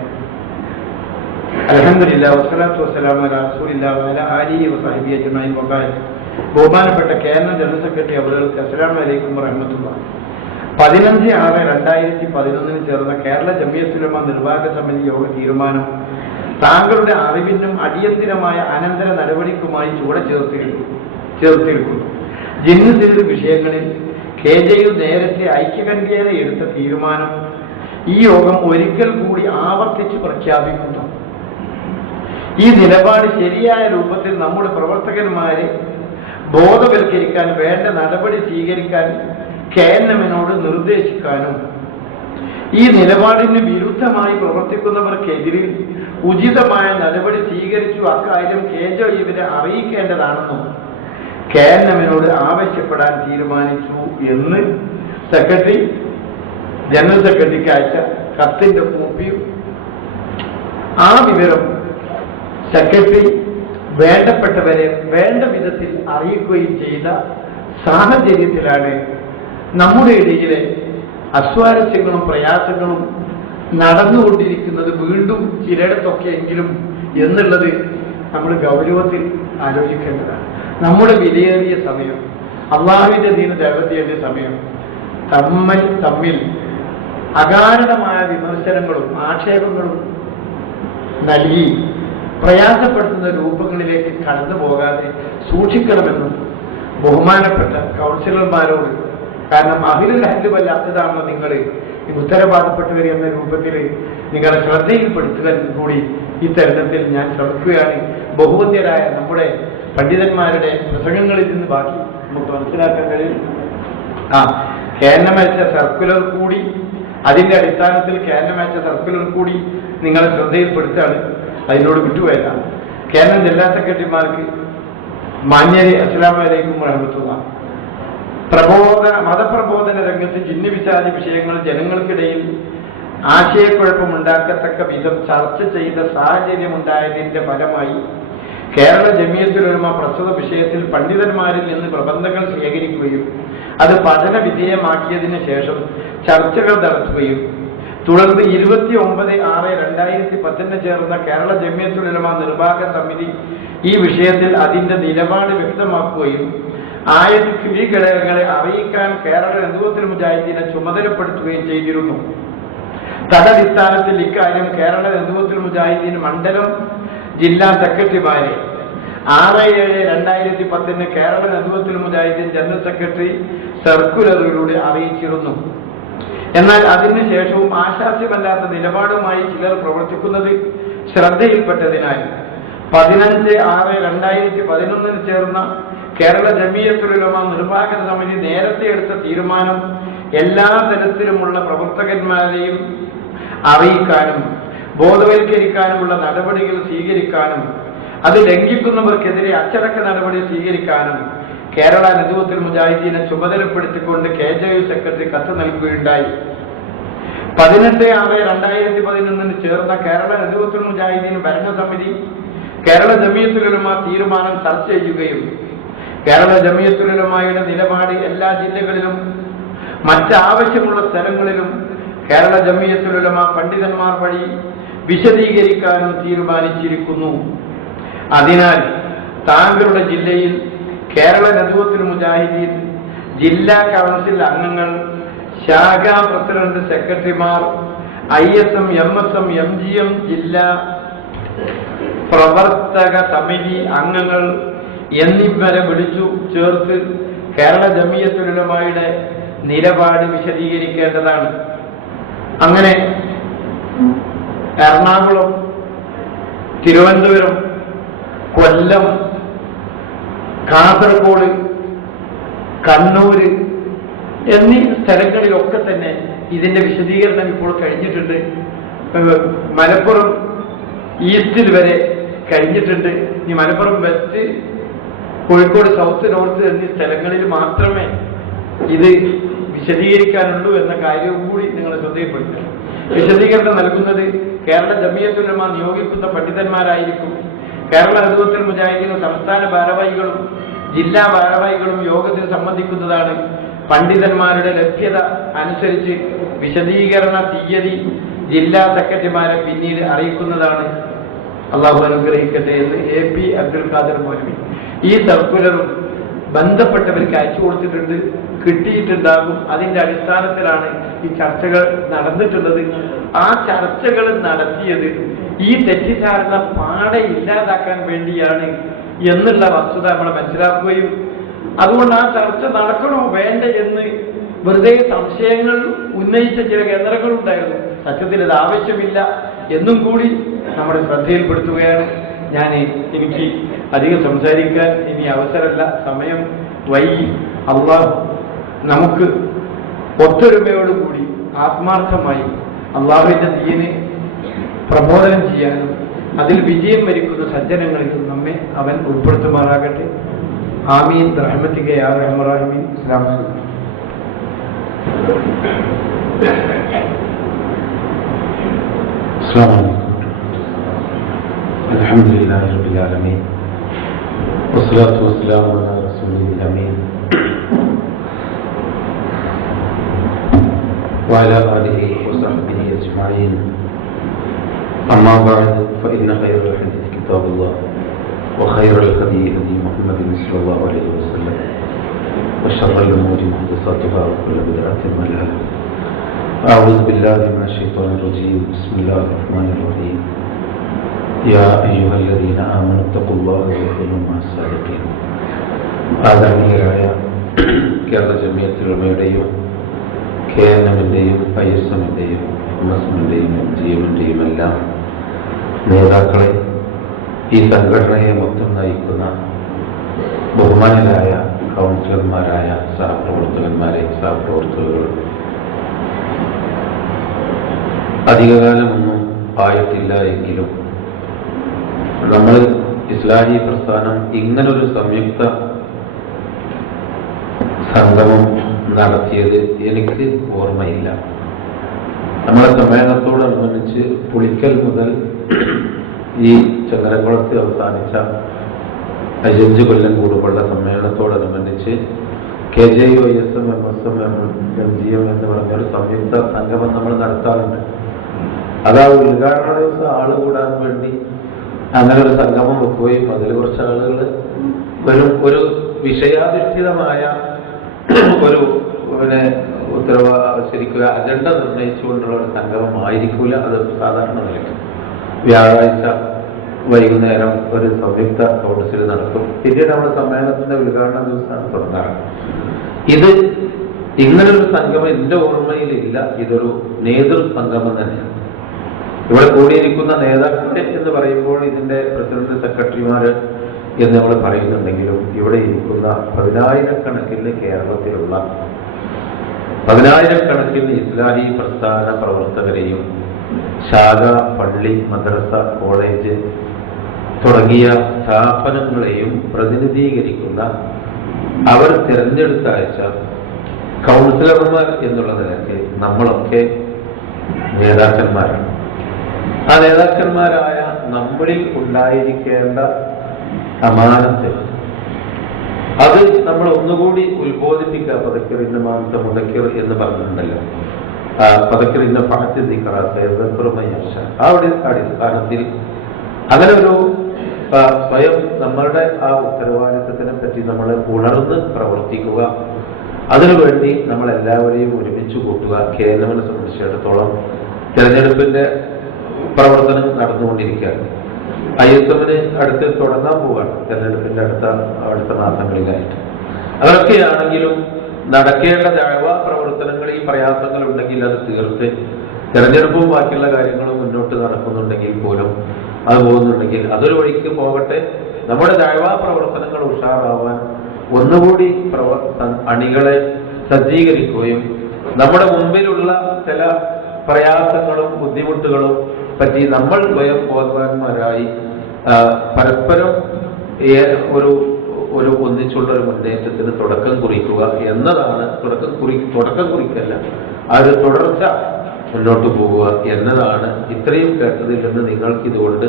അൽഹംദുലില്ലാഹി വസ്സലാത്തു വസ്സലാമു അലാ റസൂലില്ലാഹി വഅലാ ആലിഹി വസഹ്ബിഹി അജ്മഈൻ വബഅദ്. ബഹുമാനപ്പെട്ട കേരള ജനറൽ സെക്രട്ടറി അവർക്ക് അസ്സലാമു അലൈക്കും വറഹ്മത്തുള്ളാഹി. 15/6/2011 ചേർന്ന കേരള ജംഇയ്യത്തുൽ ഉലമ നിർവാഹക സമിതി യോഗ തീരുമാനം താങ്കളുടെ അറിവിനും അടിയന്തിരമായ അനന്തര നടപടിക്കുമായി ചുവടെ ചേർത്തിരിക്കുന്നു. ജിന്നുസിന്റെ വിഷയങ്ങളിൽ KJU നേരത്തെ ഐക്യകണ്ഠ്യേന എടുത്ത തീരുമാനം ഈ യോഗം ഒരിക്കൽ കൂടി ആവർത്തിച്ച് പ്രഖ്യാപിക്കുന്നു. ഈ നിലപാട് ശരിയായ രൂപത്തിൽ നമ്മുടെ പ്രവർത്തകന്മാരെ ബോധവൽക്കരിക്കാൻ വേണ്ട നടപടി സ്വീകരിക്കാൻ KNMനോട് നിർദ്ദേശിക്കാനും ഈ നിലപാടിന് വിരുദ്ധമായി പ്രവർത്തിക്കുന്നവർക്കെതിരിൽ ഉചിതമായ നടപടി സ്വീകരിച്ചു അക്കാര്യം KJUവിനെ അറിയിക്കേണ്ടതാണെന്നും KNMനോട് ആവശ്യപ്പെടാൻ തീരുമാനിച്ചു എന്ന് ജനറൽ സെക്രട്ടറിക്ക് അയച്ച കത്തിന്റെ കോപ്പിയും ആ വിവരം സെക്രട്ടറി വേണ്ടപ്പെട്ടവരെ വേണ്ട വിധത്തിൽ അറിയിക്കുകയും ചെയ്ത സാഹചര്യത്തിലാണ് നമ്മുടെ ഇടയിലെ അസ്വാരസ്യങ്ങളും പ്രയാസങ്ങളും നടന്നുകൊണ്ടിരിക്കുന്നത് വീണ്ടും ചിലയിടത്തൊക്കെ എങ്കിലും എന്നുള്ളത് നമ്മൾ ഗൗരവത്തിൽ ആലോചിക്കേണ്ടതാണ്. നമ്മുടെ വിലയേറിയ സമയം, അള്ളാഹുവിന്റെ ദീന് ദൈവത്തിന്റെ സമയം തമ്മിൽ അകാരണമായ വിമർശനങ്ങളും ആക്ഷേപങ്ങളും നൽകി പ്രയാസപ്പെടുത്തുന്ന രൂപങ്ങളിലേക്ക് കടന്നു പോകാതെ സൂക്ഷിക്കണമെന്നും ബഹുമാനപ്പെട്ട കൗൺസിലർമാരോട്, കാരണം അഹിലുൽ ഹജ്ജല്ലാത്തതാണല്ലോ നിങ്ങൾ ഉത്തരവാദപ്പെട്ടവർ എന്ന രൂപത്തിൽ നിങ്ങളെ ശ്രദ്ധയിൽപ്പെടുത്തുവാൻ കൂടി ഈ തരുണത്തിൽ ഞാൻ ശ്രമിക്കുകയാണ്. ബഹുവന്യരായ നമ്മുടെ പണ്ഡിതന്മാരുടെ പ്രസംഗങ്ങളിൽ നിന്ന് ബാക്കി നമുക്ക് മനസ്സിലാക്കാൻ കഴിയും. KNM അയച്ച സർക്കുലർ കൂടി, അതിന്റെ അടിസ്ഥാനത്തിൽ KNM അയച്ച സർക്കുലർ കൂടി നിങ്ങളെ ശ്രദ്ധയിൽപ്പെടുത്താണ്. അതിനോട് വിട്ടുപോയതാണ്. KNM ജില്ലാ സെക്രട്ടറിമാർക്ക് മാന്യരെ അസ്സലാമു അലൈക്കും വറഹ്മത്തുള്ളാഹി. മതപ്രബോധന രംഗത്ത് ജിന്നുപിശാചി വിഷയങ്ങൾ ജനങ്ങൾക്കിടയിൽ ആശയക്കുഴപ്പമുണ്ടാക്കത്തക്ക വിധം ചർച്ച ചെയ്ത സാഹചര്യമുണ്ടായതിന്റെ ഫലമായി കേരള ജംഇയ്യത്തുൽ ഉലമ പ്രസ്തുത വിഷയത്തിൽ പണ്ഡിതന്മാരിൽ നിന്ന് പ്രബന്ധങ്ങൾ ശേഖരിക്കുകയും അത് പഠന വിധേയമാക്കിയതിനു ശേഷം ചർച്ചകൾ നടത്തുകയും തുടർന്ന് 29/6/2010 ചേർന്ന കേരള ജംഇയ്യത്തുൽ ഉലമ നിർവാഹക സമിതി ഈ വിഷയത്തിൽ അതിന്റെ നിലപാട് വ്യക്തമാക്കുകയും ആയത് ഘടകങ്ങളെ അറിയിക്കാൻ കേരള നദുവത്തുൽ മുജാഹിദീനെ ചുമതലപ്പെടുത്തുകയും ചെയ്തിരുന്നു. തദടിസ്ഥാനത്തിൽ ഇക്കാര്യം കേരള നദുവത്തുൽ മുജാഹിദീൻ മണ്ഡലം ജില്ലാ സെക്രട്ടറിമാരെ 6/7/2010 കേരള നദുവത്തുൽ മുജാഹിദീൻ ജനറൽ സെക്രട്ടറി സർക്കുലറിലൂടെ അറിയിച്ചിരുന്നു. എന്നാൽ അതിനുശേഷവും ആശാസ്യമല്ലാത്ത നിലപാടുമായി ചിലർ പ്രവർത്തിക്കുന്നത് ശ്രദ്ധയിൽപ്പെട്ടതിനാൽ 15/6/2011 ചേർന്ന കേരള ജംഇയ്യത്തുൽ ഉലമ നിർവാഹക സമിതി നേരത്തെ എടുത്ത തീരുമാനം എല്ലാ തരത്തിലുമുള്ള പ്രവർത്തകന്മാരെയും അറിയിക്കാനും ബോധവൽക്കരിക്കാനുമുള്ള നടപടികൾ സ്വീകരിക്കാനും അത് ലംഘിക്കുന്നവർക്കെതിരെ അച്ചടക്ക നടപടി സ്വീകരിക്കാനും കേരള നദുവത്തുൽ മുജാഹിദീനെ ചുമതലപ്പെടുത്തിക്കൊണ്ട് KJU സെക്രട്ടറി കത്ത് നൽകുകയുണ്ടായി. 18/6/2011 ചേർന്ന കേരള നദുവത്തുൽ മുജാഹിദീൻ ഭരണസമിതി കേരള ജംഇയ്യത്തുൽ ഉലമ തീരുമാനം ചർച്ച ചെയ്യുകയും കേരള ജംഇയ്യത്തുൽ ഉലമയുടെ നിലപാട് എല്ലാ ജില്ലകളിലും മറ്റാവശ്യമുള്ള സ്ഥലങ്ങളിലും കേരള ജംഇയ്യത്തുൽ ഉലമ പണ്ഡിതന്മാർ വഴി വിശദീകരിക്കാനും തീരുമാനിച്ചിരിക്കുന്നു. അതിനാൽ താങ്കളുടെ ജില്ലയിൽ കേരള നദുവത്തുൽ മുജാഹിദീൻ ജില്ലാ കൗൺസിൽ അംഗങ്ങൾ, ശാഖാ പ്രസിഡന്റ്, സെക്രട്ടറിമാർ, ISM, MSM, MGM ജില്ലാ പ്രവർത്തക സമിതി അംഗങ്ങൾ എന്നിവരെ വിളിച്ചു ചേർത്ത് കേരള ജംഇയ്യത്തുൽ ഉലമയുടെ നിലപാട് വിശദീകരിക്കേണ്ടതാണ്. അങ്ങനെ എറണാകുളം, തിരുവനന്തപുരം, കൊല്ലം, കാസർഗോഡ്, കണ്ണൂര് എന്നീ സ്ഥലങ്ങളിലൊക്കെ തന്നെ ഇതിന്റെ വിശദീകരണം ഇപ്പോൾ കഴിഞ്ഞിട്ടുണ്ട്. മലപ്പുറം ഈസ്റ്റിൽ വരെ കഴിഞ്ഞിട്ടുണ്ട്. ഈ Malappuram west, Kozhikode south, north എന്നീ സ്ഥലങ്ങളിൽ മാത്രമേ ഇത് വിശദീകരിക്കാനുള്ളൂ എന്ന കാര്യവും കൂടി നിങ്ങൾ ശ്രദ്ധയിൽപ്പെടുത്തണം. വിശദീകരണം നൽകുന്നത് കേരള ജംഇയ്യത്തുൽ ഉലമ നിയോഗിക്കുന്ന പണ്ഡിതന്മാരായിരിക്കും. കേരള നദുവത്തുൽ മുജാഹിദീൻ സംസ്ഥാന ഭാരവാഹികളും ജില്ലാ ഭാരവാഹികളും യോഗത്തിൽ സംബന്ധിക്കുന്നതാണ്. പണ്ഡിതന്മാരുടെ ലഭ്യത അനുസരിച്ച് വിശദീകരണ തീയതി ജില്ലാ സെക്രട്ടറിമാരെ പിന്നീട് അറിയിക്കുന്നതാണ്. അള്ളാഹു അനുഗ്രഹിക്കട്ടെ എന്ന് AP അബ്ദുൽ ഖാദർ മൗലവി ഈ സർക്കുലറും ബന്ധപ്പെട്ടവർക്ക് അയച്ചു കൊടുത്തിട്ടുണ്ട്, കിട്ടിയിട്ടുണ്ടാകും. അതിന്റെ അടിസ്ഥാനത്തിലാണ് ഈ ചർച്ചകൾ നടന്നിട്ടുള്ളത്. ആ ചർച്ചകൾ നടത്തിയത് ഈ തെറ്റിദ്ധാരണ പാടെ ഇല്ലാതാക്കാൻ വേണ്ടിയാണ് എന്നുള്ള വസ്തുത നമ്മൾ മനസ്സിലാക്കുകയും അതുകൊണ്ട് ആ ചർച്ച നടക്കണോ വേണ്ട എന്ന് വെറുതെ സംശയങ്ങൾ ഉന്നയിച്ച ചില കേന്ദ്രങ്ങളുണ്ടായിരുന്നു. സത്യത്തിൽ ഇത് ആവശ്യമില്ല എന്നും കൂടി നമ്മുടെ ശ്രദ്ധയിൽപ്പെടുത്തുകയാണ്. എനിക്ക് അധികം സംസാരിക്കാൻ ഇനി അവസരമല്ല, സമയം വൈകി. അള്ളാഹു നമുക്ക് ഒത്തൊരുമയോടുകൂടി ആത്മാർത്ഥമായി അള്ളാഹുവിന്റെ ദീന് പ്രബോധനം ചെയ്യാനും അതിൽ വിജയം വരിക്കുന്ന സജ്ജനങ്ങളിൽ നമ്മെ അവൻ ഉൾപ്പെടുത്തുമാറാകട്ടെ. ആമീൻ റഹ്മത്തിക യാ റഹ്മാൻ റഹീം. അസ്സലാമു അലൈക്കും. السلام عليكم. الحمد لله رب العالمين والصلاة والسلام على رسوله الأمين وعلى آله وصحبه أجمعين. أما بعد فإن خير الحديث كتاب الله وخير الهدي هدي محمد صلى الله عليه وسلم وشر الأمور محدثاتها وكل بدعة ضلالة. أعوذ بالله من الشيطان الرجيم. بسم الله الرحمن الرحيم. يا أيها الذين آمنوا اتقوا الله وكونوا مع الصادقين. ആദരണീയരായ കേരള ജമിയത്തുലമയുടെയും KNM-ന്റെയും ISM-ന്റെയും MSM-ന്റെയും GM-ന്റെയും എല്ലാം നേതാക്കളെ, ഈ സംഘടനയെ മൊത്തം നയിക്കുന്ന ബഹുമാനരായ കൗൺസിലർമാരായ സഹപ്രവർത്തകന്മാരെ, സഹപ്രവർത്തകർ, അധികകാലമൊന്നും ആയിട്ടില്ല എങ്കിലും നമ്മൾ ഇസ്ലാഹി പ്രസ്ഥാനം ഇങ്ങനൊരു സംയുക്ത സംഗമം നടത്തിയത് എനിക്ക് ഓർമ്മയില്ല. നമ്മുടെ സമ്മേളനത്തോടനുബന്ധിച്ച് പുളിക്കൽ മുതൽ ഈ ചങ്ങരംകുളത്ത് അവസാനിച്ച 5 കൊല്ലം കൂടുമുള്ള സമ്മേളനത്തോടനുബന്ധിച്ച് KJUISM, MSM, MGM എന്ന് പറഞ്ഞൊരു സംയുക്ത സംഗമം നമ്മൾ നടത്താറുണ്ട്. അത് ആ ഉദ്ഘാടന ദിവസം ആള് കൂടാൻ വേണ്ടി അങ്ങനെ ഒരു സംഗമം വെക്കുകയും അതിൽ കുറച്ച് ആളുകൾ വരും. ഒരു വിഷയാധിഷ്ഠിതമായ ഒരു ശരിക്കും അജണ്ട നിർണയിച്ചുകൊണ്ടുള്ള ഒരു സംഗമമായിരിക്കില്ല. അത് സാധാരണ നിലയ്ക്ക് വ്യാഴാഴ്ച വൈകുന്നേരം ഒരു സംയുക്ത കൗൺസിൽ നടത്തും. പിന്നീട് നമ്മുടെ സമ്മേളനത്തിന്റെ ഉദ്ഘാടന ദിവസമാണ് തുടങ്ങാറ്. ഇത് ഇങ്ങനൊരു സംഗമം എന്റെ ഓർമ്മയിലില്ല. ഇതൊരു നേതൃ സംഗമം തന്നെയാണ്. ഇവിടെ കൂടിയിരിക്കുന്ന നേതാക്കളെ എന്ന് പറയുമ്പോൾ ഇതിന്റെ പ്രസിഡന്റ്, സെക്രട്ടറിമാര് എന്ന് നമ്മൾ പറയുന്നുണ്ടെങ്കിലും ഇവിടെ ഇരിക്കുന്ന 10,000-കണക്കിന് കേരളത്തിലുള്ള 10,000-കണക്കിന് ഇസ്ലാഹി പ്രസ്ഥാന പ്രവർത്തകരെയും ശാഖ, പള്ളി, മദ്രസ, കോളേജ് തുടങ്ങിയ സ്ഥാപനങ്ങളെയും പ്രതിനിധീകരിക്കുന്ന അവർ തിരഞ്ഞെടുത്ത അയച്ച കൗൺസിലർമാർ എന്നുള്ള നിലയ്ക്ക് നമ്മളൊക്കെ നേതാക്കന്മാരാണ്. ആ നേതാക്കന്മാരായ നമ്മളിൽ ഉണ്ടായിരിക്കേണ്ട അമാനത്ത് അത് നമ്മൾ ഒന്നുകൂടി ഉത്ബോധിപ്പിക്കുക. പദക്കിറിന്റെ മാനത്തെ മുടക്കിർ എന്ന് പറഞ്ഞിട്ടുണ്ടല്ലോ. പദക്കിറിന്റെ ആ ഒരു അടിസ്ഥാനത്തിൽ അങ്ങനെ ഒരു സ്വയം നമ്മളുടെ ആ ഉത്തരവാദിത്വത്തിനെ പറ്റി നമ്മൾ ഉണർന്ന് പ്രവർത്തിക്കുക. അതിനുവേണ്ടി നമ്മൾ എല്ലാവരെയും ഒരുമിച്ച് കൂട്ടുക. KNM-നെ സംബന്ധിച്ചിടത്തോളം തെരഞ്ഞെടുപ്പിന്റെ പ്രവർത്തനം നടന്നുകൊണ്ടിരിക്കുകയാണ്. ISM-ന് അടുത്ത് തുടങ്ങാൻ പോവുകയാണ് തെരഞ്ഞെടുപ്പിന്റെ അടുത്ത മാസങ്ങളിലായിട്ട്. അതൊക്കെയാണെങ്കിലും നടക്കേണ്ട ദഅവ പ്രവർത്തനങ്ങളിൽ പ്രയാസങ്ങൾ ഉണ്ടെങ്കിൽ അത് തീർത്ത് തെരഞ്ഞെടുപ്പും ബാക്കിയുള്ള കാര്യങ്ങളും മുന്നോട്ട് നടക്കുന്നുണ്ടെങ്കിൽ പോലും അത് പോകുന്നുണ്ടെങ്കിൽ അതൊരു വഴിക്ക് പോകട്ടെ. നമ്മുടെ ദഅവ പ്രവർത്തനങ്ങൾ ഉഷാറാവാൻ ഒന്നുകൂടി അണികളെ സജ്ജീകരിക്കുകയും നമ്മുടെ മുമ്പിലുള്ള ചില പ്രയാസങ്ങളും ബുദ്ധിമുട്ടുകളും പറ്റി നമ്മൾ സ്വയം ബോധവാന്മാരായി പരസ്പരം ഒരു ഒന്നിച്ചുള്ള ഒരു മുന്നേറ്റത്തിന് തുടക്കം കുറിക്കുക എന്നതാണ്. തുടക്കം കുറിക്കല്ല, ആ ഒരു തുടർച്ച മുന്നോട്ട് പോകുക എന്നതാണ് ഇത്രയും കേട്ടതിൽ നിന്ന് നിങ്ങൾക്ക് ഇതുകൊണ്ട്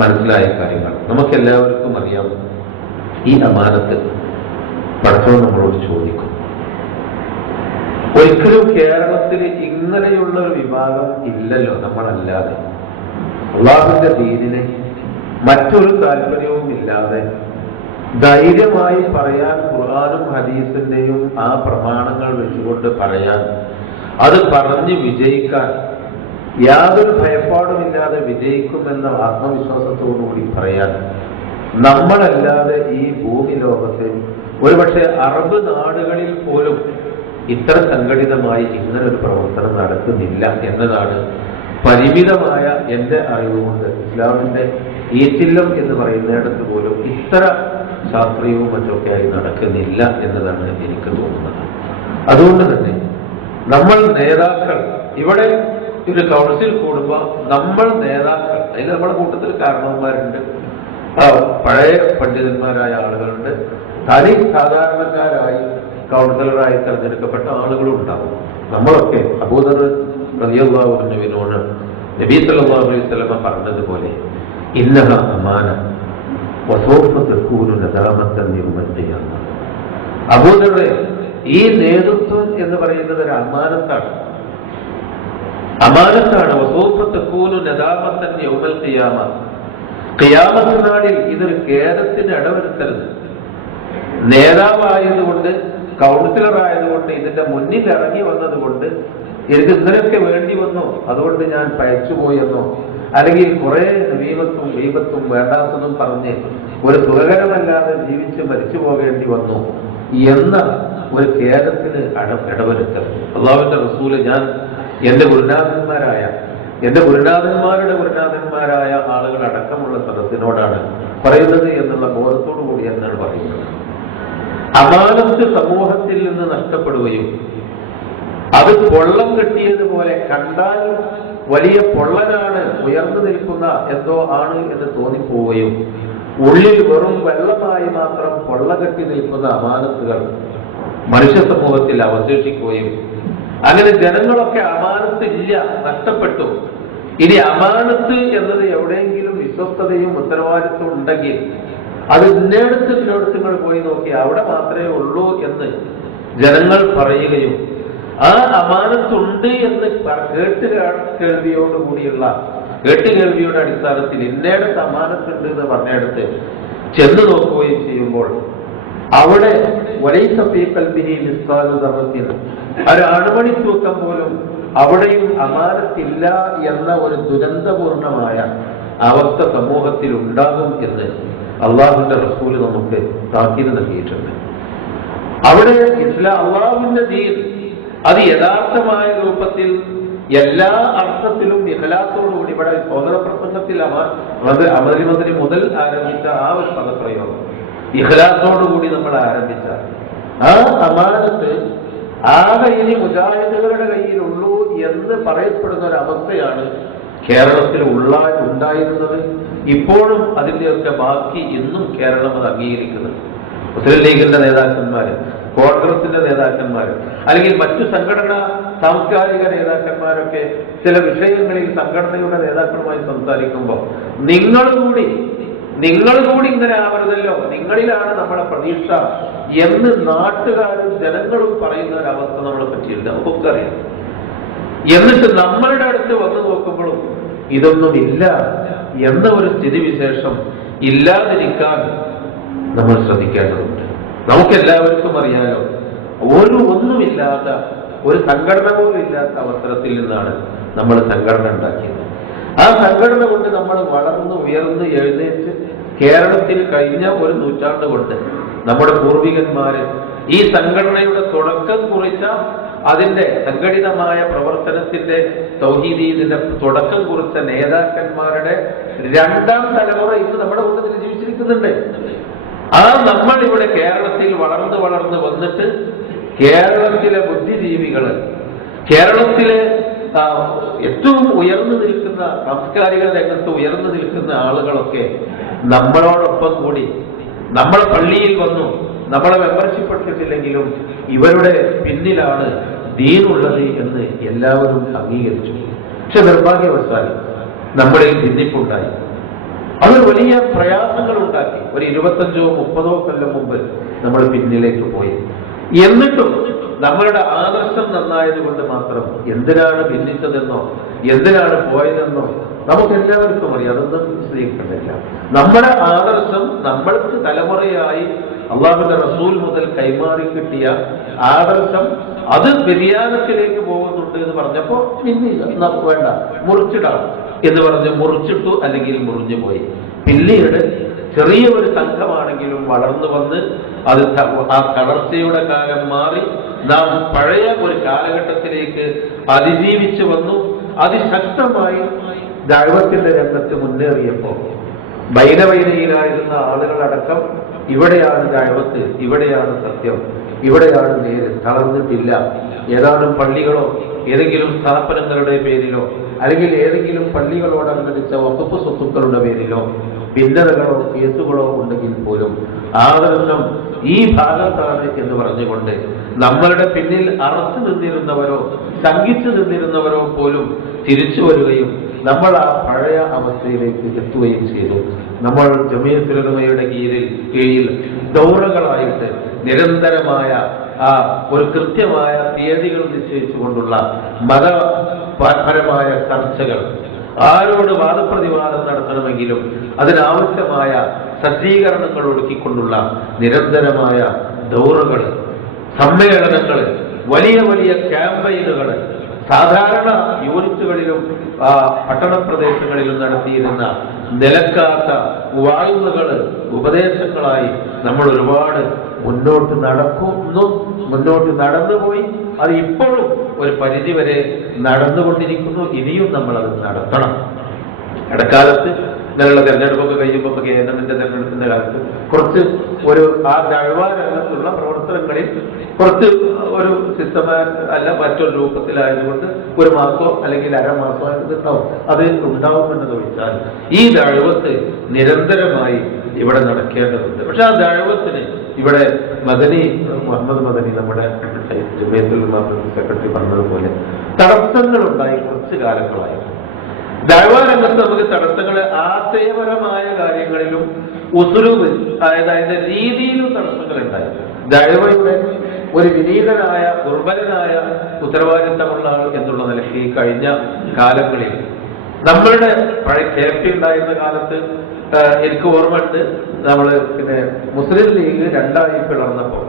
മനസ്സിലായ കാര്യങ്ങൾ. നമുക്കെല്ലാവർക്കും അറിയാം, ഈ അമാനത്ത് പടച്ചവൻ നമ്മളോട് ചോദിക്കും. ഒരിക്കലും കേരളത്തിൽ ഇങ്ങനെയുള്ള ഒരു വിഭാഗം ഇല്ലല്ലോ നമ്മളല്ലാതെ. അള്ളാഹുവിന്റെ ദീനിനെ മറ്റൊരു താല്പര്യവും ഇല്ലാതെ ധൈര്യമായി പറയാൻ, ഖുർആനും ഹദീസിന്റെയും ആ പ്രമാണങ്ങൾ വെച്ചുകൊണ്ട് പറയാൻ, അത് പറഞ്ഞ് വിജയിക്കാൻ, യാതൊരു ഭയപ്പാടുമില്ലാതെ വിജയിക്കുമെന്ന ആത്മവിശ്വാസത്തോടുകൂടി പറയാൻ നമ്മളല്ലാതെ ഈ ഭൂമി ലോകത്ത് ഒരുപക്ഷെ അറബ് നാടുകളിൽ പോലും ഇത്ര സംഘടിതമായി ഇങ്ങനൊരു പ്രവർത്തനം നടക്കുന്നില്ല എന്നതാണ് പരിമിതമായ എൻ്റെ അറിവുകൊണ്ട്. ഇസ്ലാമിന്റെ ഈറ്റില്ലം എന്ന് പറയുന്നിടത്ത് പോലും ഇത്ര ശാസ്ത്രീയവും മറ്റൊക്കെയായി നടക്കുന്നില്ല എന്നതാണ് എനിക്ക് തോന്നുന്നത്. അതുകൊണ്ട് തന്നെ നമ്മൾ നേതാക്കൾ ഇവിടെ ഒരു കൗൺസിൽ കൂടുമ്പോൾ നമ്മൾ നേതാക്കൾ, അതിൽ നമ്മുടെ കൂട്ടത്തിൽ കാരണവന്മാരുണ്ട്, പഴയ പണ്ഡിതന്മാരായ ആളുകളുണ്ട്, തനി സാധാരണക്കാരായി കൗൺസിലറായി തെരഞ്ഞെടുക്കപ്പെട്ട ആളുകളും ഉണ്ടാവും. നമ്മളൊക്കെ അബൂദർ റളിയല്ലാഹു അൻഹുവിനോട് നബി സല്ലല്ലാഹു അലൈഹി വസല്ലം പറഞ്ഞതുപോലെ ഇന്നഹ അമാന വസൗഫ തകൂനു നദാമത്തൻ യൗമൽ ഖിയാമ. അബൂദറെ, ഈ നേതൃത്വം എന്ന് പറയുന്നത് ഒരു അമാനത്താണ്. അമാനത്താണ്. വസൗഫ തകൂനു നദാമത്തൻ യൗമൽ ഖിയാമ. ഖിയാമത്ത് നാളിൽ ഇതൊരു ഖേദത്തിന് ഇടവരുത്തരുത്. നേതാവായതുകൊണ്ട്, കൗൺസിലർ ആയതുകൊണ്ട്, ഇതിന്റെ മുന്നിൽ ഇറങ്ങി വന്നതുകൊണ്ട് എനിക്ക് ഇങ്ങനെയൊക്കെ വേണ്ടി വന്നോ, അതുകൊണ്ട് ഞാൻ പയച്ചുപോയെന്നോ, അല്ലെങ്കിൽ കുറെ ദീപത്തും വേണ്ടാത്തതും പറഞ്ഞ് ഒരു സുഖകരമല്ലാതെ ജീവിച്ച് മരിച്ചു പോകേണ്ടി വന്നു എന്ന ഒരു ഖേദത്തിന് ഇടവരുത്തരുത്. അല്ലാഹുവിന്റെ റസൂല് ഞാൻ എന്റെ ഗുരുനാഥന്മാരുടെ ഗുരുനാഥന്മാരായ ആളുകൾ അടക്കമുള്ള സദസ്സിനോടാണ് പറയുന്നത് എന്നുള്ള ബോധത്തോടു കൂടി എന്നാണ് പറയുന്നത്. അമാനത്ത് സമൂഹത്തിൽ നിന്ന് നഷ്ടപ്പെടുകയും അത് പൊള്ളം കെട്ടിയതുപോലെ കണ്ടാൽ വലിയ പൊള്ളനാണ്, ഉയർന്നു നിൽക്കുന്ന എന്തോ ആണ് എന്ന് തോന്നിപ്പോവുകയും ഉള്ളിൽ വെറും വെള്ളമായി മാത്രം പൊള്ള കെട്ടി നിൽക്കുന്ന അമാനത്തുകൾ മനുഷ്യ സമൂഹത്തിൽ അവശേഷിക്കുകയും അങ്ങനെ ജനങ്ങളൊക്കെ അമാനത്ത് ഇല്ല, നഷ്ടപ്പെട്ടു. ഇനി അമാനത്ത് എന്നത് എവിടെയെങ്കിലും വിശ്വസ്തതയും ഉത്തരവാദിത്വം ഉണ്ടെങ്കിൽ അത് ഇന്നേടത്തുകൾ പോയി നോക്കി അവിടെ മാത്രമേ ഉള്ളൂ എന്ന് ജനങ്ങൾ പറയുകയും ആ അമാനത്തുണ്ട് എന്ന് കേട്ടുകേൾവിയുടെ അടിസ്ഥാനത്തിൽ ഇന്നേടത്ത് അമാനത്തുണ്ട് എന്ന് പറഞ്ഞിടത്ത് ചെന്ന് നോക്കുകയും ചെയ്യുമ്പോൾ അവിടെ വലൈസ ഫീ ഖൽബിഹി മിസ്ഖാലു ദർറത്തിൻ, ഒരു അണുമണി തൂക്കം പോലും അവിടെയും അമാനത്തില്ല എന്ന ഒരു ദുരന്തപൂർണമായ അവസ്ഥ സമൂഹത്തിൽ ഉണ്ടാകും എന്ന് അള്ളാഹുവിന്റെ റസൂല് നമുക്ക് താക്കീത് നൽകിയിട്ടുണ്ട്. അവിടെ അള്ളാഹുവിന്റെ ദീൻ അത് യഥാർത്ഥമായ രൂപത്തിൽ എല്ലാ അർത്ഥത്തിലും ഇഖ്ലാസോടുകൂടി, ഇവിടെ സോദര പ്രസംഗത്തിൽ അമരി മുതൽ ആരംഭിച്ച ആ ഒരു പദപ്രയോഗം ഇഖ്ലാസോടുകൂടി നമ്മൾ ആരംഭിച്ച ആ അമാനത്ത് ആകെ ഇനി മുജാഹിദുകളുടെ കയ്യിലുള്ളൂ എന്ന് പറയപ്പെടുന്ന ഒരു അവസ്ഥയാണ് കേരളത്തിൽ ഉണ്ടായിരുന്നത്. ഇപ്പോഴും അതിൻ്റെയൊക്കെ ബാക്കി ഇന്നും കേരളം അത് അംഗീകരിക്കുന്നത്. മുസ്ലിം ലീഗിന്റെ നേതാക്കന്മാര്, കോൺഗ്രസിന്റെ നേതാക്കന്മാര്, അല്ലെങ്കിൽ മറ്റു സംഘടനാ സാംസ്കാരിക നേതാക്കന്മാരൊക്കെ ചില വിഷയങ്ങളിൽ സംഘടനയുടെ നേതാക്കളുമായി സംസാരിക്കുമ്പോൾ നിങ്ങൾ കൂടി ഇങ്ങനെ ആവരുതല്ലോ, നിങ്ങളിലാണ് നമ്മളെ പ്രതീക്ഷ എന്ന് നാട്ടുകാരും ജനങ്ങളും പറയുന്ന ഒരവസ്ഥ നമ്മളെ പറ്റിയില്ല, നമുക്കൊക്കെ അറിയാം. എന്നിട്ട് നമ്മളുടെ അടുത്ത് വന്നു നോക്കുമ്പോഴും ഇതൊന്നും ഇല്ല എന്ന ഒരു സ്ഥിതിവിശേഷം ഇല്ലാതിരിക്കാൻ നമ്മൾ ശ്രദ്ധിക്കേണ്ടതുണ്ട്. നമുക്കെല്ലാവർക്കും അറിയാലോ, ഒന്നുമില്ലാത്ത ഒരു സംഘടന പോലും ഇല്ലാത്ത അവസരത്തിൽ നിന്നാണ് നമ്മൾ സംഘടന ഉണ്ടാക്കിയത്. ആ സംഘടന കൊണ്ട് നമ്മൾ വളർന്ന് ഉയർന്ന് എഴുന്നേറ്റ് കേരളത്തിൽ കഴിഞ്ഞ ഒരു നൂറ്റാണ്ട് കൊണ്ട് നമ്മുടെ പൂർവികന്മാര് ഈ സംഘടനയുടെ തുടക്കം കുറിച്ച, അതിന്റെ സംഘടിതമായ പ്രവർത്തനത്തിന്റെ തൗഹീദിന്റെ തുടക്കം കുറിച്ച നേതാക്കന്മാരുടെ രണ്ടാം തലമുറ ഇന്ന് നമ്മുടെ കൂട്ടത്തിൽ ജീവിച്ചിരിക്കുന്നുണ്ട്. ആ നമ്മൾ ഇവിടെ കേരളത്തിൽ വളർന്ന് വന്നിട്ട് കേരളത്തിലെ ബുദ്ധിജീവികള്, കേരളത്തിലെ ഏറ്റവും ഉയർന്നു നിൽക്കുന്ന സാംസ്കാരിക രംഗത്ത് ഉയർന്നു നിൽക്കുന്ന ആളുകളൊക്കെ നമ്മളോടൊപ്പം കൂടി നമ്മളെ പള്ളിയിൽ വന്നു, നമ്മളെ മെമ്പർഷിപ്പ് എടുത്തിട്ടില്ലെങ്കിലും ഇവരുടെ പിന്നിലാണ് ദീനുള്ളത് എന്ന് എല്ലാവരും അംഗീകരിച്ചു. പക്ഷെ നിർഭാഗ്യവശാൽ നമ്മളിൽ ഭിന്നിപ്പുണ്ടായി. അത് വലിയ പ്രയാസങ്ങൾ ഉണ്ടാക്കി. ഒരു 25-30 കൊല്ലം മുമ്പ് നമ്മൾ പിന്നിലേക്ക് പോയി. എന്നിട്ടും നമ്മളുടെ ആദർശം നന്നായത് കൊണ്ട് മാത്രം എന്തിനാണ് ഭിന്നിച്ചതെന്നോ എന്തിനാണ് പോയതെന്നോ നമുക്ക് എല്ലാവർക്കും അറിയാം, അതൊന്നും വിശദീകരിക്കുന്നില്ല. നമ്മുടെ ആദർശം നമ്മൾക്ക് തലമുറയായി അള്ളാഹുവിന്റെ റസൂൽ മുതൽ കൈമാറി കിട്ടിയ ആദർശം അത് വ്യതിയാനത്തിലേക്ക് പോകുന്നുണ്ട് എന്ന് പറഞ്ഞപ്പോ നമുക്ക് വേണ്ട, മുറിച്ചിടാം എന്ന് പറഞ്ഞ് മുറിച്ചിട്ടു, അല്ലെങ്കിൽ മുറിഞ്ഞു പോയി. പിന്നീട് ചെറിയ ഒരു സംഘമാണെങ്കിലും വളർന്നു വന്ന് അത് ആ തളർച്ചയുടെ കാലം മാറി നാം പഴയ ഒരു കാലഘട്ടത്തിലേക്ക് അതിജീവിച്ചു വന്നു. അതിശക്തമായി ദഅവത്തിന്റെ രംഗത്ത് മുന്നേറിയപ്പോ ബൈനബൈനയിലായിരുന്ന ആളുകളടക്കം ഇവിടെയാണ് ദഅവത്ത്, ഇവിടെയാണ് സത്യം, ഇവിടെയാണ് നേര്, തളർന്നിട്ടില്ല. ഏതാനും പള്ളികളോ ഏതെങ്കിലും സ്ഥാപനങ്ങളുടെ പേരിലോ അല്ലെങ്കിൽ ഏതെങ്കിലും പള്ളികളോടനുബന്ധിച്ച വഖഫ് സ്വത്തുക്കളുടെ പേരിലോ ഭിന്നതകളോ കേസുകളോ ഉണ്ടെങ്കിൽ പോലും ആദർശം ഈ ഭാഗത്താണ് എന്ന് പറഞ്ഞുകൊണ്ട് നമ്മളുടെ പിന്നിൽ അറച്ചു നിന്നിരുന്നവരോ ശങ്കിച്ചു നിന്നിരുന്നവരോ പോലും തിരിച്ചു വരികയും നമ്മൾ ആ പഴയ അവസ്ഥയിലേക്ക് എത്തുകയും ചെയ്തു. നമ്മൾ ജമിയത്തുൽ ഉലമയുടെ കീഴിൽ ദൗറകളായിട്ട് നിരന്തരമായ ആ ഒരു കൃത്യമായ തീയതികൾ നിശ്ചയിച്ചുകൊണ്ടുള്ള മതപരമായ ചർച്ചകൾ, ആരോട് വാദപ്രതിവാദം നടത്തണമെങ്കിലും അതിനാവശ്യമായ സജ്ജീകരണങ്ങൾ ഒരുക്കിക്കൊണ്ടുള്ള നിരന്തരമായ ദൗറുകൾ, സമ്മേളനങ്ങൾ, വലിയ വലിയ ക്യാമ്പയിനുകൾ സാധാരണ യൂണിറ്റുകളിലും പട്ടണ പ്രദേശങ്ങളിലും നടത്തിയിരുന്ന നിലക്കാത്ത വായുകൾ ഉപദേശങ്ങളായി നമ്മൾ ഒരുപാട് മുന്നോട്ട് നടന്നുപോയി. അത് ഇപ്പോഴും ഒരു പരിധിവരെ നടന്നുകൊണ്ടിരിക്കുന്നു. ഇനിയും നമ്മൾ അത് നടത്തണം. ഇടക്കാലത്ത് ഇങ്ങനെയുള്ള തെരഞ്ഞെടുപ്പൊക്കെ കഴിയുമ്പോൾ കേന്ദ്രത്തിന്റെ തെരഞ്ഞെടുപ്പിന്റെ കാലത്ത് കുറച്ച് ആ ദഅ്വ രംഗത്തുള്ള പ്രവർത്തനങ്ങളിൽ കുറച്ച് ഒരു അല്ല മറ്റൊരു രൂപത്തിലായതുകൊണ്ട് ഒരു മാസമോ അല്ലെങ്കിൽ അരമാസമോ ഉണ്ടാവും. അത് ഉണ്ടാവുമെന്ന് ചോദിച്ചാൽ ഈ ദഅ്വത്ത് നിരന്തരമായി ഇവിടെ നടക്കേണ്ടതുണ്ട്. പക്ഷെ ആ ദഅ്വത്തിന് ഇവിടെ മുഹമ്മദ് മദനി നമ്മുടെ ജമിയത്തുൽ ഉലമ സെക്രട്ടറി പറഞ്ഞതുപോലെ തടസ്സങ്ങളുണ്ടായി കുറച്ച് കാലങ്ങളായി. ദഅ്വ രംഗത്ത് നമുക്ക് തടസ്സങ്ങൾ ആശയപരമായ കാര്യങ്ങളിലും ഉസ്ലൂബ്, അതായത് അതിന്റെ രീതിയിലും തടസ്സങ്ങൾ ഉണ്ടായി. ദഅ്വയുടെ ഒരു വിനീതനായ ദുർബലനായ ഉത്തരവാദിത്തമുള്ള ആൾ എന്നുള്ള നിലയ്ക്ക് കഴിഞ്ഞ കാലങ്ങളിൽ നമ്മളുടെ പഴയ KP ഉണ്ടായിരുന്ന കാലത്ത് എനിക്ക് ഓർമ്മയുണ്ട്, നമ്മള് മുസ്ലിം ലീഗ് രണ്ടായി പിളർന്നപ്പോൾ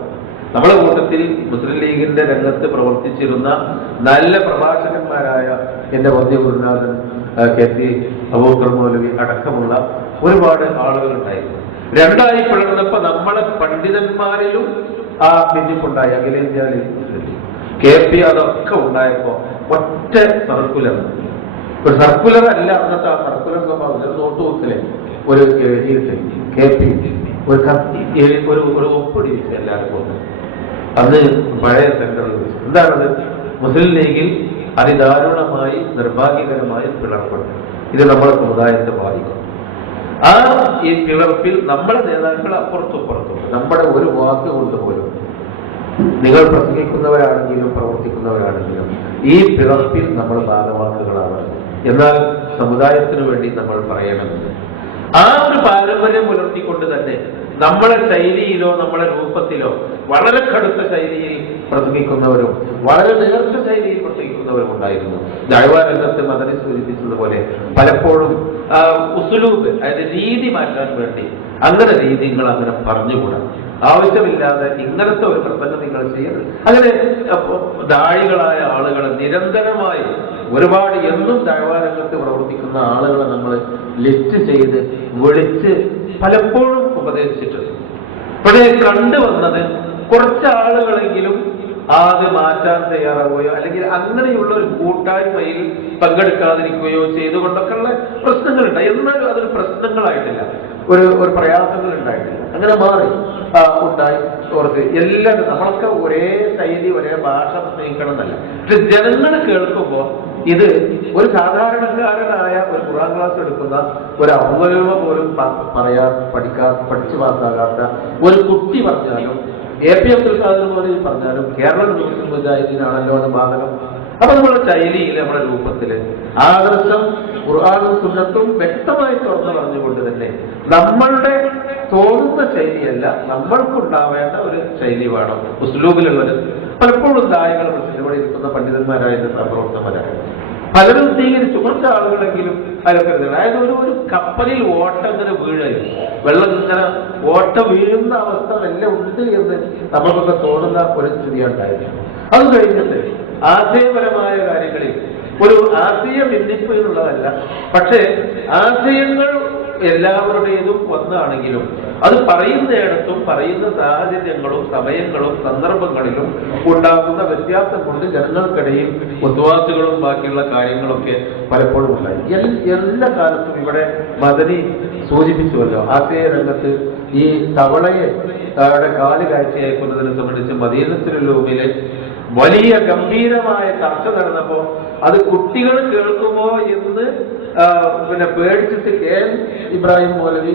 നമ്മളെ കൂട്ടത്തിൽ മുസ്ലിം ലീഗിന്റെ രംഗത്ത് പ്രവർത്തിച്ചിരുന്ന നല്ല പ്രഭാഷകന്മാരായ എന്റെ വന്ധ്യ ഗുരുനാഥൻ KC അബൂബക്കർ മൗലവി അടക്കമുള്ള ഒരുപാട് ആളുകൾ ഉണ്ടായിരുന്നു. രണ്ടായി പിളർന്നപ്പോ നമ്മളെ പണ്ഡിതന്മാരിലും ആ ഭിന്നിപ്പുണ്ടായി. അഖിലേന്ത്യയിൽ KP അതൊക്കെ ഉണ്ടായപ്പോ ഒറ്റ സർക്കുലർ, ഒരു സർക്കുലർ അല്ല, അന്നത്തെ ആ സർക്കുലർ സ്വഭാവം നോട്ട് ബുക്കിലെ ഒരു എഴുതിയിട്ട് KP ഒരു ഒപ്പിടിച്ച് എല്ലാവരും കൊണ്ട് അന്ന് പഴയ സെന്ററിൽ വെച്ചു. എന്താണത്? മുസ്ലിം ലീഗിൽ അതിദാരുണമായി നിർഭാഗ്യകരമായി പിളർപ്പെട്ടു. ഇത് നമ്മുടെ സമുദായത്തെ ബാധിക്കും. ആ ഈ പിളർപ്പിൽ നമ്മുടെ നേതാക്കൾ അപ്പുറത്തും നമ്മുടെ ഒരു വാക്ക് കൊണ്ട് പോലും, നിങ്ങൾ പ്രസംഗിക്കുന്നവരാണെങ്കിലും പ്രവർത്തിക്കുന്നവരാണെങ്കിലും ഈ പിളർപ്പിൽ നമ്മൾ ഭാഗവാക്കുകളാണ്. എന്നാൽ സമുദായത്തിനു വേണ്ടി നമ്മൾ പറയണമെന്ന് ആ ഒരു പാരമ്പര്യം പുലർത്തിക്കൊണ്ട് തന്നെ നമ്മളെ ശൈലിയിലോ നമ്മളെ രൂപത്തിലോ വളരെ കടുത്ത ശൈലിയിൽ പ്രസംഗിക്കുന്നവരും വളരെ നേർത്ത ശൈലിയിൽ പ്രസംഗിക്കുന്നവരും ഉണ്ടായിരുന്നു. ദഅ്വ രംഗത്ത് മദനി സൂചിപ്പിച്ചതുപോലെ പലപ്പോഴും ഉസ്ലൂബ്, അതായത് രീതി മാറ്റാൻ വേണ്ടി അങ്ങനെ രീതികൾ അങ്ങനെ പറഞ്ഞുകൂടാ. ആവശ്യമില്ലാതെ ഇങ്ങനത്തെ ഒരു പ്രസംഗം നിങ്ങൾ ചെയ്യരുത്. അങ്ങനെ ദാഴികളായ ആളുകൾ നിരന്തരമായി ഒരുപാട് എന്നും ദഅ്വ രംഗത്ത് പ്രവർത്തിക്കുന്ന ആളുകളെ നമ്മൾ ലിസ്റ്റ് ചെയ്ത് വിളിച്ച് പലപ്പോഴും ഉപദേശിച്ചിട്ടുണ്ട്. പക്ഷേ കണ്ടുവന്നത് കുറച്ച് ആളുകളെങ്കിലും അത് മാറ്റാൻ തയ്യാറാവുകയോ അല്ലെങ്കിൽ അങ്ങനെയുള്ള ഒരു കൂട്ടായ്മയിൽ പങ്കെടുക്കാതിരിക്കുകയോ ചെയ്തുകൊണ്ടൊക്കെയുള്ള പ്രശ്നങ്ങളുണ്ടായി. എന്നാലും അതൊരു പ്രശ്നങ്ങളായിട്ടില്ല, ഒരു പ്രയാസങ്ങൾ ഉണ്ടായിട്ടില്ല. അങ്ങനെ മാറി ഉണ്ടായി. ഓർത്ത് എല്ലാവരും നമ്മളൊക്കെ ഒരേ ശൈലി ഒരേ ഭാഷ പ്രസംഗിക്കണം എന്നല്ല. പക്ഷെ ജനങ്ങൾ കേൾക്കുമ്പോൾ ഇത് ഒരു സാധാരണക്കാരനായ ഒരു ഖുർആൻ ക്ലാസ് എടുക്കുന്ന ഒരു അവലോകന പോലും പഠിച്ചു പാസ്സാകാത്ത ഒരു കുട്ടി പറഞ്ഞാലും AP അബ്ദുൽ ഖാദർ പോലെ പറഞ്ഞാലും കേരള മുസ്ലിം മുജാഹിദീനാണല്ലോ അത് ബാധകം. അപ്പൊ നമ്മുടെ ശൈലിയിൽ നമ്മുടെ രൂപത്തില് ആദർശം ഖുർആനും സുന്നത്തും വ്യക്തമായി തുറന്നു പറഞ്ഞുകൊണ്ട് തന്നെ നമ്മളുടെ തോന്നുന്ന ശൈലിയല്ല, നമ്മൾക്കുണ്ടാവേണ്ട ഒരു ശൈലി വേണം, ഉസ്ലൂബിലുള്ളൊരു. പലപ്പോഴും ദായികൾ ഇവിടെ ഇരിക്കുന്ന പണ്ഡിതന്മാരായിട്ട് സഹപ്രവർത്തകരായ പലരും സ്വീകരിച്ചു, കുറച്ച് ആളുകളെങ്കിലും അതിലൊക്കെ ഇരുന്നത്. അതായത് ഒരു കപ്പലിൽ ഓട്ടം ഇങ്ങനെ വീഴല്, വെള്ളം ഇങ്ങനെ ഓട്ട വീഴുന്ന അവസ്ഥ എല്ലാം ഉണ്ട് എന്ന് നമുക്കൊക്കെ തോന്നുന്ന ഒരു സ്ഥിതി ഉണ്ടായിരുന്നു. അത് കഴിഞ്ഞിട്ട് ആശയപരമായ കാര്യങ്ങളിൽ ഒരു ആശയ ഭിന്നിപ്പ് എന്നുള്ളതല്ല, പക്ഷേ ആശയങ്ങൾ എല്ലാവരുടേതും ഒന്നാണെങ്കിലും അത് പറയുന്നിടത്തും പറയുന്ന സാഹചര്യങ്ങളും സമയങ്ങളും സന്ദർഭങ്ങളിലും ഉണ്ടാകുന്ന വ്യത്യാസം കൊണ്ട് ജനങ്ങൾക്കിടയിൽ ഉദ്വാസുകളും ബാക്കിയുള്ള കാര്യങ്ങളൊക്കെ പലപ്പോഴും ഉണ്ടായി. എല്ലാ കാലത്തും ഇവിടെ മദനി സൂചിപ്പിച്ചുവല്ലോ, ആശയ രംഗത്ത് ഈ തവളയെ കാല് കാഴ്ചയാക്കുന്നതിനെ സംബന്ധിച്ച് മദീനത്തുൽ വലിയ ഗംഭീരമായ ചർച്ച നടന്നപ്പോ അത് കുട്ടികൾ കേൾക്കുമോ എന്ന് പേടിച്ചിട്ട് KM ഇബ്രാഹിം മൗലവി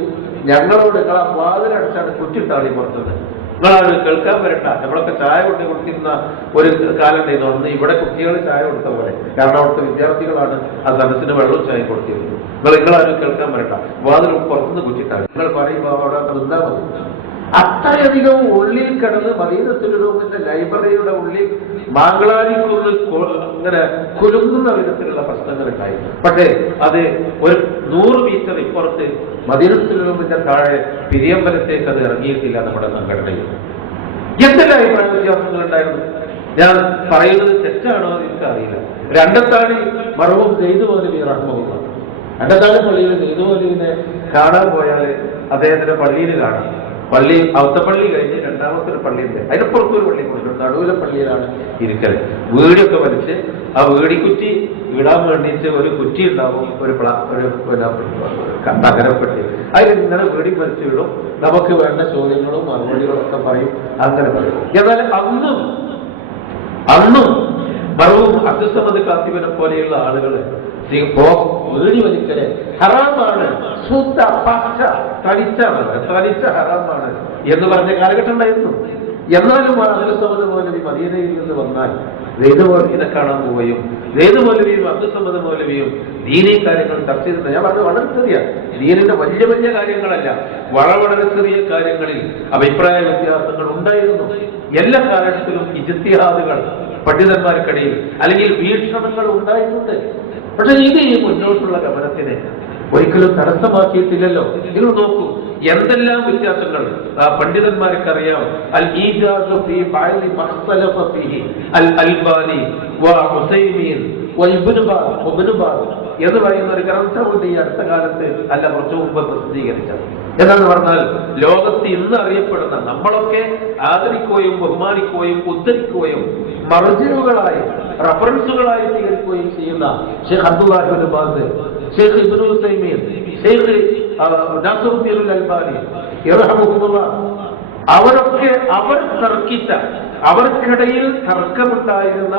ഞങ്ങളോട് നിങ്ങളെ വാതിലടച്ചാണ് കുറ്റിട്ടാളി പുറത്തത്, നിങ്ങളാണ് കേൾക്കാൻ വരണ്ട, നമ്മളൊക്കെ ചായ കൊണ്ട് കൊടുക്കുന്ന ഒരു കാലം ഉണ്ടായിരുന്നു. അന്ന് ഇവിടെ കുട്ടികൾ ചായ കൊടുത്ത പോലെ, കാരണം അവിടുത്തെ വിദ്യാർത്ഥികളാണ് ആ സദസ്സിന് വെള്ളവും ചായ കൊടുത്തിരുന്നത്. നിങ്ങളാരും കേൾക്കാൻ വരണ്ട, വാതിൽ പുറത്തുനിന്ന് കുറ്റിട്ടാളി, നിങ്ങൾ പറയുമ്പോൾ അവിടെ നിന്നാ മതി. അത്രയധികം ഉള്ളിൽ കിടന്ന് മദീനത്തുൽ ലൈബ്രറിയുടെ ഉള്ളിൽ മാംഗളാരിക്കുള്ളിൽ ഇങ്ങനെ കുലുങ്ങുന്ന വിധത്തിലുള്ള പ്രശ്നങ്ങൾ ഉണ്ടായി. പക്ഷേ അത് ഒരു 100 മീറ്റർ ഇപ്പുറത്ത് മദീനത്തുൽ താഴെ പിരിയമ്പലത്തേക്ക് അത് ഇറങ്ങിയിട്ടില്ല നമ്മുടെ സംഘടനയിൽ. എന്തെല്ലാം അഭിപ്രായ വ്യത്യാസങ്ങൾ ഉണ്ടായിരുന്നു. ഞാൻ പറയുന്നത് തെറ്റാണോ എന്ന് എനിക്കറിയില്ല. രണ്ടത്താണി മറവും സെയ്ദ് മൗലവി റഹ്മത്തുള്ളാഹി, രണ്ടത്താണി പള്ളിയിൽ സെയ്ദ് മൗലവിനെ കാണാൻ പോയാൽ അദ്ദേഹത്തിന്റെ പള്ളിയിൽ കാണാം. പള്ളി ഔത്തപ്പള്ളി കഴിഞ്ഞ് രണ്ടാമത്തെ ഒരു പള്ളിയുണ്ട്, അതിന്റെ പുറത്തൊരു പള്ളി കൊടുക്കും, നടുവിലെ പള്ളിയിലാണ് ഇരിക്കല്. വീടൊക്കെ വലിച്ച് ആ വീടിക്കുറ്റി ഇടാൻ വേണ്ടിയിട്ട് ഒരു കുറ്റി ഉണ്ടാവും, ഒരു തകരപ്പെട്ടി, അതിലിങ്ങനെ വീടി വലിച്ചു വിടും. നമുക്ക് വേണ്ട ചോദ്യങ്ങളും മറുപടികളും ഒക്കെ പറയും, അങ്ങനെ പറയും. എന്നാൽ അന്നും മറവും അബ്ദുസമദ് കാത്തിബിനെ പോലെയുള്ള ആളുകള് വീടി വലിക്കല് ഹറാമാണ്, ശുദ്ധ പച്ച തനിച്ച ഹറാമാണ് എന്ന് പറഞ്ഞ കാലഘട്ടം ഉണ്ടായിരുന്നു. എന്നാലും അബ്ദുസമദ് മൗലവി മദീനയിൽ നിന്ന് വന്നാൽ സെയ്ദ് മൗലവിനെ കാണാൻ പോവുകയും സെയ്ദ് മൗലവിയും അബ്ദുസമദ് മൗലവിയും ദീനീ കാര്യങ്ങൾ ചർച്ച ചെയ്തിട്ടുണ്ട്. ഞാൻ പറഞ്ഞു വളരെ ചെറിയ ദീനിന്റെ വലിയ വലിയ കാര്യങ്ങളല്ല, വളരെ ചെറിയ കാര്യങ്ങളിൽ അഭിപ്രായ വ്യത്യാസങ്ങൾ ഉണ്ടായിരുന്നു. എല്ലാ കാലഘട്ടത്തിലും ഇജ്തിഹാദുകൾ പണ്ഡിതന്മാർക്കിടയിൽ അല്ലെങ്കിൽ വീക്ഷണങ്ങൾ ഉണ്ടായിട്ടുണ്ട്. പക്ഷെ ഇത് ഈ മുന്നോട്ടുള്ള ഗമനത്തിന് ഒരിക്കലും തടസ്സമാക്കിയിട്ടില്ലല്ലോ. നിങ്ങൾ നോക്കൂ, എന്തെല്ലാം വ്യത്യാസങ്ങൾ പണ്ഡിതന്മാർക്കറിയാം. അൽ ഈജാസു ഫീ ബഅദി മഖ്തലഫ ഫീഹി അൽ അൽബാനി വ ഉസൈമീൻ വ ഇബ്നു ബാസ് എന്ന് പറയുന്ന ഒരു ഗ്രന്ഥമുണ്ട് ഈ അടുത്ത കാലത്ത് അല്ല കുറച്ചു മുമ്പ് പ്രസിദ്ധീകരിച്ചത്. എന്നാന്ന് പറഞ്ഞാൽ ലോകത്ത് ഇന്ന് അറിയപ്പെടുന്ന, നമ്മളൊക്കെ ആദരിക്കുകയും ബഹുമാനിക്കുകയും ഉദ്ധരിക്കുകയും മർജിഉകളായി റഫറൻസുകളായി സ്വീകരിക്കുകയും ചെയ്യുന്ന Sheikh Abdullahi ibn Baz, Sheikh ibn Uthaymeen, Sheikh Nasiruddin al Albani യർഹമുഹുല്ലാഹ്, അവരൊക്കെ അവർ തർക്കിച്ച, അവർക്കിടയിൽ തർക്കമുണ്ടായിരുന്ന,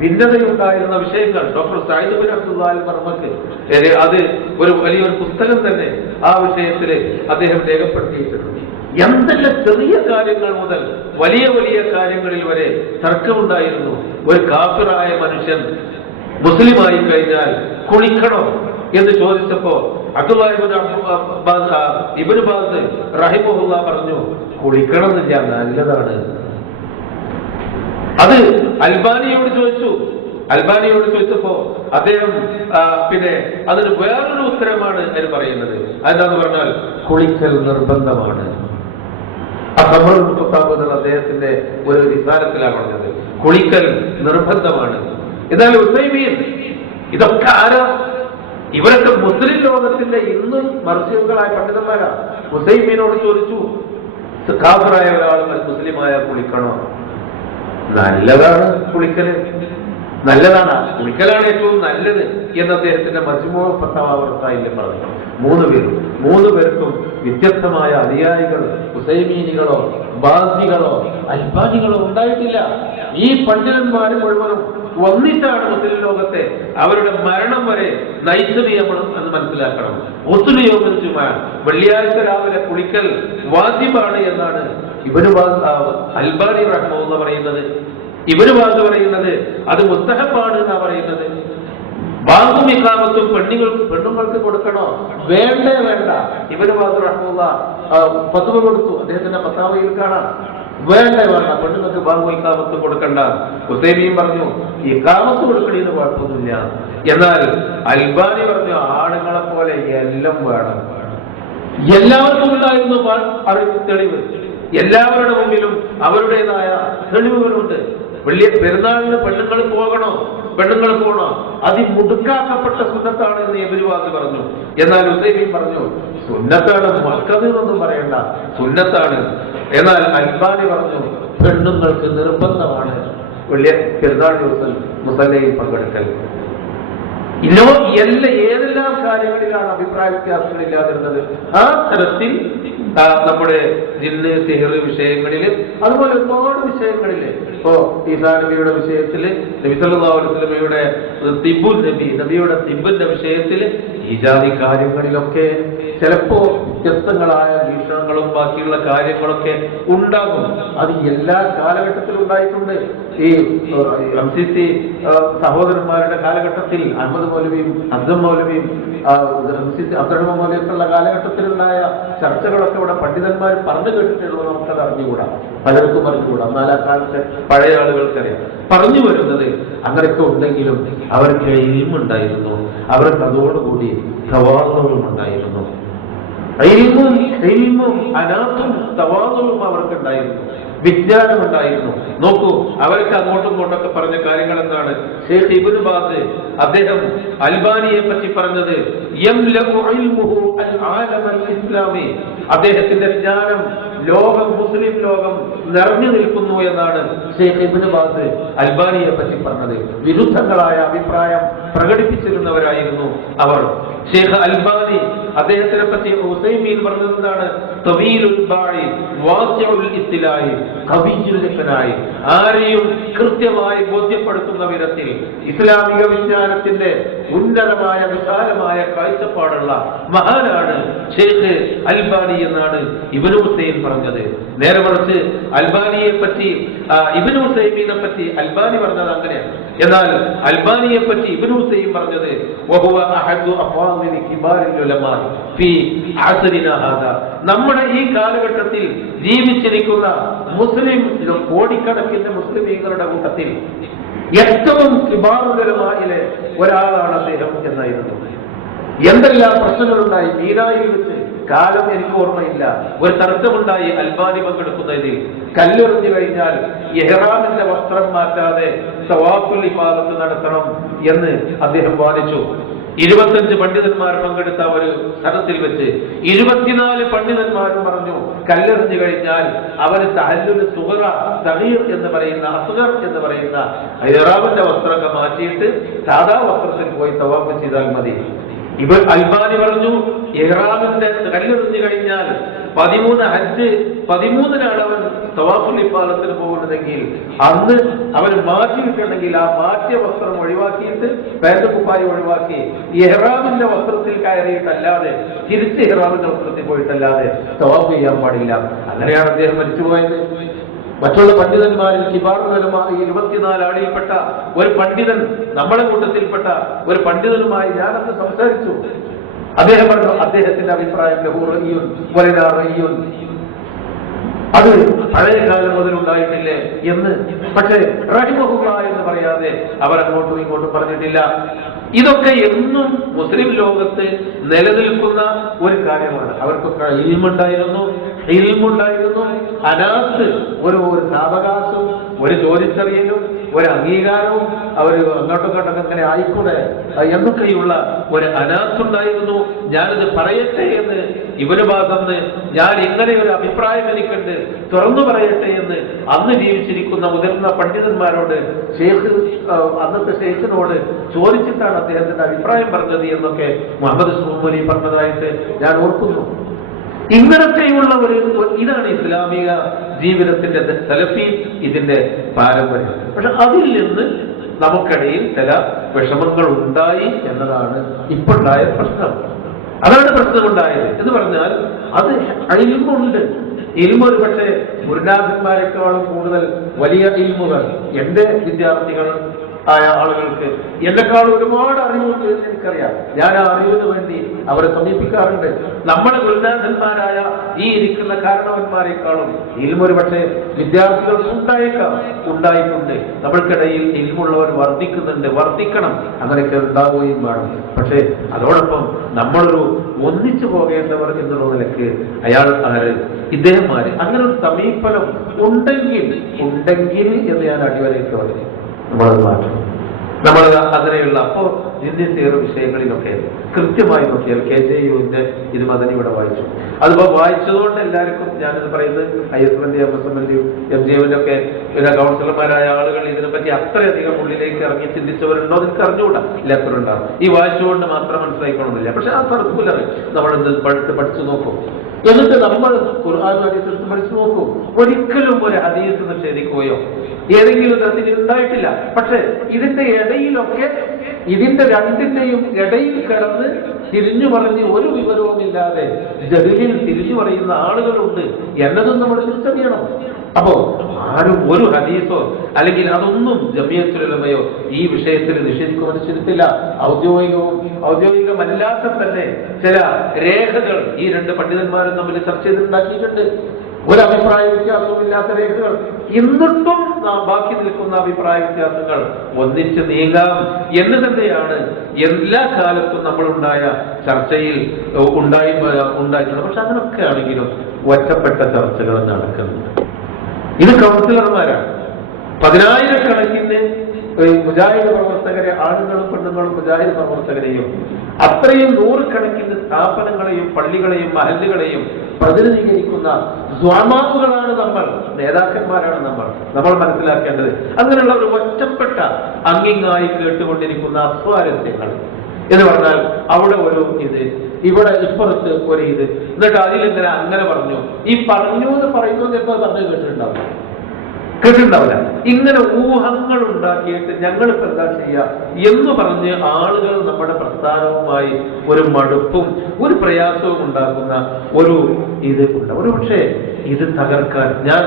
ഭിന്നതയുണ്ടായിരുന്ന വിഷയങ്ങൾ doctor Sayyid bin Abdullah al Barmak അത് ഒരു വലിയൊരു പുസ്തകം തന്നെ ആ വിഷയത്തിൽ അദ്ദേഹം രേഖപ്പെടുത്തിയിട്ടുണ്ട്. എന്തെല്ലാം ചെറിയ കാര്യങ്ങൾ മുതൽ വലിയ വലിയ കാര്യങ്ങളിൽ വരെ തർക്കമുണ്ടായിരുന്നു. ഒരു കാഫിറായ മനുഷ്യൻ മുസ്ലിമായി കഴിഞ്ഞാൽ കുളിക്കണോ എന്ന് ചോദിച്ചപ്പോ അബ്ദുല്ലാഹി ഇബ്നു ബാസ് റഹിമഹുല്ലാഹ് പറഞ്ഞു, കുളിക്കണമെന്നില്ല, നല്ലതാണ്. അത് അൽബാനിയോട് ചോദിച്ചപ്പോ അദ്ദേഹം പിന്നെ അതിന് വേറൊരു ഉത്തരമാണ് എന്ന് പറയുന്നത്. അതെന്താന്ന് പറഞ്ഞാൽ കുളിക്കൽ നിർബന്ധമാണ്. അദ്ദേഹത്തിന്റെ ഒരു വിസ്താരത്തിലാണ് പറഞ്ഞത്, കുളിക്കൽ നിർബന്ധമാണ്. എന്നാൽ ഉസൈമീൻ, ഇതൊക്കെ ആരാ? ഇവരൊക്കെ മുസ്ലിം ലോകത്തിന്റെ ഇന്നും മർജിഉകളായ പണ്ഡിതന്മാരാ. ഉസൈമീനോട് ചോദിച്ചു, കാഫിറായ ഒരാൾ മുസ്ലിമായ കുളിക്കണോ? നല്ലതാണ് കുളിക്കല്, നല്ലതാണ്, കുളിക്കലാണ് ഏറ്റവും നല്ലത് എന്ന് അദ്ദേഹത്തിന്റെ മജ്മൂ ഫതവ റസായിലിൽ പറഞ്ഞു. 3 പേർക്കും വ്യത്യസ്തമായ അനുയായികൾ, ഉസൈമീനികളോ ബാസികളോ അൽബാനികളോ ഉണ്ടായിട്ടില്ല. ഈ പണ്ഡിതന്മാർ മുഴുവനും ഒന്നിച്ചാണ് മുസ്ലിം ലോകത്തെ അവരുടെ മരണം വരെ നയിച്ചത് എന്ന് മനസ്സിലാക്കണം. മുസ്ലിം ജുമാ, വെള്ളിയാഴ്ച രാവിലെ കുളിക്കൽ വാജിബാണ് എന്നാണ് ഇബ്നു ബാസ് അൽബാനി റഹ്മത്തുള്ളാഹി പറയുന്നത്. ഇബ്നു ബാസ് പറയുന്നത് അത് മുസ്തഹബാണ് എന്നാ പറയുന്നത്. ബാങ്കും ഇഖാമത്തും പെണ്ണുങ്ങൾക്ക് കൊടുക്കണോ? വേണ്ട. ഇബ്നു ബാസ് റഹ്മത്തുള്ളാഹി ഫത്വ കൊടുത്തു. അദ്ദേഹത്തിന്റെ ഫത്താവയിൽ കാണാം വേണ്ട പെണ്ണുങ്ങൾക്ക് ബാങ്ക് ഇഖാമത്ത് കൊടുക്കണ്ട. ഹുസൈമിയും പറഞ്ഞു ഇഖാമത്ത് കൊടുക്കണേന്ന് കുഴപ്പമൊന്നുമില്ല. എന്നാൽ അൽബാനി പറഞ്ഞു ആണുങ്ങളെ പോലെ എല്ലാം വേണം. എല്ലാവർക്കും ഉണ്ടായിരുന്നു തെളിവ്, എല്ലാവരുടെ മുമ്പിലും അവരുടേതായ തെളിവുകളുണ്ട്. വലിയ പെരുന്നാളിന് പെണ്ണുങ്ങൾ പോകണോ അതിമുടുക്കാക്കപ്പെട്ട സുന്നത്താണ് എന്ന് എബിരുവാസ് പറഞ്ഞു. എന്നാൽ ഹുസൈമീൻ പറഞ്ഞു സുന്നത്താണ്, മക്കത് എന്നൊന്നും പറയണ്ട, സുന്നത്താണ്. എന്നാൽ അൽബാനി പറഞ്ഞു പെണ്ണുങ്ങൾക്ക് നിർബന്ധമാണ് വലിയ പെരുന്നാൾ ദിവസം മുസല്ലയിൽ പങ്കെടുക്കൽ. ഏതെല്ലാം കാര്യങ്ങളിലാണ് അഭിപ്രായ വ്യത്യാസങ്ങളില്ലാതിരുന്നത് ആ തരത്തിൽ നമ്മുടെ ജിന്ന് സിഹർ വിഷയങ്ങളില്, അതുപോലെ ഒരുപാട് വിഷയങ്ങളില്. ഇപ്പോ ഈസാ നബിയുടെ വിഷയത്തില്, നബി സല്ലല്ലാഹു അലൈഹി വസല്ലമയുടെ നബിയുടെ തിബിന്റെ വിഷയത്തില്, ഈ ജാതി കാര്യങ്ങളിലൊക്കെ ചിലപ്പോ വ്യത്യസ്തങ്ങളായ വീക്ഷണങ്ങളും ബാക്കിയുള്ള കാര്യങ്ങളൊക്കെ ഉണ്ടാകും. അത് എല്ലാ കാലഘട്ടത്തിലും ഉണ്ടായിട്ടുണ്ട്. ഈ MCC സഹോദരന്മാരുടെ കാലഘട്ടത്തിൽ അഹമ്മദ് മൗലവിയും അബ്ദുൽ മൗലവിയും അബ്ദുറഹ്മാൻ മൗലവിയൊക്കെയുള്ള കാലഘട്ടത്തിലുണ്ടായ ചർച്ചകളൊക്കെ ഇവിടെ പണ്ഡിതന്മാർ പറഞ്ഞു കേട്ടിട്ടുള്ളത് നമുക്കത് അറിഞ്ഞുകൂടാ, പലർക്കും അറിഞ്ഞുകൂടാ. എന്നാൽ ആ കാലത്തെ പഴയ ആളുകൾക്കറിയാം. പറഞ്ഞു വരുന്നത് അങ്ങനെയൊക്കെ ഉണ്ടെങ്കിലും അവർക്ക് ഇൽമുണ്ടായിരുന്നു, അവർക്ക് അതോടുകൂടി തവാളും ഉണ്ടായിരുന്നു. അനാത്തും തവാളും അവർക്കുണ്ടായിരുന്നു, വിജ്ഞാനമുണ്ടായിരുന്നു. നോക്കൂ, അവർക്ക് അങ്ങോട്ടും ഇങ്ങോട്ടൊക്കെ പറഞ്ഞ കാര്യങ്ങൾ എന്താണ്? ഷെയ്ഖ് ഇബ്നു ബാസ് അദ്ദേഹം അൽബാനിയെ പറ്റി പറഞ്ഞത് അദ്ദേഹത്തിന്റെ ജ്ഞാനം മുസ്ലിം ലോകം നിറഞ്ഞു നിൽക്കുന്നു എന്നാണ് ഷെയ്ഖ് ഇബ്നു ബാസ് അൽബാനിയെ പറ്റി പറഞ്ഞത്. വിരുദ്ധങ്ങളായ അഭിപ്രായം പ്രകടിപ്പിച്ചിരുന്നവരായിരുന്നു അവർ. ഷെയ്ഖ് അൽബാനി അദ്ദേഹത്തിനെ പറ്റി ഉസൈമീൻ പറഞ്ഞത് എന്താണ്? ആരെയും കൃത്യമായി ബോധ്യപ്പെടുത്തുന്ന വിധത്തിൽ ഇസ്ലാമിക വിജ്ഞാനത്തിന്റെ ഉന്നതമായ വിശാലമായ കാഴ്ചപ്പാടുള്ള മഹാനാണ് ഷെയ്ഖ് അൽബാനി എന്നാണ് ഇബ്നു ഹുസൈൻ പറഞ്ഞത്. നേരെ മറിച്ച് അൽബാനിയെ പറ്റി ഇബ്നു ഹുസൈമിനെ പറ്റി അൽബാനി പറഞ്ഞത് അങ്ങനെയാണ്. എന്നാൽ അൽബാനിയെ പറ്റി ഇബ്നു ഹുസൈൻ പറഞ്ഞത് നമ്മുടെ ഈ കാലഘട്ടത്തിൽ ജീവിച്ചിരിക്കുന്ന മുസ്ലിം കോടിക്കണക്കിന് മുസ്ലിമീങ്ങളുടെ കൂട്ടത്തിൽ ഏറ്റവും കിബാറുലമായിലെ ഒരാളാണ് അദ്ദേഹം എന്നായിരുന്നു. എന്തെല്ലാം പ്രശ്നങ്ങളുണ്ടായി മീനായിൽ വെച്ച്, കാലം എനിക്ക് ഓർമ്മയില്ല, ഒരു തർക്കമുണ്ടായി അൽബാനി പങ്കെടുക്കുന്നതിൽ. കല്ലെറിഞ്ഞു കഴിഞ്ഞാൽ ഇഹ്റാമിന്റെ വസ്ത്രം മാറ്റാതെ തവാഫുൽ ഇഫാദത്ത് നടത്തണം എന്ന് അദ്ദേഹം വാദിച്ചു. 25 പണ്ഡിതന്മാർ പങ്കെടുത്ത ഒരു സദസ്സിൽ വെച്ച് 24 പണ്ഡിതന്മാരും പറഞ്ഞു കല്ലെറിഞ്ഞു കഴിഞ്ഞാൽ അവന് തഹല്ലുൽ സുഗറ, സഗീർ എന്ന് പറയുന്ന, അസ്ഗർ എന്ന് പറയുന്ന ഇഹ്റാമിന്റെ വസ്ത്രമൊക്കെ മാറ്റിയിട്ട് സാധാ വസ്ത്രത്തിൽ പോയി തവാഫ് ചെയ്താൽ മതി. അൽബാനി പറഞ്ഞു ഇഹ്റാമിന്റെ കല്ലെറിഞ്ഞു കഴിഞ്ഞാൽ 13 അവൻ തവാഫുൽ ഇഫാദത്തിന് പോകുന്നതെങ്കിൽ അന്ന് അവൻ മാറ്റിയിട്ടുണ്ടെങ്കിൽ ആ മാറ്റിയ വസ്ത്രം ഒഴിവാക്കിയിട്ട് പാന്റ് കുപ്പായി ഒഴിവാക്കി ഇഹ്റാമിന്റെ വസ്ത്രത്തിൽ കയറിയിട്ടല്ലാതെ തിരിച്ച് ഇഹ്റാമിന്റെ വസ്ത്രത്തിൽ പോയിട്ടല്ലാതെ തവാഫ് ചെയ്യാൻ പാടില്ല. അങ്ങനെയാണ് അദ്ദേഹം മരിച്ചുപോയത്. മറ്റുള്ള പണ്ഡിതന്മാരിൽ കിബാറുകളുമായി 24 ആളിൽപ്പെട്ട ഒരു പണ്ഡിതൻ, നമ്മളെ കൂട്ടത്തിൽപ്പെട്ട ഒരു പണ്ഡിതനുമായി ഞാനന്ന് സംസാരിച്ചു. അദ്ദേഹം പറഞ്ഞു അദ്ദേഹത്തിന്റെ അഭിപ്രായം അത് പഴയ കാലം മുതലുണ്ടായിട്ടില്ലേ എന്ന്. പക്ഷേ റഹിമഹുല്ലാ എന്ന് പറയാതെ അവർ അങ്ങോട്ടും ഇങ്ങോട്ടും പറഞ്ഞിട്ടില്ല. ഇതൊക്കെ എന്നും മുസ്ലിം ലോകത്ത് നിലനിൽക്കുന്ന ഒരു കാര്യമാണ്. അവർക്കൊക്കെ ഇൽമുണ്ടായിരുന്നു. അനാത്ത് ഒരു സാവകാശവും ഒരു ചോദിച്ചറിയലും ഒരു അംഗീകാരവും അവർ അങ്ങോട്ടും ഇങ്ങോട്ടൊക്കെ ഇങ്ങനെ ആയിക്കൂടെ എന്നൊക്കെയുള്ള ഒരു അനാത്തുണ്ടായിരുന്നു. ഞാനിത് പറയട്ടെ എന്ന് ഇബ്നു ബാസ് ഞാൻ ഇങ്ങനെ ഒരു അഭിപ്രായം എനിക്കുണ്ട്, തുറന്നു പറയട്ടെ എന്ന് അന്ന് ജീവിച്ചിരിക്കുന്ന മുതിർന്ന പണ്ഡിതന്മാരോട് അന്നത്തെ ഷെയ്ഖിനോട് ചോദിച്ചിട്ടാണ് അദ്ദേഹത്തിന്റെ അഭിപ്രായം പറഞ്ഞത് എന്നൊക്കെ മുഹമ്മദ് സുഹ്മലി പറഞ്ഞതായിട്ട് ഞാൻ ഓർക്കുന്നു. ഇങ്ങനത്തെയുള്ള ഇതാണ് ഇസ്ലാമിക ജീവിതത്തിന്റെ സലഫി, ഇതിന്റെ പാരമ്പര്യം. പക്ഷെ അതിൽ നിന്ന് നമുക്കിടയിൽ ചില വിഷമങ്ങൾ ഉണ്ടായി എന്നതാണ് ഇപ്പോഴുണ്ടായ പ്രശ്നം. അതാണ് പ്രശ്നമുണ്ടായത് എന്ന് പറഞ്ഞാൽ അത് ഇൽമുണ്ട്. ഇൽമു ഒരു പക്ഷേ ഗുരുനാഥന്മാരെക്കാളും കൂടുതൽ വലിയ ഇൽമുകൾ എന്റെ വിദ്യാർത്ഥികൾ ആയ ആളുകൾക്ക് എന്നെക്കാൾ ഒരുപാട് അറിവുണ്ട് എന്ന് എനിക്കറിയാം. ഞാൻ ആ അറിവിന് വേണ്ടി അവരെ സമീപിക്കാറുണ്ട്. നമ്മുടെ ഗുരുനാഥന്മാരായ ഈ ഇരിക്കുന്ന കാരണവന്മാരെക്കാളും ഇൽമൊരു പക്ഷേ വിദ്യാർത്ഥികൾ ഉണ്ടായിട്ടുണ്ട്. നമ്മൾക്കിടയിൽ ഇൽമുള്ളവർ വർദ്ധിക്കുന്നുണ്ട്, വർദ്ധിക്കണം, അങ്ങനെയൊക്കെ ഉണ്ടാവുകയും വേണം. പക്ഷേ അതോടൊപ്പം നമ്മളൊരു ഒന്നിച്ചു പോകേണ്ടവർ എന്നുള്ള നിലക്ക് അയാൾ ഇദ്ദേഹന്മാര് അങ്ങനെ ഒരു സമീപനം ഉണ്ടെങ്കിൽ എന്ന് ഞാൻ അടിവരയിട്ട് പറഞ്ഞു. നമ്മളത് മാറ്റണം. നമ്മൾ അങ്ങനെയുള്ള അപ്പോൾ ജിന്ദിസേർ വിഷയങ്ങളിലൊക്കെ കൃത്യമായി നോക്കിയാൽ KJUവിന്റെ ഇത് മദനി ഇവിടെ വായിച്ചു. അതിപ്പോ വായിച്ചതുകൊണ്ട് എല്ലാവർക്കും ഞാനിത് പറയുന്നത് ISMന്റെ MSMന്റെയും MGMന്റെ ഒക്കെ പിന്നെ കൗൺസിലർമാരായ ആളുകൾ ഇതിനെപ്പറ്റി അത്രയധികം ഉള്ളിലേക്ക് ഇറങ്ങി ചിന്തിച്ചവരുണ്ടോ എനിക്ക് അറിഞ്ഞുകൂടാ, ഇല്ലാത്തവരുണ്ടാകും. ഈ വായിച്ചുകൊണ്ട് മാത്രം മനസ്സിലാക്കണമെന്നില്ല. പക്ഷെ ആ സർക്കുലർ നമ്മളെന്ത് പഠിച്ചു നോക്കും. എന്നിട്ട് നമ്മൾ ഖുർആൻ ഹദീസ് പഠിച്ചു നോക്കും. ഒരിക്കലും ഒരു ഹദീസ് നിഷേധിക്കുകയോ ഏതെങ്കിലും തരത്തിൽ ഉണ്ടായിട്ടില്ല. പക്ഷെ ഇതിന്റെ ഇടയിലൊക്കെ ഇതിന്റെ രണ്ടിന്റെയും ഇടയിൽ കിടന്ന് തിരിഞ്ഞു പറഞ്ഞ് ഒരു വിവരവുമില്ലാതെ ജഹലിൽ തിരിഞ്ഞു പറയുന്ന ആളുകളുണ്ട് എന്നതും നമ്മൾ തിരിച്ചറിയണം. അപ്പോ ആരും ഒരു ഹദീസോ അല്ലെങ്കിൽ അതൊന്നും ജമിയത്തുൽ ഉലമയോ ഈ വിഷയത്തിൽ നിഷേധിക്കുമെന്ന് ചിന്തിച്ചില്ല. ഔദ്യോഗികമല്ലാത്ത തന്നെ ചില രേഖകൾ ഈ രണ്ട് പണ്ഡിതന്മാരും തമ്മിൽ ചർച്ച ചെയ്തുണ്ടാക്കിയിട്ടുണ്ട്. ഒരു അഭിപ്രായ വ്യത്യാസവുമില്ലാത്ത രേഖകൾ. എന്നിട്ടും ബാക്കി നിൽക്കുന്ന അഭിപ്രായ വ്യത്യാസങ്ങൾ ഒന്നിച്ച് നീങ്ങാം എന്ന് തന്നെയാണ് എല്ലാ കാലത്തും നമ്മളുണ്ടായ ചർച്ചയിൽ ഉണ്ടായിട്ടുള്ളത്. പക്ഷെ അങ്ങനെയൊക്കെ ആണെങ്കിലും ഒറ്റപ്പെട്ട ചർച്ചകൾ നടക്കുന്നുണ്ട്. ഇത് കൗൺസിലർമാരാണ്. 10,000-കണക്കിന് മുജാഹിദ് പ്രവർത്തകരെ, ആണുങ്ങളും പെണ്ണുങ്ങളും മുജാഹിദ് പ്രവർത്തകരെയും അത്രയും 100-കണക്കിന് സ്ഥാപനങ്ങളെയും പള്ളികളെയും മഹല്ലുകളെയും പ്രതിനിധീകരിക്കുന്ന സ്വാമാവുകളാണ് നമ്മൾ, നേതാക്കന്മാരാണ് നമ്മൾ മനസ്സിലാക്കേണ്ടത്. അങ്ങനെയുള്ള ഒരു ഒറ്റപ്പെട്ട അങ്ങിങ്ങായി കേട്ടുകൊണ്ടിരിക്കുന്ന അസ്വാരസ്യങ്ങൾ എന്ന് പറഞ്ഞാൽ അവിടെ ഒരു ഇത്, ഇവിടെ ഇപ്പുറത്ത് ഒരു ഇത്, എന്നിട്ട് അതിലിങ്ങനെ അങ്ങനെ പറഞ്ഞു, ഈ പറഞ്ഞു എന്ന് പറയുന്നത് എപ്പോൾ പറഞ്ഞു കേട്ടിട്ടുണ്ടാവില്ല. ഇങ്ങനെ ഊഹങ്ങൾ ഉണ്ടാക്കിയിട്ട് ഞങ്ങളിപ്പോ എന്താ ചെയ്യുക എന്ന് പറഞ്ഞ് ആളുകൾ നമ്മുടെ പ്രസ്ഥാനവുമായി ഒരു മടുപ്പും ഒരു പ്രയാസവും ഉണ്ടാക്കുന്ന ഒരു ഇത് ഉണ്ട്. ഒരു പക്ഷേ ഇത് തകർക്കാൻ ഞാൻ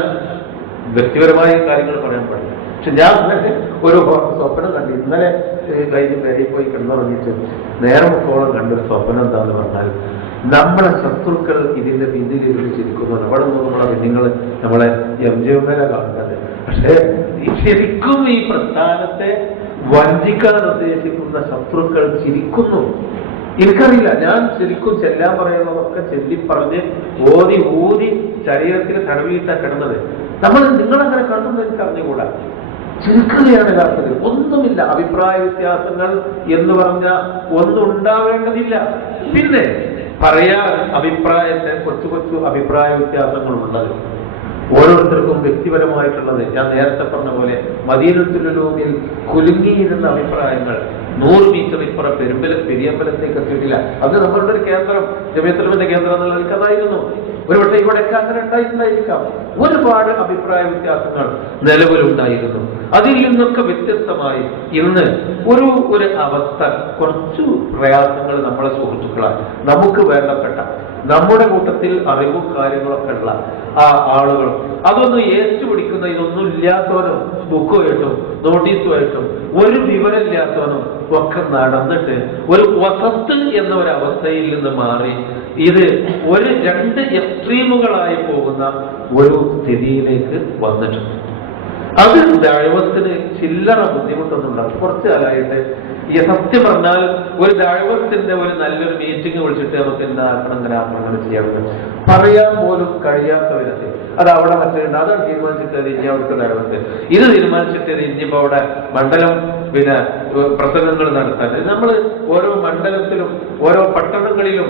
വ്യക്തിപരമായ കാര്യങ്ങൾ പറയാൻ പാടില്ല. പക്ഷെ ഞാൻ ഒരു സ്വപ്നം കണ്ടു. ഇന്നലെ കഴിഞ്ഞ് പേരിൽ പോയി കിടന്നുറങ്ങിയിട്ട് നേരമൊക്കോളം കണ്ടൊരു സ്വപ്നം എന്താന്ന് പറഞ്ഞാൽ, നമ്മളെ ശത്രുക്കൾ ഇതിന്റെ പിന്നിലിരുന്ന് ചിരിക്കുന്നു. അവിടെ നിന്ന് നമ്മളെ MJMനെ കാണുന്നത്. പക്ഷേ ശരിക്കും ഈ പ്രസ്ഥാനത്തെ വഞ്ചിക്കാൻ ഉദ്ദേശിക്കുന്ന ശത്രുക്കൾ ചിരിക്കുന്നു. എനിക്കറിയില്ല, ഞാൻ ശരിക്കും ചെല്ലാൻ പറയുന്നതൊക്കെ ചെല്ലിപ്പറഞ്ഞ് ഊതി ശരീരത്തിൽ തടവിയിട്ടാണ് കിടന്നത്. നിങ്ങളങ്ങനെ കണ്ടെന്ന് എനിക്ക് അറിഞ്ഞുകൂടാ. ചിരിക്കുകയാണ് യഥാർത്ഥത്തിൽ. ഒന്നുമില്ല, അഭിപ്രായ വ്യത്യാസങ്ങൾ എന്ന് പറഞ്ഞ ഒന്നും ഉണ്ടാവേണ്ടതില്ല. പിന്നെ പറയാൻ അഭിപ്രായത്തെ കൊച്ചു അഭിപ്രായ വ്യത്യാസങ്ങളുള്ളത് ഓരോരുത്തർക്കും വ്യക്തിപരമായിട്ടുള്ളത്. ഞാൻ നേരത്തെ പറഞ്ഞ പോലെ മദീനത്തുൽ ഉലൂമിൽ കുലുങ്ങിയിരുന്ന അഭിപ്രായങ്ങൾ 100 മീറ്റർ ഇപ്പുറം പെരിയമ്പലത്തേക്ക് എത്തിയിട്ടില്ല. അത് നമ്മളുടെ ഒരു കേന്ദ്രം, ജമിയത്തുൽ ഉലൂമിന്റെ കേന്ദ്രം എന്നുള്ള എനിക്കതായിരുന്നു. ഒരുപക്ഷെ ഇവിടെയൊക്കെ അങ്ങനെ ഉണ്ടായിട്ടുണ്ടായിരിക്കാം. ഒരുപാട് അഭിപ്രായ വ്യത്യാസങ്ങൾ നിലവിലുണ്ടായിരുന്നു. അതിൽ നിന്നൊക്കെ വ്യത്യസ്തമായി ഇന്ന് ഒരു അവസ്ഥ, കുറച്ചു പ്രയാസങ്ങൾ നമ്മളെ സുഹൃത്തുക്കളാണ്, നമുക്ക് വേണ്ടപ്പെട്ട നമ്മുടെ കൂട്ടത്തിൽ അറിവും കാര്യങ്ങളൊക്കെ ഉള്ള ആ ആളുകളും അതൊന്നും ഏറ്റുപിടിക്കുന്ന, ഇതൊന്നും ഇല്ലാത്തവനും ബുക്കുമായിട്ടും നോട്ടീസുമായിട്ടും ഒരു വിവരമില്ലാത്തവനും ഒക്കെ നടന്നിട്ട് ഒരു വസത്ത് എന്ന ഒരു അവസ്ഥയിൽ നിന്ന് മാറി ഇത് ഒരു 2 എക്സ്ട്രീമുകളായി പോകുന്ന ഒരു സ്ഥിതിയിലേക്ക് വന്നിട്ടുണ്ട്. അത് ദഅവത്തിന് ചില്ലറ ബുദ്ധിമുട്ടൊന്നുണ്ടാകും. കുറച്ചു കാലമായിട്ട് ഈ സത്യം പറഞ്ഞാൽ ഒരു ദഅവത്തിന്റെ ഒരു നല്ലൊരു മീറ്റിംഗ് വിളിച്ചിട്ട് നമുക്ക് എന്താക്കണം, അങ്ങനെ ചെയ്യണം പറയാൻ പോലും കഴിയാത്ത വിധത്തിൽ അത് അവിടെ മറ്റുണ്ട്. അതാണ് തീരുമാനിച്ചിട്ടത് ഇനി അവിടുത്തെ ദഅവത്ത്. ഇത് തീരുമാനിച്ചിട്ടത് ഇനിയിപ്പോ അവിടെ മണ്ഡലം പ്രസംഗങ്ങൾ നടത്താൻ നമ്മൾ ഓരോ മണ്ഡലത്തിലും ഓരോ പട്ടണങ്ങളിലും